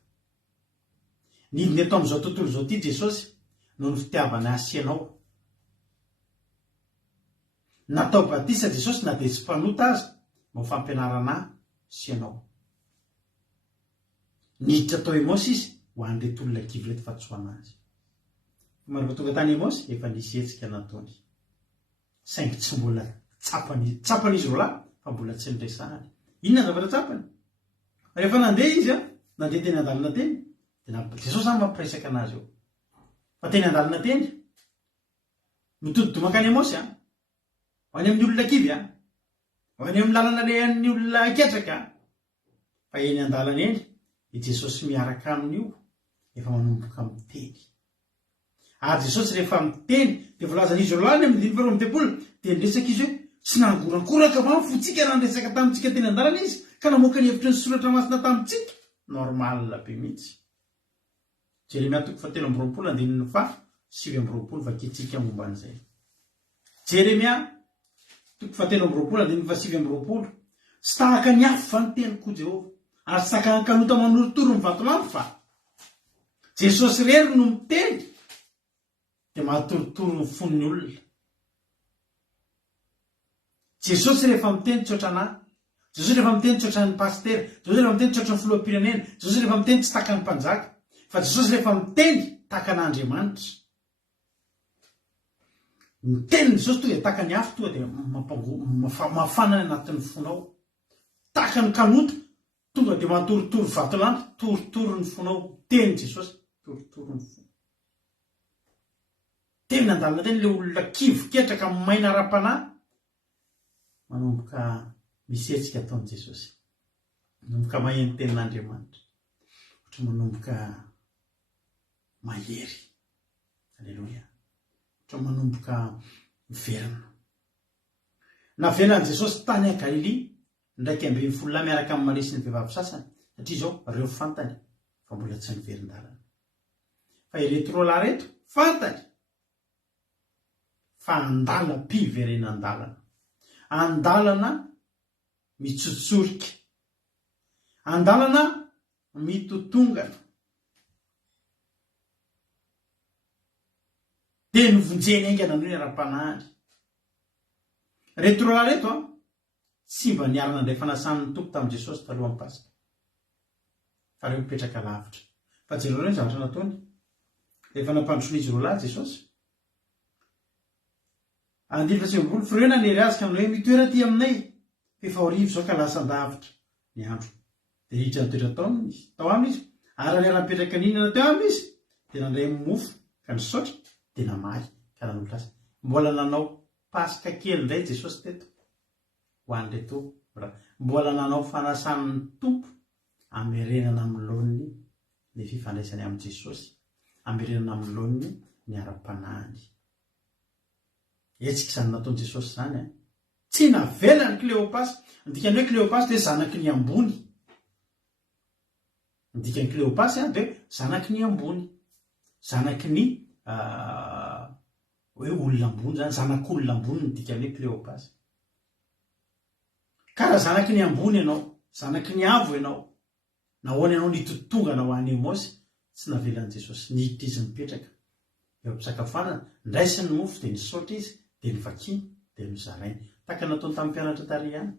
Niditra eto amin'izao tontolo izao ity Jesosy noho ny fitiavana asianao. Natao batisa Jesosy na dia tsy mpanota azy mba ho fampianarana sy ianao. Niditra tao Emosy izy ho an'ireto olona kivy reto fa tsy ho anazy. Marika tonga tany Emosy efa nisy hetsika nataony. Saingy tsy mbola tsapany izy roalahy fa mbola tsy niresahany. Inona zavatra tsapany? Rehefa nandeha izy nandeha teny an-dalana teny dia Jesosy zany mampiresaka anazy eo. fa teny andalana teny mitodidoma kany amosy a ho any amin'ny olona kivy a ho any amin'ny lalana le an'ny olona ketraka fa eny andalana eny i Jesosy miaraka amin'io efa manomboka miteny ary Jesosy rehefa miteny dia volazan'izy roalany amin'ny 20 dia niresaka izy hoe tsy nangorankoraka va fotsika raha niresaka tamintsika teny andalana izy ka namoaka ny hevitry ny soratra masina tamintsika normal be mihitsy. Jeremia 7:7 vakitsika momban'izay. Jeremia 7:7 sy tahaka ny afo fa ny teniko Jehova ary sy tahaka ny kanota manorotoro ny vatolampy fa Jesosy rery no miteny dia mahatorotoro ny fon'ny olona. Jesosy rehefa miteny tsotra anahy, Jesosy rehefa miteny tsotra ny pastera, Jesosy rehefa miteny tsotra ny filoham-pirenena, Jesosy rehefa miteny tsy tahaka ny mpanjaka, fa Jesosy rehefa miteny tahaka an'Andriamanitra. Miteny Jesosy tonga dia tahaka ny afo tonga dia mafana ny anatin'ny fonao. Tahaka ny kanota tonga dia mahatorotoro vatolampy, torotoro ny fonao. Teny Jesosy, torotoro ny fo. Teny andalana teny le olona kivy ketraka maina ara-panahy manomboka misetsika ataon'i Jesosy, manomboka maheno tenin'Andriamanitra, ohatra manomboka mahery. Alleluia. Ohatra manomboka miverina. Naveran'i Jesosy tany a Galilea ndraiky 12 miaraka amin'ny Maria sy ny vehivavy sasany satria izao reo fantany fa mbola tsy niverin-dalana. Fa ireto roa lahy reto fantany fa andalam-piverenan-dalana, andalana mitsotsorika, andalana mitotongana. Dia novonjeny aingana noho ny ara-panahy. Reto roa lahy reto tsy mba niarana indray fanasan'ny tompo tamin'i Jesosy talohan'ny Pasika fa reo mipetraka lavitra. Fa jereo reny zavatra nataony rehefa nampandrosoana izy roa lahy Jesosy. Andilo fa fireo nanery azy ka hoe mitoera ty aminay efa horivo izao ka lasan-davitra ny andro. Dia hiditra nitoetra tao aminy izy ary ny ara-mipetraka ninana teo aminy izy dia nandray mofo ka nisaotra dia namahy ka nanolo azy. Mbola nanao Pasika kely indray Jesosy teto ho an'reto mbola nanao fanasan'ny tompo amerenana amin'ny laoniny ny fifandraisany amin'i Jesosy, amerenana amin'ny laoniny ny ara-panahy. Etsika izany nataon'i Jesosy izany tsy navelany Kleopasy. Ndikany hoe Kleopasy dia zanaky ny ambony. Ndikany Kleopasy dia zanaky ny ambony, zanaky ny hoe olona ambony zany, zanak'olona ambony ny dikany hoe Kleopasy. Karaha zanaky ny ambony ianao, zanaky ny avo ianao, nahoana ianao nitotongana ho an'ny Amosy, tsy navelan'i Jesosy. Niditra izy mipetraka eo am-pisakafoanana, ndraisiny ny mofo dia nisaotra izy, dia nivakiny, dia nizarainy. Tahaka nataony tamin'ny mpianatra tary ihany.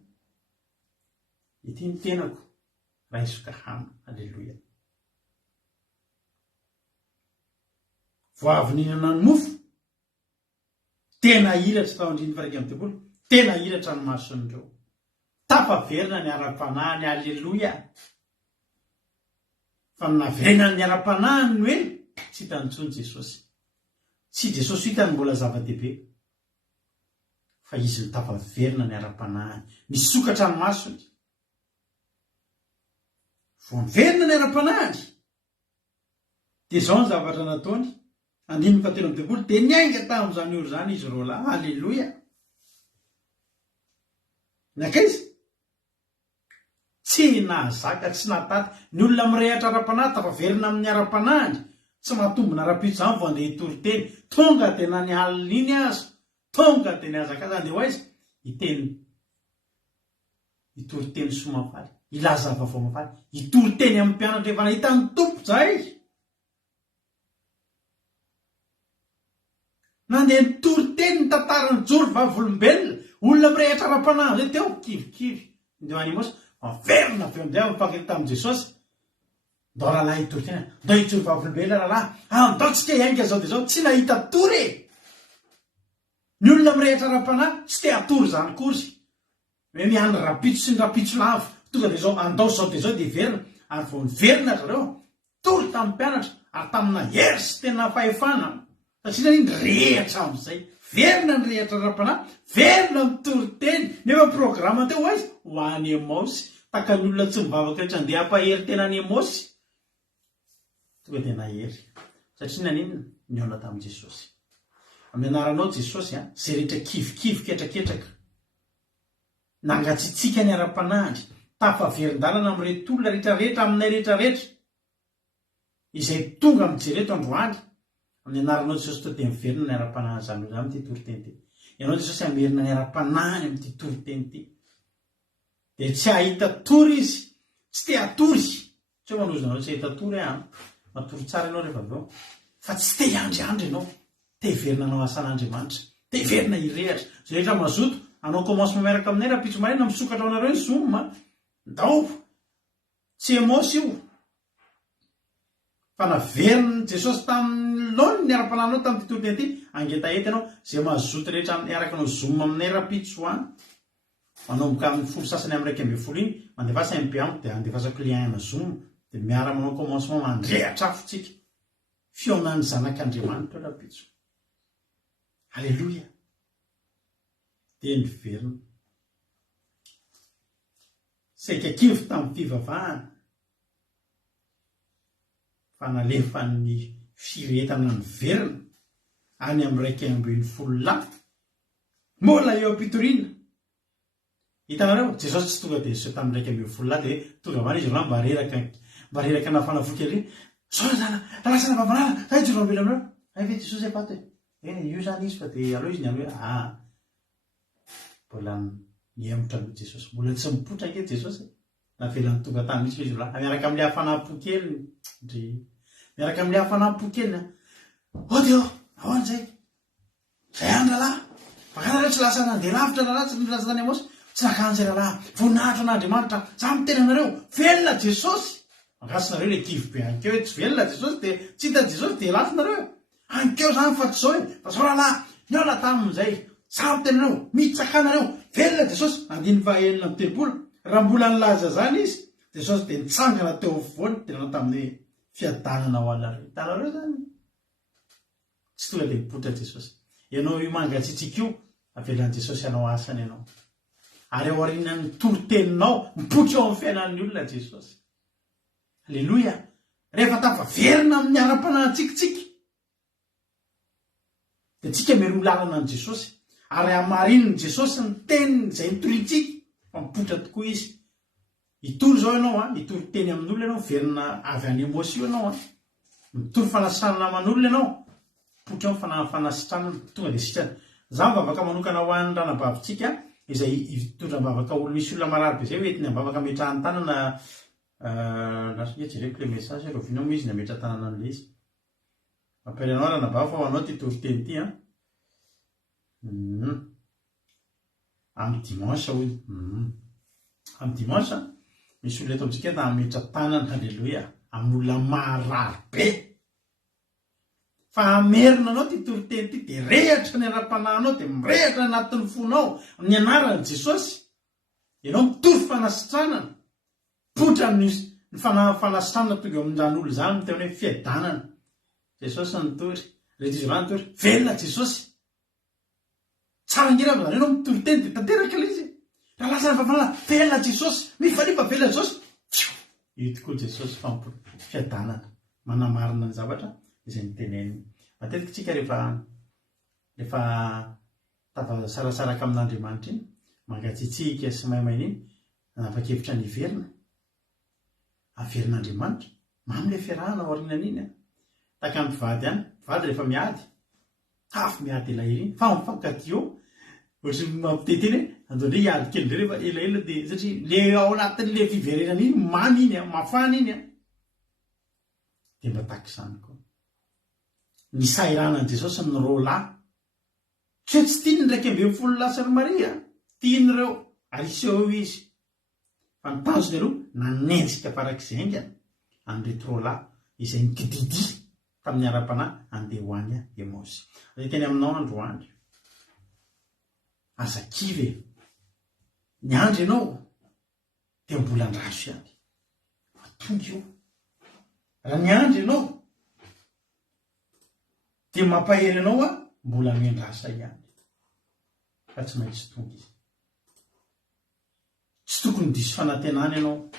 Ity ny tenako raha isoka hama. Alleluia. Voavy nihinana ny mofo, tena hiratra tao andriny faraika amin'ny tempolo, tena hiratra ny mason'ireo. Tafaverina ny ara-panahiny. Alleluia. Fa naverina ny ara-panahiny hoe tsy hitany intsony Jesosy. Tsy Jesosy hitany mbola zava-dehibe. Fa izy ny tafaverina ny ara-panahiny, nisokatra ny masony. Vao niverina ny ara-panahiny dia izao ny zavatra nataony. 7 dia niainga tamin'izany oro izany izy roa lahy. Alleluia. Nakaiza tsy nahazaka, tsy nahataty. Ny olona mirehatra ara-panahy tafaverina amin'ny ara-panahiny, tsy mahatombona ara-pito izany vao andeha hitoro-teny. Tonga dia na ny alina iny azo, tonga dia niazaka azy andeha ho aiza hiteny, hitoro-teny somafaly, ilaza vaovao mafaly, hitoro-teny amin'ny mpianatra efa nahita ny tompo zay. Nandeha nitoro-teny ny tantarany joro vavolombelona, olona mirehatra ara-panahy zay teo kivikivy. Ndeo any Amosy maverina avy amin'izay mifankety tamin'i Jesosy. Ndao rahalahy hitoro-tena, ndao hijoro vavolombelona rahalahy, andaotsika hiainga zao dia zao, tsy nahita tory. Ny olona mirehatra ara-panahy tsy te hatory zany kory. Hoe miandry rapitso sy ny rapitso lavo, tonga dia zao andao zao dia zao dia verina. Ary vao niverina zareo tory tamin'ny mpianatra, ary tamina hery sy tena fahefana satria nany rehatra am'izay verina ny rehatra ra-panahy verina mitory teny nefa programa teo aizy ho any emosy taka ny olona tsy mivavaka rehetra andeha hampahery tena ny emosy tonga tena hery satria naninona niona tamin'i jesosy amin'ny anaranao jesosy zay rehetra kivikivy ketraketraka nangatsitsika ny ara-panahary tafaverin-dalana amin'irety olona rehetrarehetra aminay rehetrarehetra izay tonga mijereto androany amin'ny anaranao jesosy to teny verina ny ara-panahary zany zany ty toryteny ty ianao jesosy amerina ny ara-panahany amin'ity toryteny ty dia tsy ahita tory izy tsy te atory tsy hoe manozanao tsy ahita tory matory tsara ianao rehefa aveo fa tsy te andryandry ianao te verina anao asan'andriamanitra te verina irehatra zay rehetra mazoto anao commencement miaraka aminay raha pitso marina misokatra ao anareo ny zoma ndao tsy emosy io fa naveriny jesosy tamin'ny lony ny ara-pananao tamin'ity toryteny ty angetahety ianao zay mazoto rehetra miaraka anao zoma aminay raha pitso any manomboka amin'ny folo sasany amin'ny raiky ambin'ny folo iny mandevasa mpiampo dia andevasa client ana zoma dia miara manao commencement mandrehatra afotsika fionan'ny zanak'andriamanitra raha pitso alleloia dia ny verina saika-kivy tamin'ny fivavahana fa nalefan'ny firetana ny verina any amin'ny raiky ambin'ny folo lahy mola eo ampitoriana hitanareo jesosy tsy tonga dia jesosy tamin'ny raiky ambin'ny folo lahy dia tonga vana izy roa mba reraka nafanavoky zao zana lasana vavanana zay joro ambela aminareo ay ve jesosy apato io zany izy fa dia aloha izy ny any hoe mbola niemotra aloha jesosy mbola tsy mipotra ke jesosy navelany tonga tany misy izy miaraka amin'le hafanam-pokeliny miaraka amin'le hafanam-pokeliny dia ahoany zay andra lahy makana tsy lasa nandeha lavitra rahalahy tsy lasa tany amosy tsy nakanjy rahalahy voninahitra an'andriamanitra za miteny anareo velona jesosy magasinareo le kivy be ankeo hoe tsy velona jesosy dia tsy hita jesosy dia lasinareo ankeo zany fa tsy zao fa zao rahalahy niona tamin'izay za miteny anareo mitsakanareo velona jesosy andiny fahaenina amin'ny telopolo raha mbola nilaza zany izy jesosy dia nitsangana teo afovoany tenanao tamin'ny fiadanana ho anareo hitanareo zany tsy tonga dia mipotra jesosy ianao io mangatsitsika io avelan'i jesosy ianao asany ianao ary ao arinan'ny toroteninao mipotra eo amin'ny fiainan'ny olona jesosy alleloia rehefa tafaverina amin'ny ara-panahitsikatsika dia tsika mero milalana an' jesosy ary amarininy jesosy ny teniny izay nitoritsika fa mipotra tokoa izy hitory zao ianao hitory teny amin'olona ianao verina avy any emosio ianao mitory fanasitranana aman'olona ianao mipotra eo fanasitranana tonga dia sitrana za mivavaka manokana ho an'ny ranabavitsika izay hitondra mivavaka olo misy olona marary be zay hoe etiny mivavaka metrahany tanana jereko le message rovinao mo izy nametra tanana an'le izy mampiaranao ranabava fa ho anao ty tory teny ty amin'ny dimanche hoy amin'ny dimanche misy olona eto amintsika da metra tanana halleloia amin'ny olona marary be fa amerina anao ty tory teny ty dia rehatra ny ara-panahinao dia mirehatra anatin'ny fonao amin'ny anaran'i jesosy ianao mitory fanasitranana potra ny fanasitranana tonga amin'izany olo zany miteny hoe fiadanana jesosy nytory rehetra izy rano tory velona jesosy tsara ngira zany ianao mitory teny dia tanteraka ilay izy raha lasana fafanana velona jesosy mifalifa velona jesosy io tokoa jesosy fiadanana manamarina ny zavatra izay niteneniny matetika tsika rehefa tava sarasaraka amin'andriamanitra iny mangatsitsika sy maimaina iny nanapa-kevitra ny verina averin'andriamanitra mamy le fiarahana ao arinana iny taka amin'ny mpivady any mpivady rehefa miady hafy miady elaela iny fa mifankadio ohatry mampiteteny hoe andondre hiady kely ndre rehefa elaela dia satria le ao anatin'le fiverenana iny mamy iny mafana iny dia mba taka izany koa ny sairanan'i jesosy ny roalahy tsy hoe tsy tiany ndraiky ambin'ny folo lasany maria tian'ireo ary iseho izy fa ny tanjony aloha nanenjika farak'izay aingana an'ireto roalahy izay nikididy tamin'ny ara-panahy andeha ho any emosy zay teny aminao androany azakivy ny andro ianao dia mbola andraso ihany fa tonga io raha ny andro ianao dia mampahery anao a mbola miandrasa ihany fa tsy maintsy tonga izy. Tsy tokony diso fanantenana ianao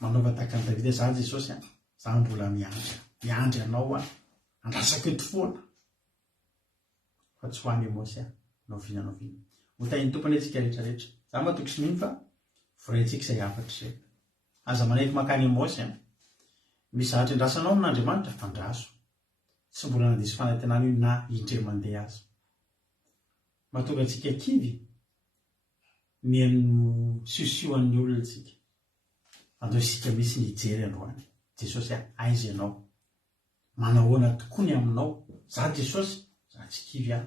manaova tahaka ny Davida. Za Jesosy a, za mbola miandry anao a andrasako eto foana, fa tsy ho any Emosy a naoviana. Hotahin'ny tompony antsika rehetrarehetra. Za matoky sy mino fa voraintsika izay afatra izay. Aza manaiky makany Emosy a, misy zavatra andrasanao amin'Andriamanitra fandraso, tsy mbola nandiso fanantenana io na indray mandeha azy. Mahatonga antsika kivy mihaino siosioan'ny olona antsika. Andao isika misy nijery androany. Jesosy aiza ianao? Manahoana tokoa ny aminao? Za Jesosy, za tsy kivy aho.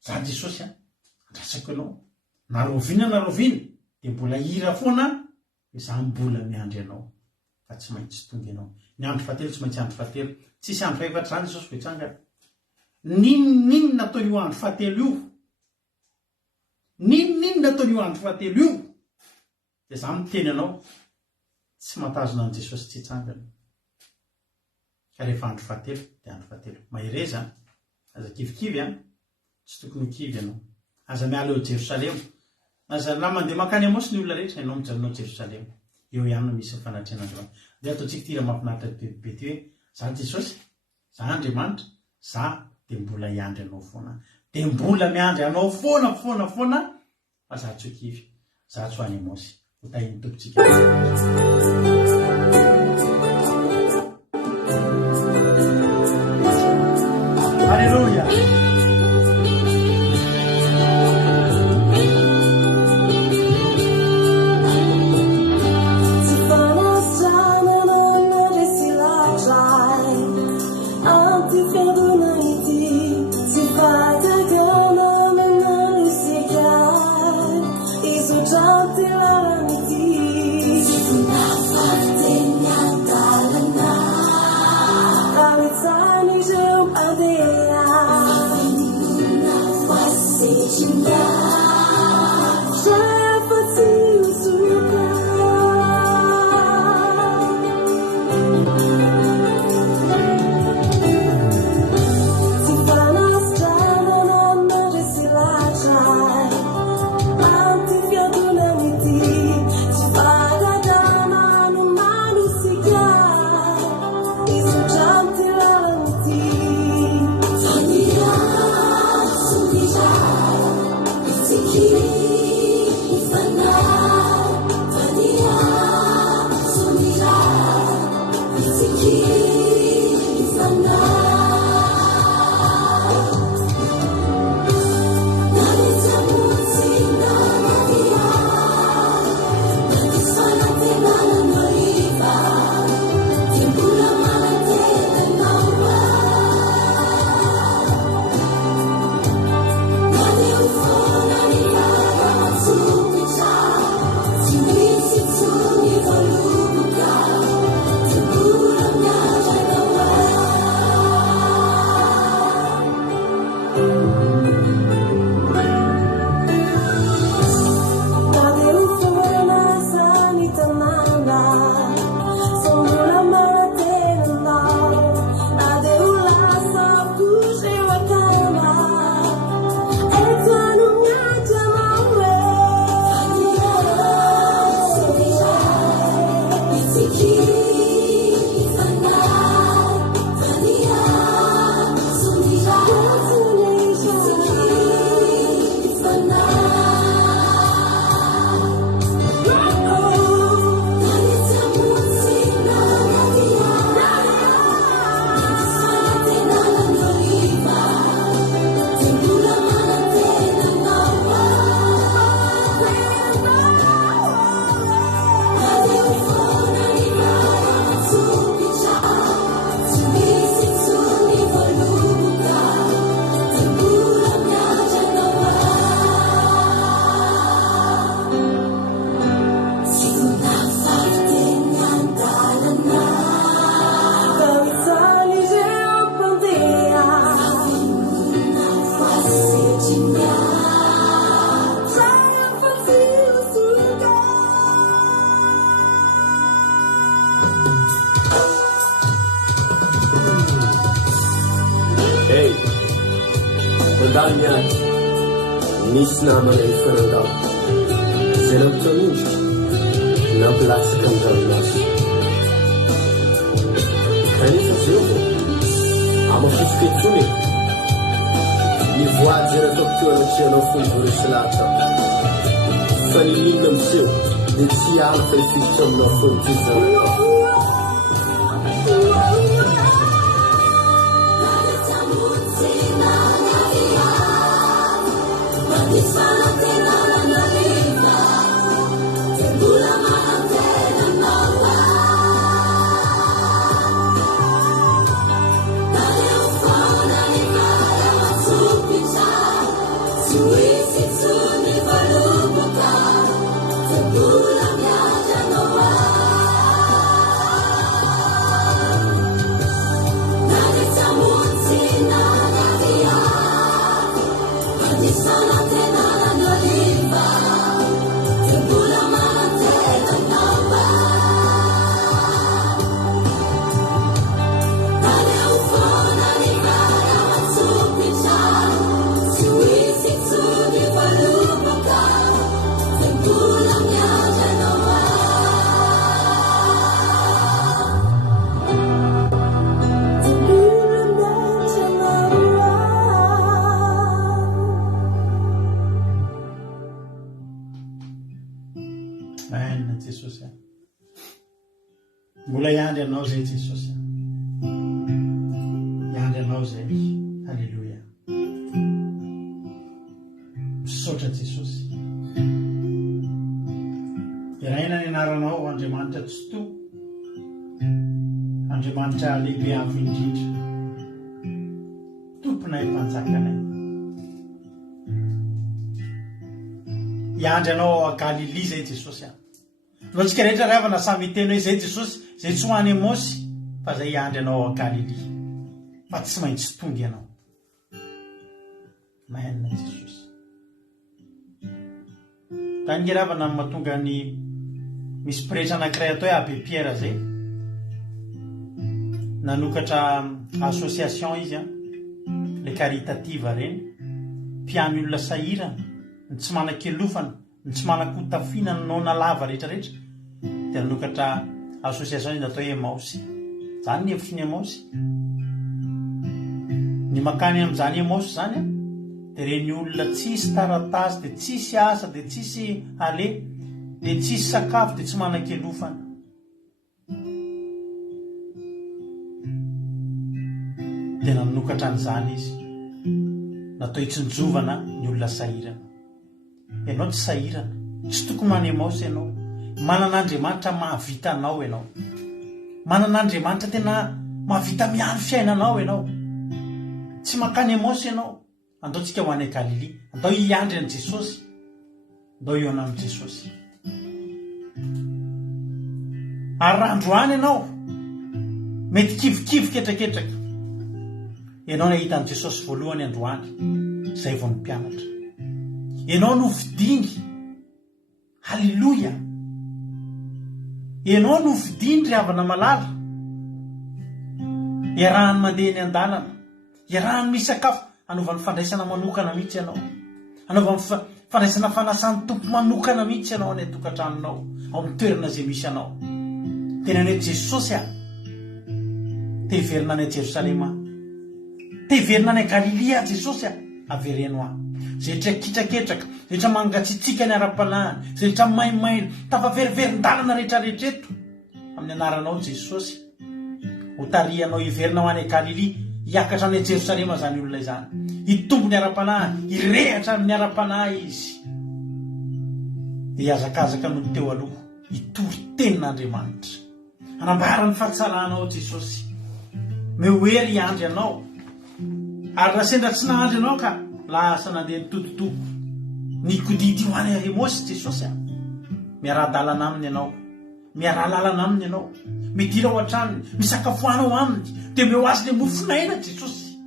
Za Jesosy andrasako ianao. Naroviana dia mbola hira foana, za mbola miandry ianao. Fa tsy maintsy tonga ianao. Ny andro fahatelo tsy maintsy andro fahatelo. Tsisy andro faefatra zany Jesosy voetsangana. Ninona natao io andro fahatelo io? Ninona natao io andro fahatelo io? Dia za miteny anao, tsy matazona an Jesosy tsy hitsangana. Ka rehefa andro fahatelo dia andro fahatelo. Mahireza, aza kivikivy tsy tokony kivy ianao. Aza miala eo Jerosalema. Aza na mandeha makany Emosy ny olona rehetra, ianao mijanonao Jerosalema. Eo ihany no misy fanatrenan-Andriamanitra. Dia ataontsika tira mahafinaritra bebe ty hoe, za Jesosy, za Andriamanitra, za dia mbola hiandry anao foana. Dia mbola miandry anao foana, fa za tsy ho kivy, za tsy ho any Emosy. Hotahin'ny tompontsika. Alléluia. It's miaty misy namana ifanandao zay nampitanondra nampilatsaka amindranomasy kanefa zeo amafisoketsony nivoady zay natao teo anatrianao fonivoresy lahatra fa nilinona amiseho dia tsy ala fa ifiditra aminao fony tizao Jesosy mbola iandry anao zay Jesosy iandry anao zay halleluia misaotra Jesosy iraina ny anaranao Andriamanitra tsy to Andriamanitra lehibe avo indrindra tomponay mpanjakanay iandry anao a Galili zay Jesosy antsika rehetra rehavana samy teny hoe zay Jesosy zay tsy hoany Emosy fa zay iandry anao a Galili fa tsy maintsy tonga ianao mahenina Jesosy tany nge rehavana mahatonga ny misy pretra anankiray atao hoe Abbé Pierre zay nanokatra association izy le caritative reny mpiamy olona sahirana ny tsy manan-kelofana ny tsy manan-kotafiana no nalava rehetrarehetra dia nanokatra association izy natao hoe Emmausy zany ny hevitry ny Emmausy ny makany amin'izany Emmausy zany dia reny olona tsisy taratasy dia tsisy asa dia tsisy ale dia tsisy sakafo dia tsy manan-kelofana dia nanokatra an'izany izy natao hitsinjovana ny olona sahirana ianao tsy sahirana tsy tokony many Emmausy ianao manan'Andriamanitra mahavita anao ianao manan'Andriamanitra tena mahavita miany fiainanao ianao tsy makany Emmausy ianao andao tsika ho any Galili andao hiandry an' Jesosy andao iona amin' Jesosy ary raha androany ianao mety kivokivo ketraketraka ianao nahitan'i Jesosy voalohany androany zay vao nimpianatra ianao no fidingy halleluia ianao no fidingy havana malala iarahany mandeha ny an-dalana iarahany misy sakafo anaovan'ny fandraisana manokana mihitsy ianao anaovan'ny fandraisana fanasan'ny tompo manokana mihitsy ianao any atokantranonao ao amin'ny toerana zay misy anao tena ny Jesosy te hiverina any Jerosalema te hiverina any Galilia Jesosy avereno aho zay tra kitraketraka zay tra mangatsitsika ny ara-panahiny zay tra maimaina tafaveriverin-dalana rehetrarehetra eto amin'ny anaranao Jesosy ho tarianao hiverina ho any Galili hiakatra any Jerosalema zany olona izany hitombo ny ara-panahy hirehatra amin'ny ara-panahy izy hiazakazaka no teo aloha hitory tenin'Andriamanitra anambarany fahatsaranao Jesosy mehoery hiandry anao ary raha sendra tsy nahandry anao ka lasa nandeha nitodotoko ny kodidy ho any Emmausy Jesosy miara-dalana aminy ianao miara-lalana aminy ianao midira ao an-tranony misakafoanao aminy dia meo azy le mofonaina Jesosy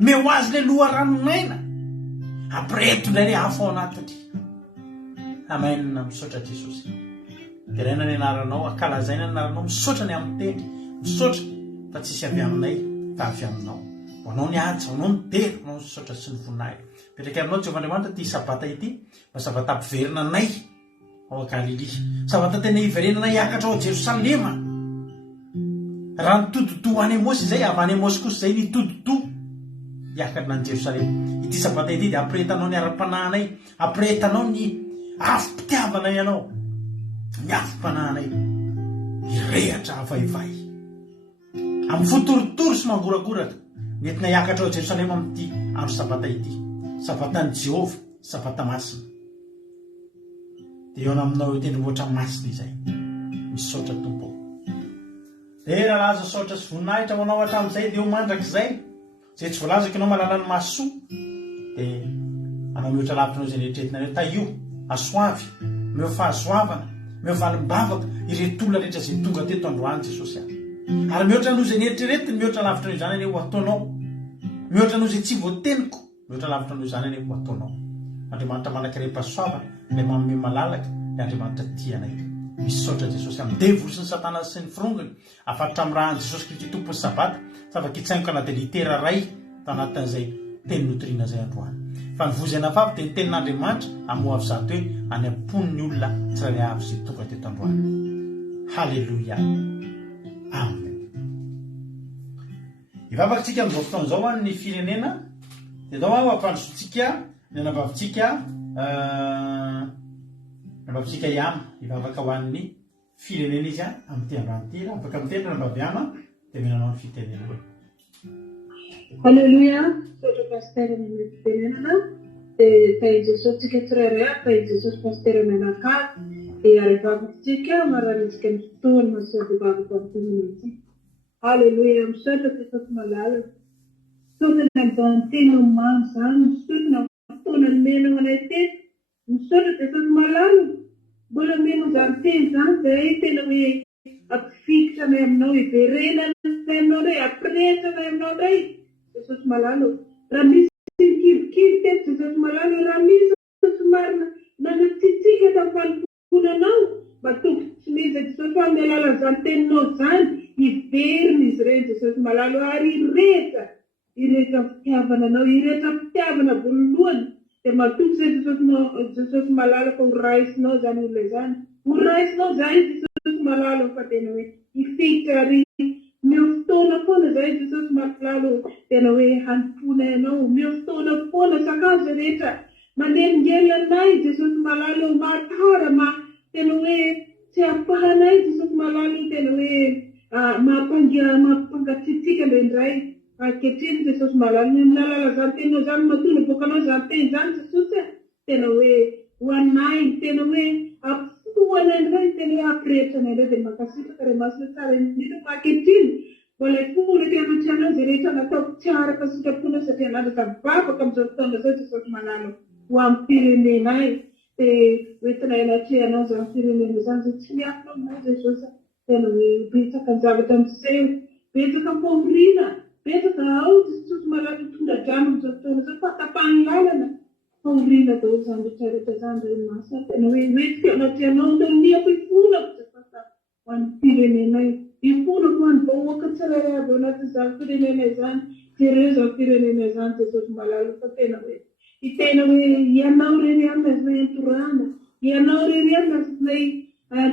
meo azy le loha ranonaina apreto indray le hafa ao anatiny amenina misaotra Jesosy diraina ny anaranao akalazaina ny anaranao misaotra ny amin'ny teny misaotra fa tsisy avy aminay fa avy aminao anao ny aja, anao ny dery, anao ny sotra sy ny voninahitra. Petraka aminao Jehovandriamanitra ty sabata ity, mba sabata ampiverina anay ao Galily, sabata tena hiverena anay hiakatra ao Jerosalema. Raha nitododo any Amosy zay, avy any Amosy kosa zay nitododo hiakatra any Jerosalema. Ity sabata ity dia ampirehetanao ny ara-panahinay, ampirehetanao ny afim-pitiavanay ianao, ny afim-panahinay hirehatra avaivay amin'ny fotorotoro sy mangorakoraka, nentina hiakatra ao Jerosalema amin'ity andro sabata ity, sabatan'i Jehova, sabata masina. Dia eo aminao eo tendrombohitra masina izay misaotra tompo. Dia raha laza saotra sy voninahitra manao hatramin'izay dia ho mandrak'izay, zay tsy voalazako ianao mahalala ny masoa, dia anao mihoatra lavitranao izay rehetretinareo taio, asoavy, meo fahasoavana, meo valim-bavaka ireto olona rehetra izay tonga teto androany Jesosy any. Ary mihoatra noho izay nieritreretiny, mihoatra lavitranao izany anie ho ataonao, mihoatra noho izay tsy voateniko, mihoatra lavitranao izany anie ho ataonao. Andriamanitra manankirehi-pahasoavana, ilay manome malalaka, ilay Andriamanitra tianay. Misaotra Jesosy amin'ny devoly sy ny satana sy ny firongony, afatotra amin'ny rahan'i Jesosy Kristy tompony sabata, safakitsaingokana dia litera ray tanatin'izay teny notoriana izay androany. Fa ny vozana favy dia ny tenin'Andriamanitra amoavy zato hoe any am-pon'ny olona tsirairay avy izay tonga teto androany. Halleluia. Amen. Ivavakantsika amin'izao fotoan'izao ny firenena, dia izao ampandrosotsika ny anabavitsika iama, ivavaka ho an'ny firenena izy amin'ity androany ity. Raha afaka mitendry anabavy ama dia menanao ny fitenenana. Halleluia. Sotra pasteur amin'ny fitenenana, dia tahi Jesosy tsika tsirairay, tahi Jesosy pasteur menakavy, dia ary vavakantsika maranisika ny fotoany masody vavaka amin'ny ity. Halleluia. Misaotra Jesosy malala, misaotra ny amin'ny tena mamy zany, misaotra ny fotoana ny menao anay teto, misaotra Jesosy malala, mbola meno izany teny izany zay tena hoe ampifikitra anay aminao, hiverena anay aminao ndray, ampirehitra anay aminao ndray. Jesosy malala, raha misy kirikiri teto Jesosy malala, raha misy somary nanatitsika tam'faniponanao, mba tompo tsy miza Jesosy fa amin'ny alala zany teninao zany, hiverina izy ireny Jesosy malala, ary hirehitra fitiavana anao, hirehitra fitiavana voalohany. Dia matoky zay Jesosy malala fa horaisinao zany olona izany, horaisinao zay Jesosy malala fa tena hoe hifikitra ary meo fotoana foana zay Jesosy malala, tena hoe hanimpona ianao, meo fotoana foana sakafo rehetra manelingely anay Jesosy malala, matara tena hoe tsy ampahanay Jesosy malala, tena hoe mampangatsitsika indraindray. Ankehitriny Jesosy malala, amin'ny alala zany teninao zany matona boakanao zany teny zany Jesosy, tena hoe ho anay, tena hoe ampifoana indray, tena hoe ampirehitra anay indray, dia makasitraka ray masina tsara indrindra. Ankehitriny mbola hiforaka ianatry anao izay rehetra nataoko tsara ka sitrapona, satria anaraka mivavaka amin'izao fotoana zao Jesosy malala ho amin'ny firenenay, dia hoentina ianatry anao zany firenena izany zay tsy miafina aminay Jesosy, tena hoe betsaka ny zavatra miseho, betsaka mpahorina, betsaka ao Jesosy malala mitondra drano amin'izao fotoana zao, fatapahany lalana, fahorina daholo zany rehetrarehetra zany ray masina, tena hoe hoentika ianatry anao ndaniako hifonako Jesosy ho an'ny firenenay, hifonako ho an'ny vahoaka tsirairay avy ao anatin'izany firenena izany, jereo izany firenena izany Jesosy malala, fa tena hoe ianao rery amina izay entorana, ianao rery amina izay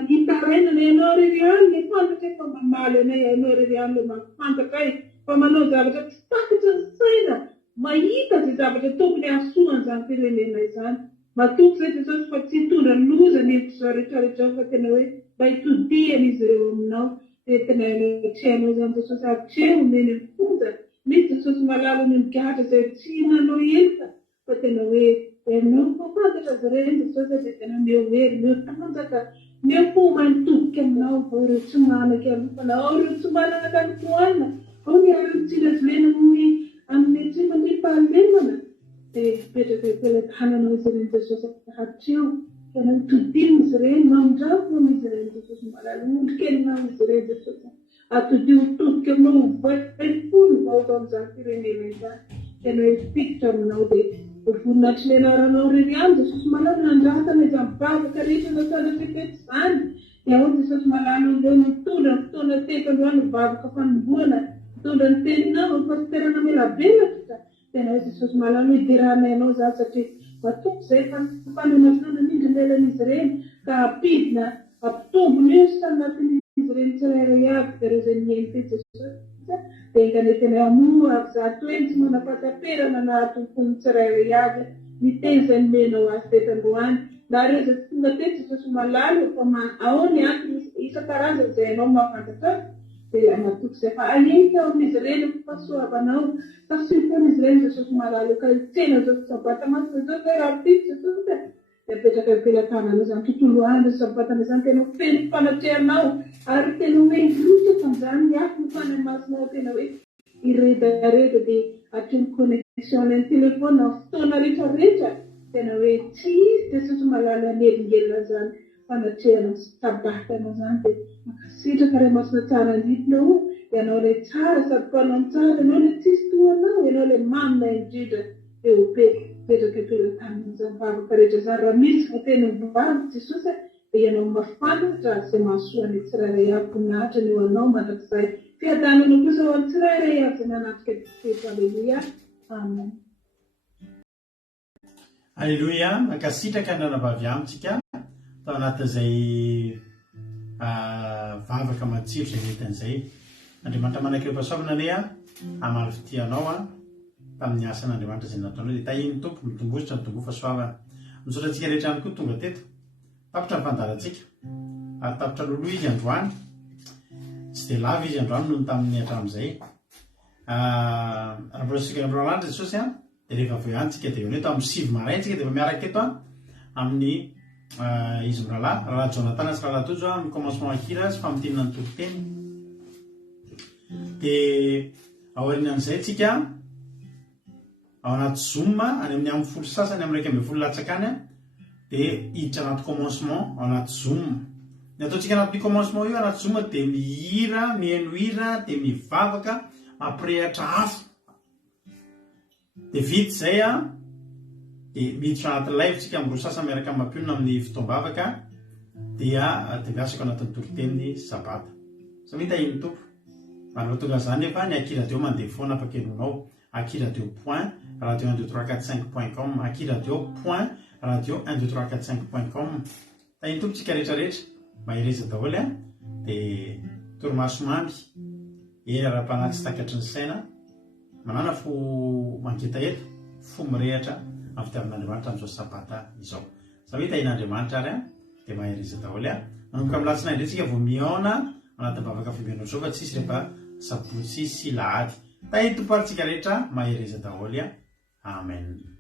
hitarainana, ianao rery amina fantatra fa mamaly anay, ianao rery amina mafantatra ay, fa manao zavatra tsy takatra ny saina, mahita zay zavatra tokony hasoany izany firenena izany. Matoky zay Jesosy fa tsy hitondra loza ny hevitra izao rehetrarehetra, fa tena hoe mba hitodiany izy ireo aminao, dia tena hatrehanao zany Jesosy, hatreho meny ny fonja. Misy Jesosy malala ny migahatra izay tsy hinanao elika, fa tena hoe ianao fafantatra azy ireny Jesosy, dia tena meo hery, meo tanjaka, meo fo manitobika aminao, ao ireo tsy manaka alofanao, ao ireo tsy manaka ny toanina, ao ny ireo tsy lavolena amin'ny tsy mandripahalemana, dia petraka pelan-tananao izy ireny Jesosy, hatreho tena hitodiny izy ireny, mamindrafo izy ireny Jesosy malala, ondrikelinao izy ireny Jesosy, atodio todika aminao vaifolo vaovao amin'izany firenena izany, tena hoe fikitra aminao, dia ho voninahitry ny anaranao rery any Jesosy malala, nandratana izany bavaka rehetra natana fefety izany, dia ao Jesosy malala ilay mitondra ny fotoana teto androany, vavaka fanomboana, mampitondra ny teninao mampasiterana melabelatra tena hoe Jesosy malalo hidiranay ianao za satria matoky izay fanenafinoana mindry lelan'izy ireny ka ampidina ampitombony io sy anatin'izy ireny tsirairay aby ireo izay nieny te Jesosy dia inganetena amoa avy zato hoe tsy manapataperana na tompony tsirairay aby miteny izay nomenao azy tetan-droany na ireo izay tonga te Jesosy malalo fa ao ny antony isan-karazany izay ianao mahafantatra dia matoky izay fa ahinika ao amin'izy ireny fahasoavanao tasifon'izy ireny Jesosy malalo ka tsena zao sabata masina zao zay raha pity Jesosy dia apetraka am-pelantananao izany tontolo andro sabatana izany tena feno fanatrehanao ary tena hoe lotra fanjany ny afo ny fanamasinao tena hoe iredareda dia hatriny connexion ny telefona fotoana rehetrarehetra tena hoe tsy izy Jesosy malalo anelongelona zany fanatrehana sy tabatana zany dia makasitraka ray masina tsara andritinao ianao ilay tsara sady mpanao tsara ianao ilay tsisy toanao ianao ilay manina indrindra eo pe petraka ampelantanana zany vavaka rehetra zany raha misy fa tena mivavy Jesosy dia ianao mafantatra izay mahasoany tsirairay aby voninahitra ny eo anao mandrakizay fiadananao kosa ho an'ny tsirairay aby izay nanatrika teto aleluia amen. Aleluia, makasitraka ny ranavavy amintsika tao anatin'izay vavaka matsiro izay netan'izay Andriamanitra manakireo pasoavana ane amaly fitianao tamin'ny asan'Andriamanitra izay nataonao dia tahiny tompo mitombosotra ny tombo fahasoavana misaotra antsika rehetra ihany koa tonga teto tapitra ny fandarantsika ary tapitra loloha izy androany tsy dia lava izy androany noho ny tamin'ny hatramin'izay rahavolosika amroalanitra Jesosy dia rehefa avy antsika dia eto amin'ny 7 maraintsika dia efa miaraka eto amin'ny izy mirahalahy rahalahy Jonathan sy rahalahy Tojo amin'ny commencement akira sy famotinana ny tokoteny dia aorianan'izay tsika ao anaty Zoom any amin'ny amin'ny folo sasany amin'ny 1 latsakany dia hiditra anaty commencement ao anaty Zoom ny ataontsika anaty commencement io anaty Zoom dia mihira mihaino hira dia mivavaka mampirehatra afo dia vita izay dia miditra anaty live tsika amin'ny roa sasany miaraka amin'ny mampionona amin'ny fotoam-bavaka dia miasako anatin'ny tokoteny sabata sa mitahiny tompo ary tonga zany nefa ny akiradio mandeha foana apakelonao akiradio.radio12345.com akiradio.radio12345.com tahiny tompo tsika rehetrarehetra mahireza daholo dia torimaso mamy ara-panahy tsy takatry ny saina manana fo manketaeta fo mirehatra amin'ny fitiavan'Andriamanitra amin'izao sabata izao sa hoe tahin'Andriamanitra ary dia mahireza daholo manomboka amin'ny latsinainy indray tsika vao mihaona anatin'ny bavaka fimenao zao fa tsisy rehefa sabotsy sy lahady tahiny tompo ary tsika rehetra mahireza daholo amen.